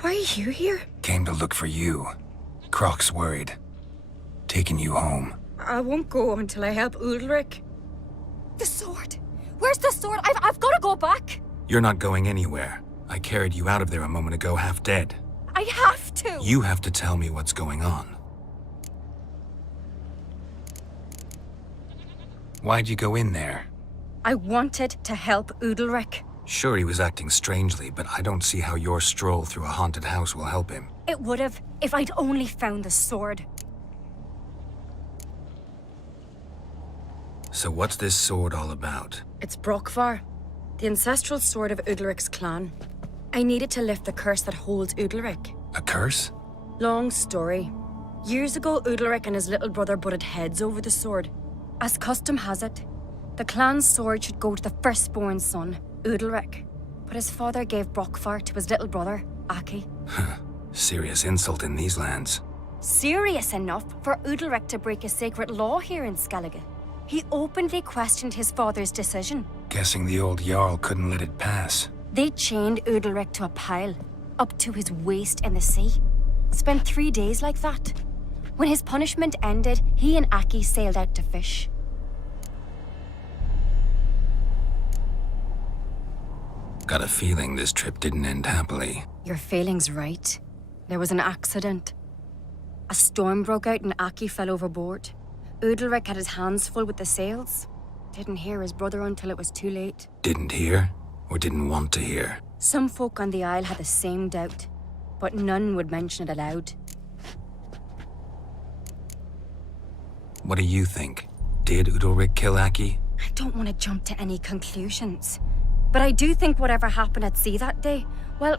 why are you here? Came to look for you. Croc's worried. Taking you home. I won't go until I help Udalric. The sword. Where's the sword? I've got to go back. You're not going anywhere. I carried you out of there a moment ago half dead. I have to. You have to tell me what's going on. Why'd you go in there? I wanted to help Udalric. Sure, he was acting strangely, but I don't see how your stroll through a haunted house will help him. It would have if I'd only found the sword. So what's this sword all about? It's Brokvar, the ancestral sword of Udalric's clan. I needed to lift the curse that holds Udalric. A curse? Long story. Years ago, Udalric and his little brother butted heads over the sword. As custom has it, the clan's sword should go to the firstborn son, Udalric. But his father gave Brokvar to his little brother, Aki. Serious insult in these lands. Serious enough for Udalric to break a sacred law here in Skellige. He openly questioned his father's decision. Guessing the old Jarl couldn't let it pass. They chained Udalric to a pile, up to his waist in the sea. Spent 3 days like that. When his punishment ended, he and Aki sailed out to fish. Got a feeling this trip didn't end happily. Your feeling's right. There was an accident. A storm broke out and Aki fell overboard. Udalric had his hands full with the sails. Didn't hear his brother until it was too late. Didn't hear? Or didn't want to hear? Some folk on the Isle had the same doubt, but none would mention it aloud. What do you think? Did Udalric kill Aki? I don't want to jump to any conclusions. But I do think whatever happened at sea that day, well,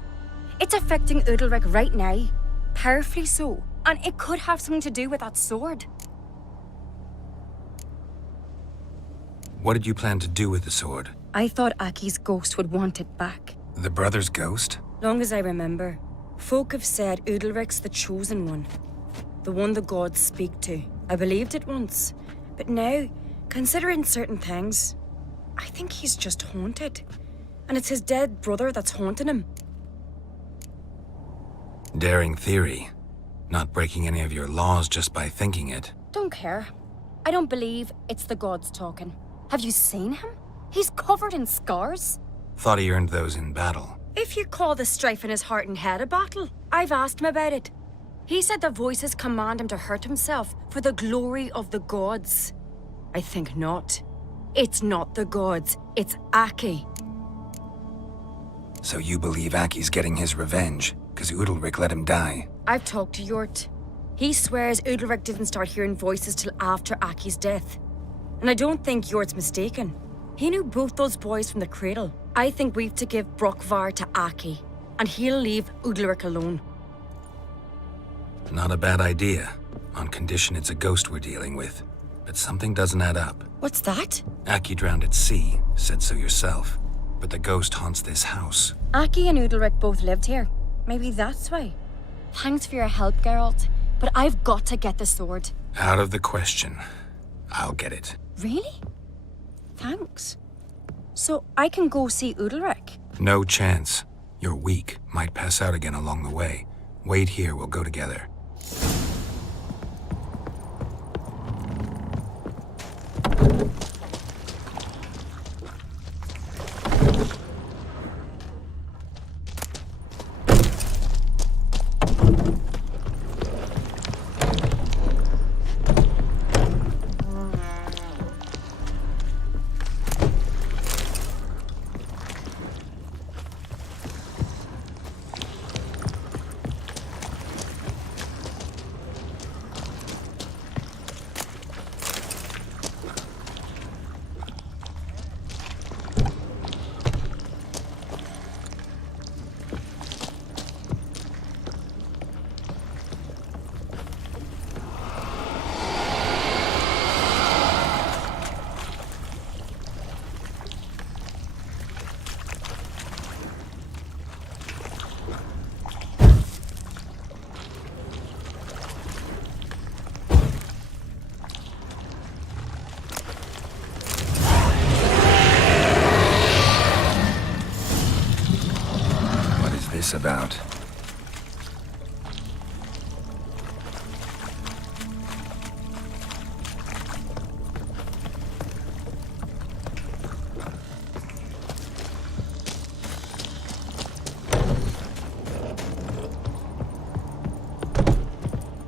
it's affecting Udalric right now. Powerfully so. And it could have something to do with that sword. What did you plan to do with the sword? I thought Aki's ghost would want it back. The brother's ghost? Long as I remember, folk have said Udalric's the chosen one. The one the gods speak to. I believed it once. But now, considering certain things, I think he's just haunted. And it's his dead brother that's haunting him. Daring theory. Not breaking any of your laws just by thinking it. Don't care. I don't believe it's the gods talking. Have you seen him? He's covered in scars. Thought he earned those in battle. If you call the strife in his heart and head a battle, I've asked him about it. He said the voices command him to hurt himself for the glory of the gods. I think not. It's not the gods, it's Aki. So you believe Aki's getting his revenge, because Udalric let him die? I've talked to Yort. He swears Udalric didn't start hearing voices till after Aki's death. And I don't think Yort's mistaken. He knew both those boys from the cradle. I think we've to give Brokvar to Aki, and he'll leave Udalric alone. Not a bad idea, on condition it's a ghost we're dealing with. But something doesn't add up. What's that? Aki drowned at sea, said so yourself. But the ghost haunts this house. Aki and Udalric both lived here. Maybe that's why. Thanks for your help, Geralt. But I've got to get the sword. Out of the question. I'll get it. Really? Thanks. So I can go see Udalric? No chance. You're weak. Might pass out again along the way. Wait here, we'll go together. about.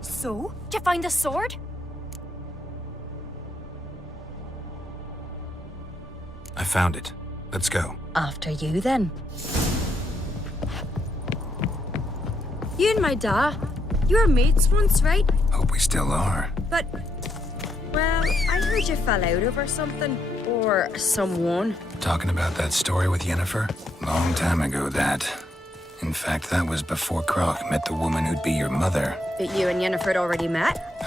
So, did you find the sword? I found it. Let's go. After you, then. You and my da, you were mates once, right? Hope we still are. But, well, I heard you fell out over something. Or someone. Talking about that story with Yennefer? Long time ago, that. In fact, that was before Croc met the woman who'd be your mother. But you and Yennefer had already met?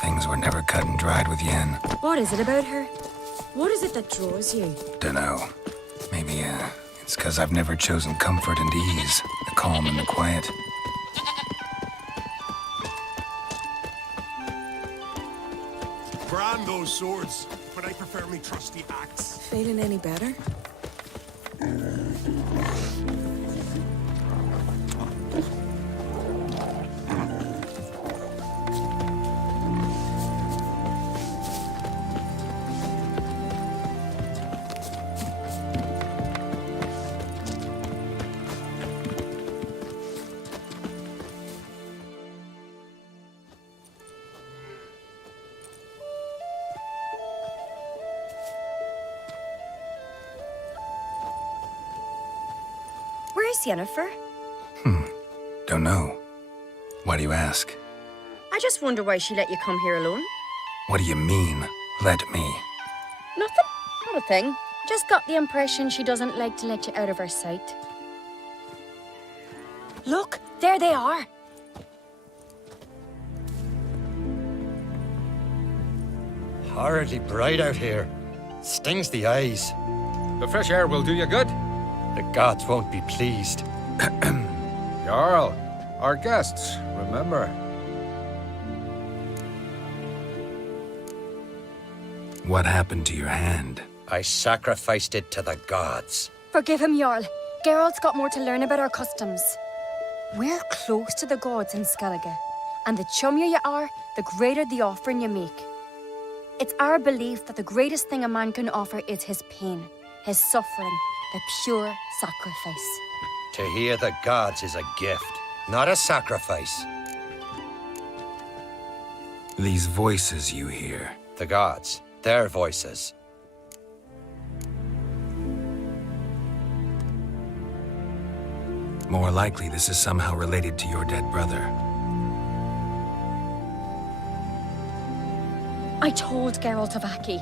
Things were never cut and dried with Yen. What is it about her? What is it that draws you? Dunno. Maybe, it's because I've never chosen comfort and ease, the calm and the quiet. Brand those swords, but I prefer me trusty axe. Feeling any better? Where's Yennefer? Don't know. Why do you ask? I just wonder why she let you come here alone. What do you mean, let me? Nothing. Not a thing. Just got the impression she doesn't like to let you out of her sight. Look, there they are. Horridly bright out here. Stings the eyes. The fresh air will do you good. The gods won't be pleased. Jarl, our guests, remember. What happened to your hand? I sacrificed it to the gods. Forgive him, Jarl. Geralt's got more to learn about our customs. We're close to the gods in Skellige, and the chummier you are, the greater the offering you make. It's our belief that the greatest thing a man can offer is his pain, his suffering, the pure sacrifice. To hear the gods is a gift, not a sacrifice. These voices you hear. The gods, their voices. More likely this is somehow related to your dead brother. I told Geralt of Aki.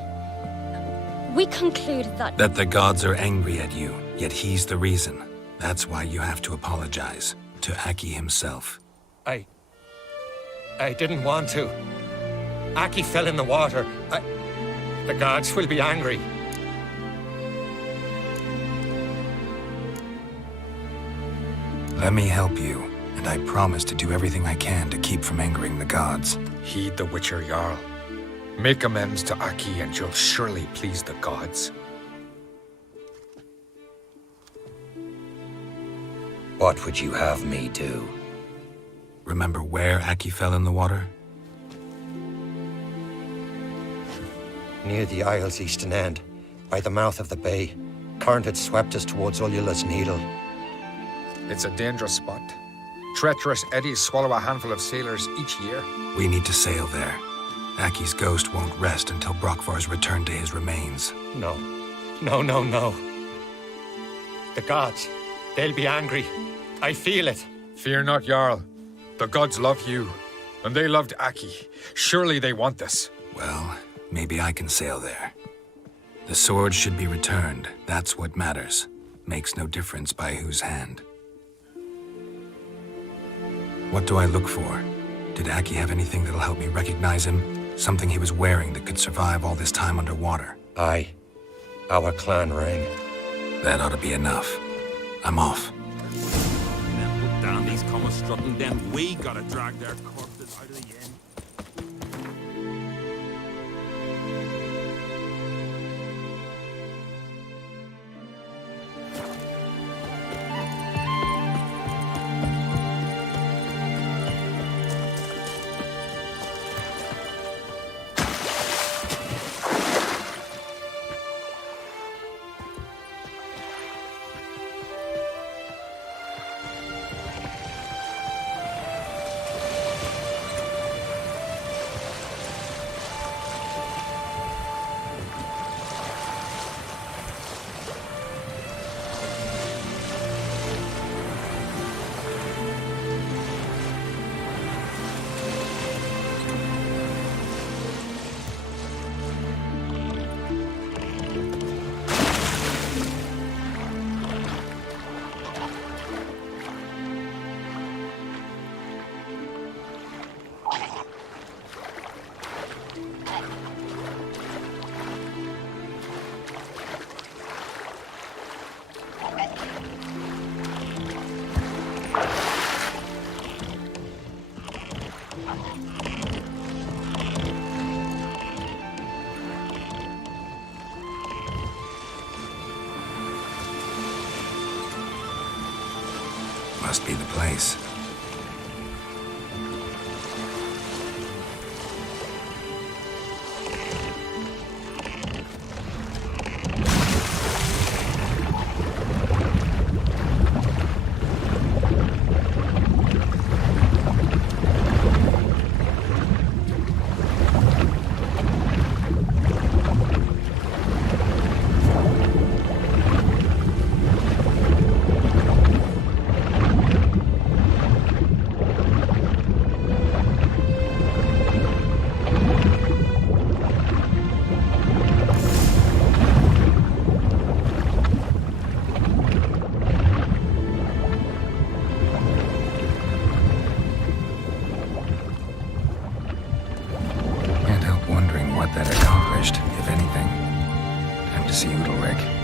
We concluded that... That the gods are angry at you, yet he's the reason. That's why you have to apologize. To Aki himself. I didn't want to. Aki fell in the water. The gods will be angry. Let me help you, and I promise to do everything I can to keep from angering the gods. Heed the Witcher Jarl. Make amends to Aki and you'll surely please the gods. What would you have me do? Remember where Aki fell in the water? Near the Isle's eastern end, by the mouth of the bay. Current had swept us towards Ullula's Needle. It's a dangerous spot. Treacherous eddies swallow a handful of sailors each year. We need to sail there. Aki's ghost won't rest until Brokvar's returned to his remains. No. No. The gods, they'll be angry. I feel it. Fear not, Jarl. The gods love you, and they loved Aki. Surely they want this. Well, maybe I can sail there. The sword should be returned. That's what matters. Makes no difference by whose hand. What do I look for? Did Aki have anything that'll help me recognize him? Something he was wearing that could survive all this time underwater? Aye. Our clan ring. That ought to be enough. I'm off. Now put down these commas strutting, then we gotta drag their corpses out of the inn. must be the place. That accomplished, if anything. Time to see Udalric.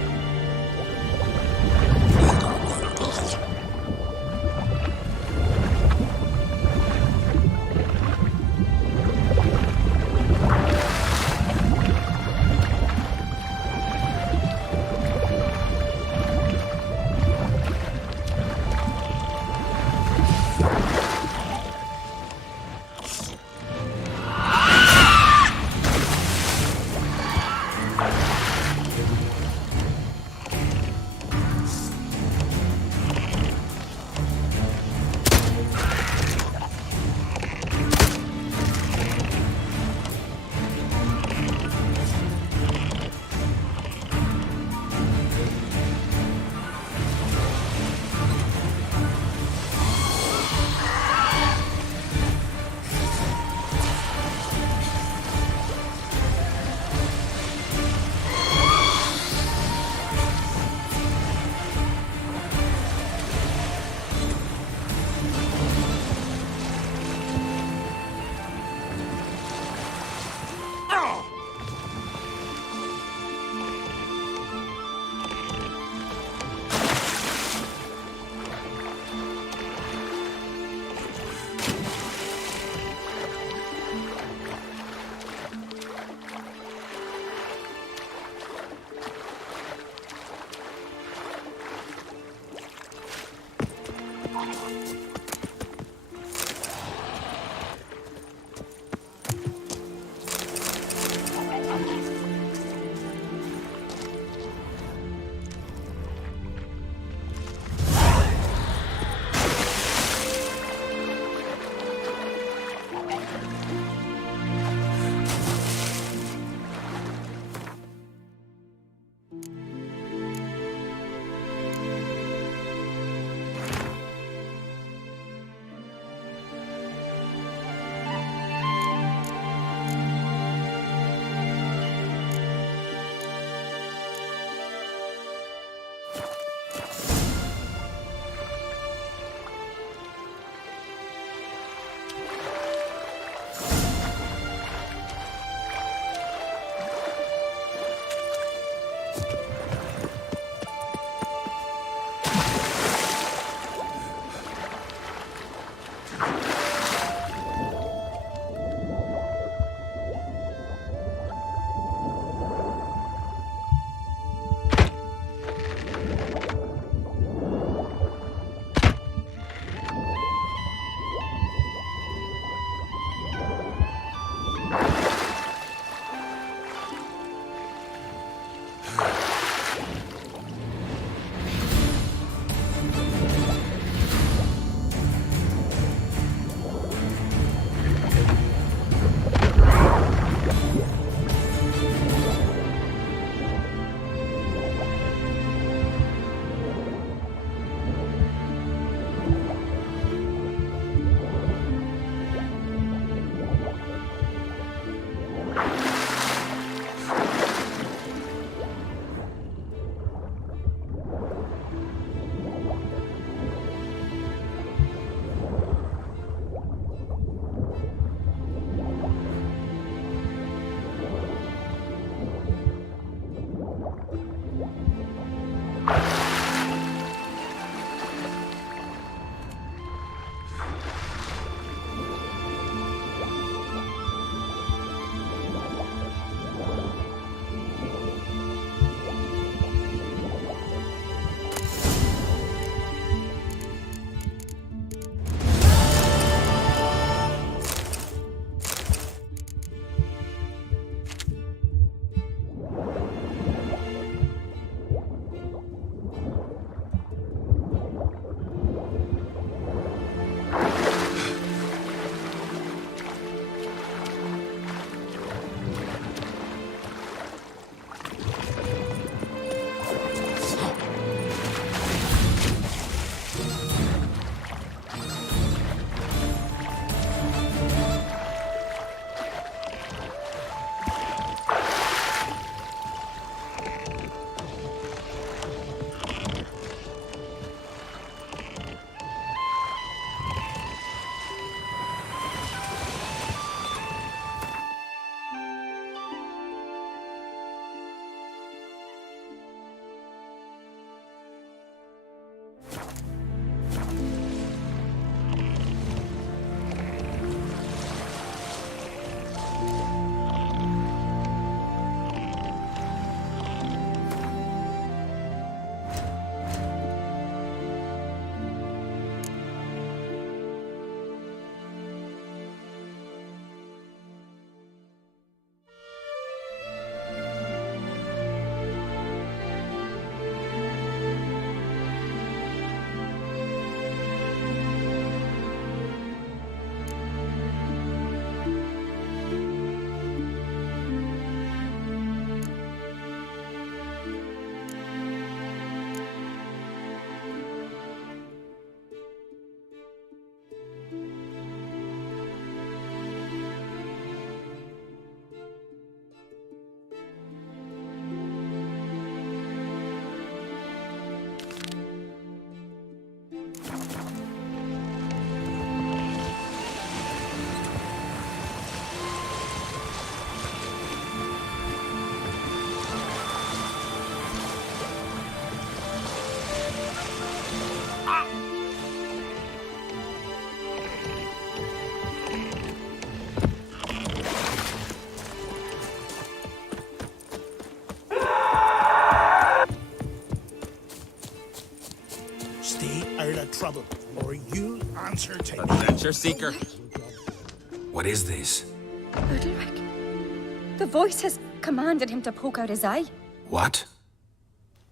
Stay out of trouble, or you'll answer to me. Adventure seeker. What is this? Udalric. The voice has commanded him to poke out his eye. What?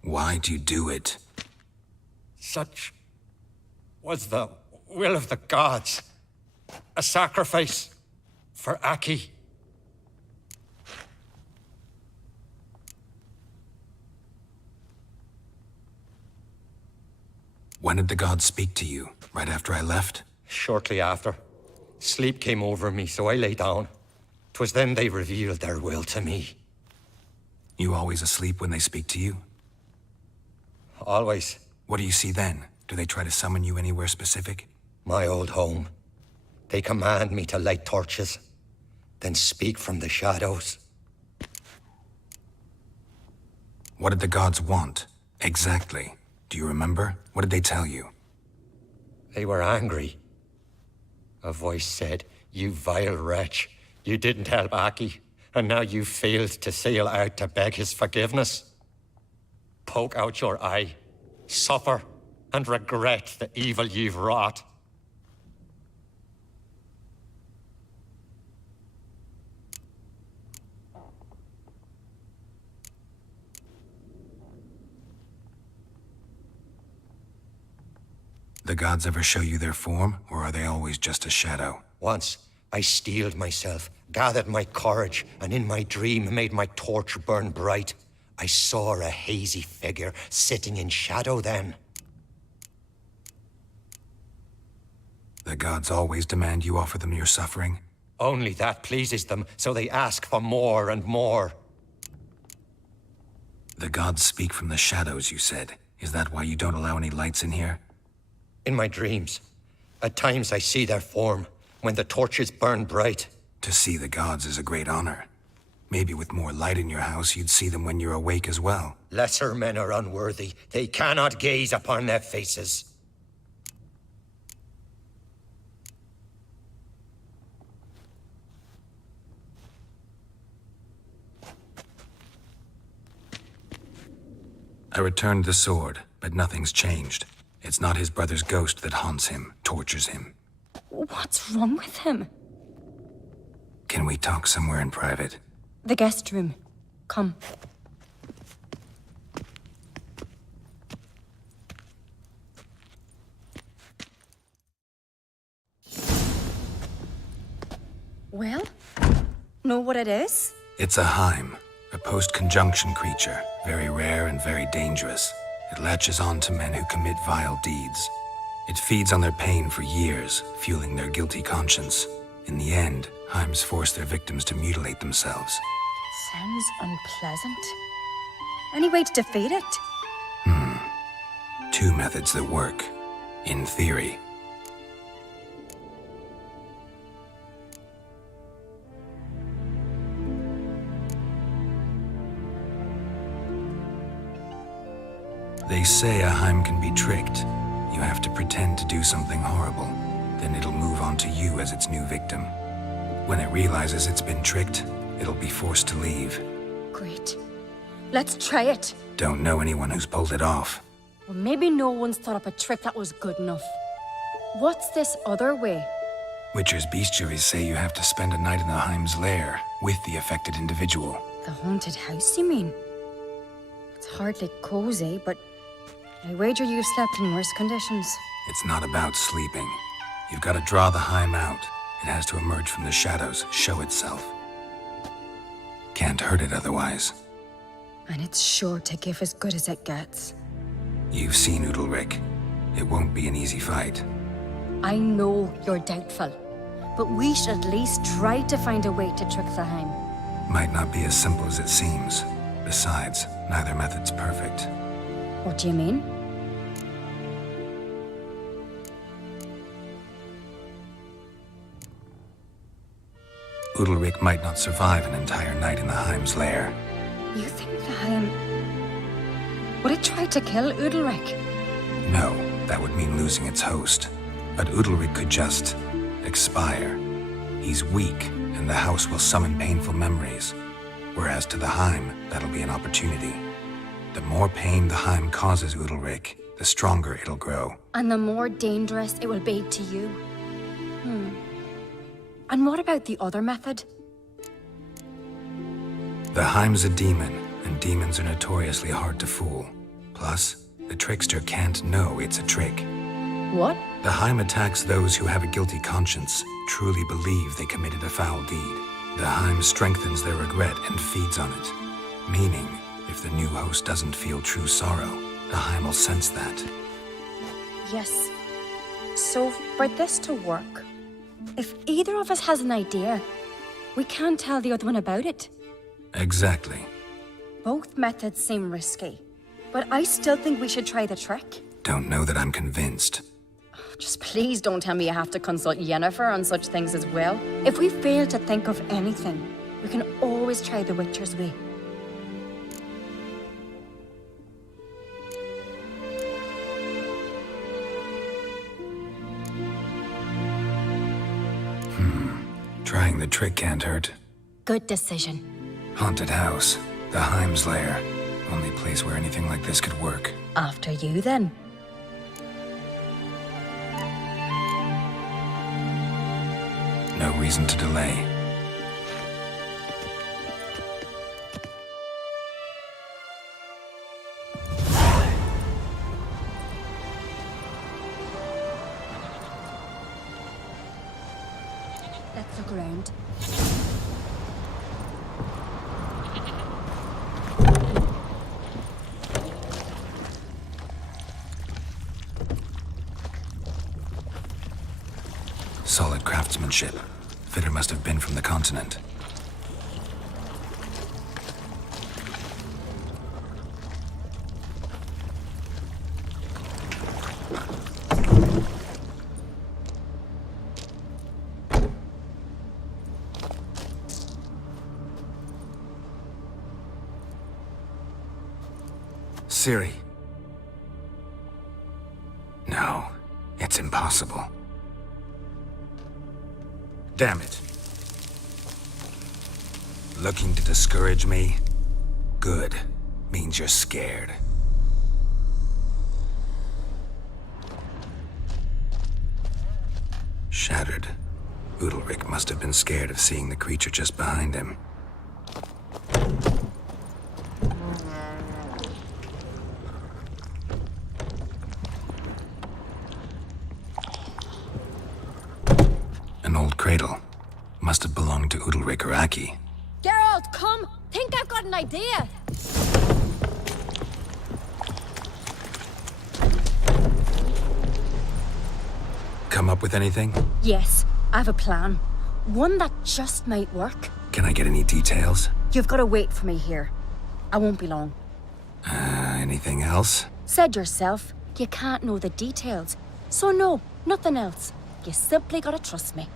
Why do you do it? Such was the will of the gods. A sacrifice for Aki. When did the gods speak to you? Right after I left? Shortly after. Sleep came over me, so I lay down. 'Twas then they revealed their will to me. You always asleep when they speak to you? Always. What do you see then? Do they try to summon you anywhere specific? My old home. They command me to light torches, then speak from the shadows. What did the gods want? Exactly. Do you remember? What did they tell you? They were angry. A voice said, "You vile wretch, you didn't help Aki, and now you failed to sail out to beg his forgiveness. Poke out your eye, suffer, and regret the evil you've wrought." The gods ever show you their form, or are they always just a shadow? Once, I steeled myself, gathered my courage, and in my dream made my torch burn bright. I saw a hazy figure sitting in shadow then. The gods always demand you offer them your suffering? Only that pleases them, so they ask for more and more. The gods speak from the shadows, you said. Is that why you don't allow any lights in here? In my dreams, at times I see their form, when the torches burn bright. To see the gods is a great honor. Maybe with more light in your house, you'd see them when you're awake as well. Lesser men are unworthy. They cannot gaze upon their faces. I returned the sword, but nothing's changed. It's not his brother's ghost that haunts him, tortures him. What's wrong with him? Can we talk somewhere in private? The guest room. Come. Well, know what it is? It's a Heim, a post-conjunction creature, very rare and very dangerous. It latches on to men who commit vile deeds. It feeds on their pain for years, fueling their guilty conscience. In the end, Heims force their victims to mutilate themselves. Sounds unpleasant. Any way to defeat it? Two methods that work, in theory. They say a Heim can be tricked. You have to pretend to do something horrible. Then it'll move on to you as its new victim. When it realizes it's been tricked, it'll be forced to leave. Great. Let's try it. Don't know anyone who's pulled it off. Well, maybe no one's thought up a trick that was good enough. What's this other way? Witcher's bestiaries say you have to spend a night in the Heim's lair with the affected individual. The haunted house, you mean? It's hardly cozy, but I wager you've slept in worse conditions. It's not about sleeping. You've got to draw the Heim out. It has to emerge from the shadows, show itself. Can't hurt it otherwise. And it's sure to give as good as it gets. You've seen Udalric. It won't be an easy fight. I know you're doubtful, but we should at least try to find a way to trick the Heim. Might not be as simple as it seems. Besides, neither method's perfect. What do you mean? Udalric might not survive an entire night in the Heim's lair. You think the Heim... Would it try to kill Udalric? No, that would mean losing its host. But Udalric could just... expire. He's weak, and the house will summon painful memories. Whereas to the Heim, that'll be an opportunity. The more pain the Heim causes Udalric, the stronger it'll grow. And the more dangerous it will be to you. And what about the other method? The Heim's a demon, and demons are notoriously hard to fool. Plus, the trickster can't know it's a trick. What? The Heim attacks those who have a guilty conscience, truly believe they committed a foul deed. The Heim strengthens their regret and feeds on it. Meaning, if the new host doesn't feel true sorrow, the Heim will sense that. Yes. So, for this to work, if either of us has an idea, we can't tell the other one about it. Exactly. Both methods seem risky, but I still think we should try the trick. Don't know that I'm convinced. Just please don't tell me you have to consult Yennefer on such things as well. If we fail to think of anything, we can always try the Witcher's way. Trying the trick can't hurt. Good decision. Haunted house. The Heim's lair. Only place where anything like this could work. After you, then. No reason to delay. That's the ground. Solid craftsmanship. Fitter must have been from the continent. Ciri. No, it's impossible. Damn it. Looking to discourage me? Good. Means you're scared. Shattered. Udalric must have been scared of seeing the creature just behind him. An old cradle. Must have belonged to Udalric or Aki. Geralt, come! Think I've got an idea! Come up with anything? Yes, I have a plan. One that just might work. Can I get any details? You've got to wait for me here. I won't be long. Anything else? Said yourself, you can't know the details. So no, nothing else. You simply gotta trust me.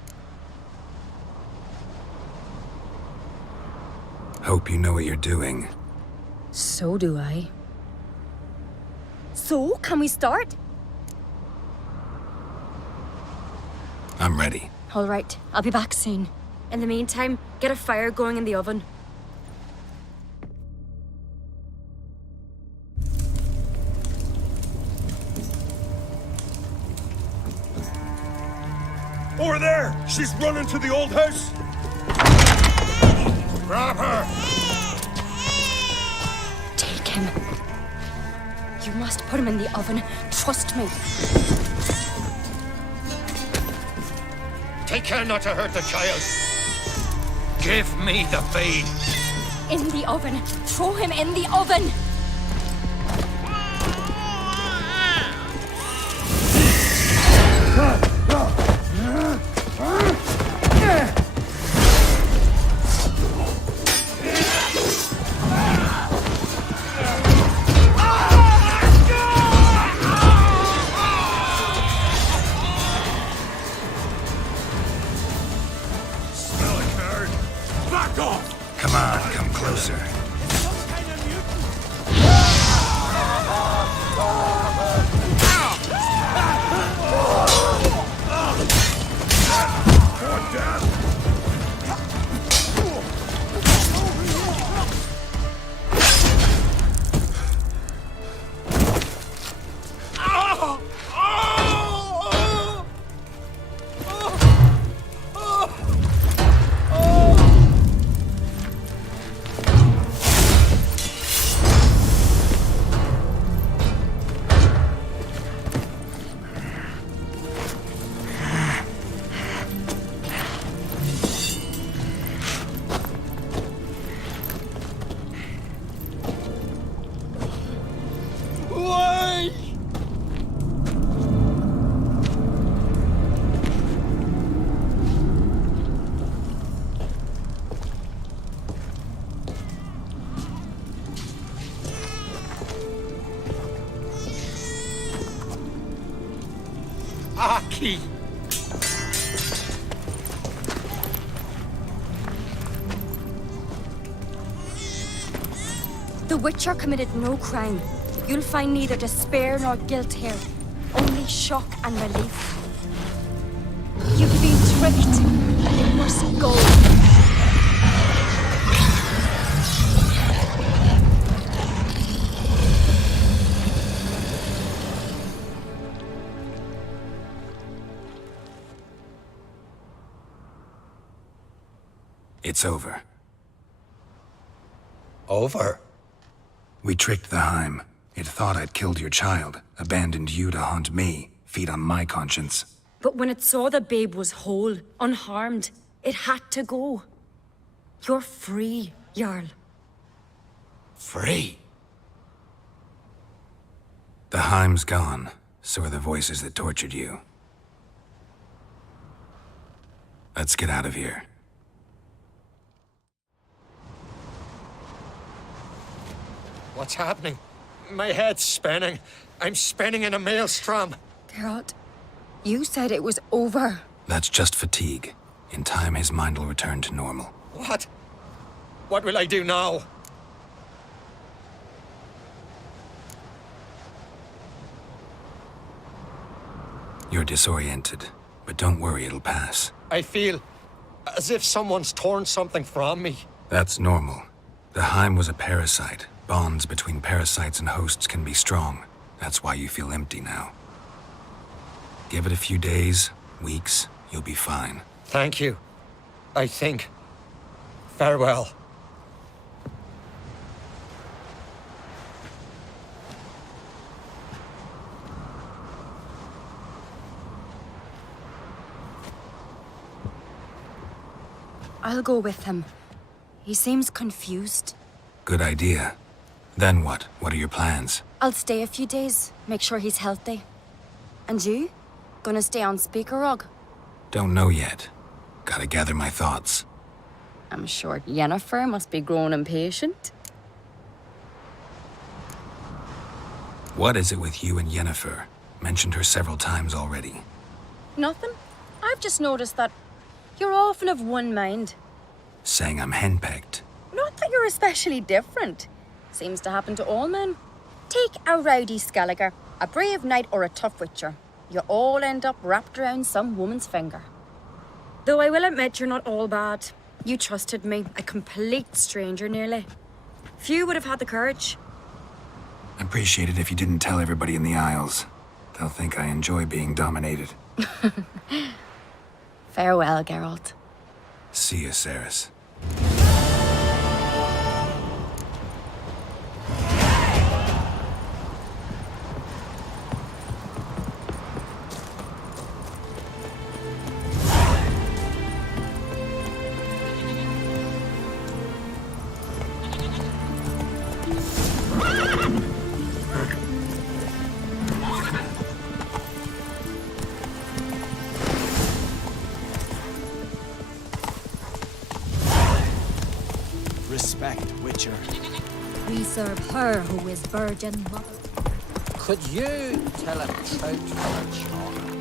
Hope you know what you're doing. So do I. So, can we start? I'm ready. All right, I'll be back soon. In the meantime, get a fire going in the oven. Over there! She's running to the old house! Grab her! Take him. You must put him in the oven. Trust me. Take care not to hurt the child. Give me the babe. In the oven. Throw him in the oven. Come on, come closer. Aki! The Witcher committed no crime. You'll find neither despair nor guilt here. Only shock and relief. You've been tricked. You must go. It's over. Over? We tricked the Heim. It thought I'd killed your child, abandoned you to haunt me, feed on my conscience. But when it saw the babe was whole, unharmed, it had to go. You're free, Jarl. Free? The Heim's gone, so are the voices that tortured you. Let's get out of here. What's happening? My head's spinning. I'm spinning in a maelstrom. Geralt, you said it was over. That's just fatigue. In time, his mind will return to normal. What? What will I do now? You're disoriented, but don't worry, it'll pass. I feel as if someone's torn something from me. That's normal. The Heim was a parasite. Bonds between parasites and hosts can be strong. That's why you feel empty now. Give it a few days, weeks, you'll be fine. Thank you. I think. Farewell. I'll go with him. He seems confused. Good idea. Then what? What are your plans? I'll stay a few days, make sure he's healthy. And you? Gonna stay on Speaker Rog? Don't know yet. Gotta gather my thoughts. I'm sure Yennefer must be growing impatient. What is it with you and Yennefer? Mentioned her several times already. Nothing. I've just noticed that you're often of one mind. Saying I'm henpecked. Not that you're especially different. Seems to happen to all men. Take a rowdy Skelliger, a brave knight or a tough witcher. You all end up wrapped around some woman's finger. Though I will admit you're not all bad. You trusted me, a complete stranger nearly. Few would have had the courage. I'd appreciate it if you didn't tell everybody in the Isles. They'll think I enjoy being dominated. Farewell, Geralt. See you, Cerys. Respect, Witcher. We serve her who is Virgin Mother. Could you tell a trout from a chalk?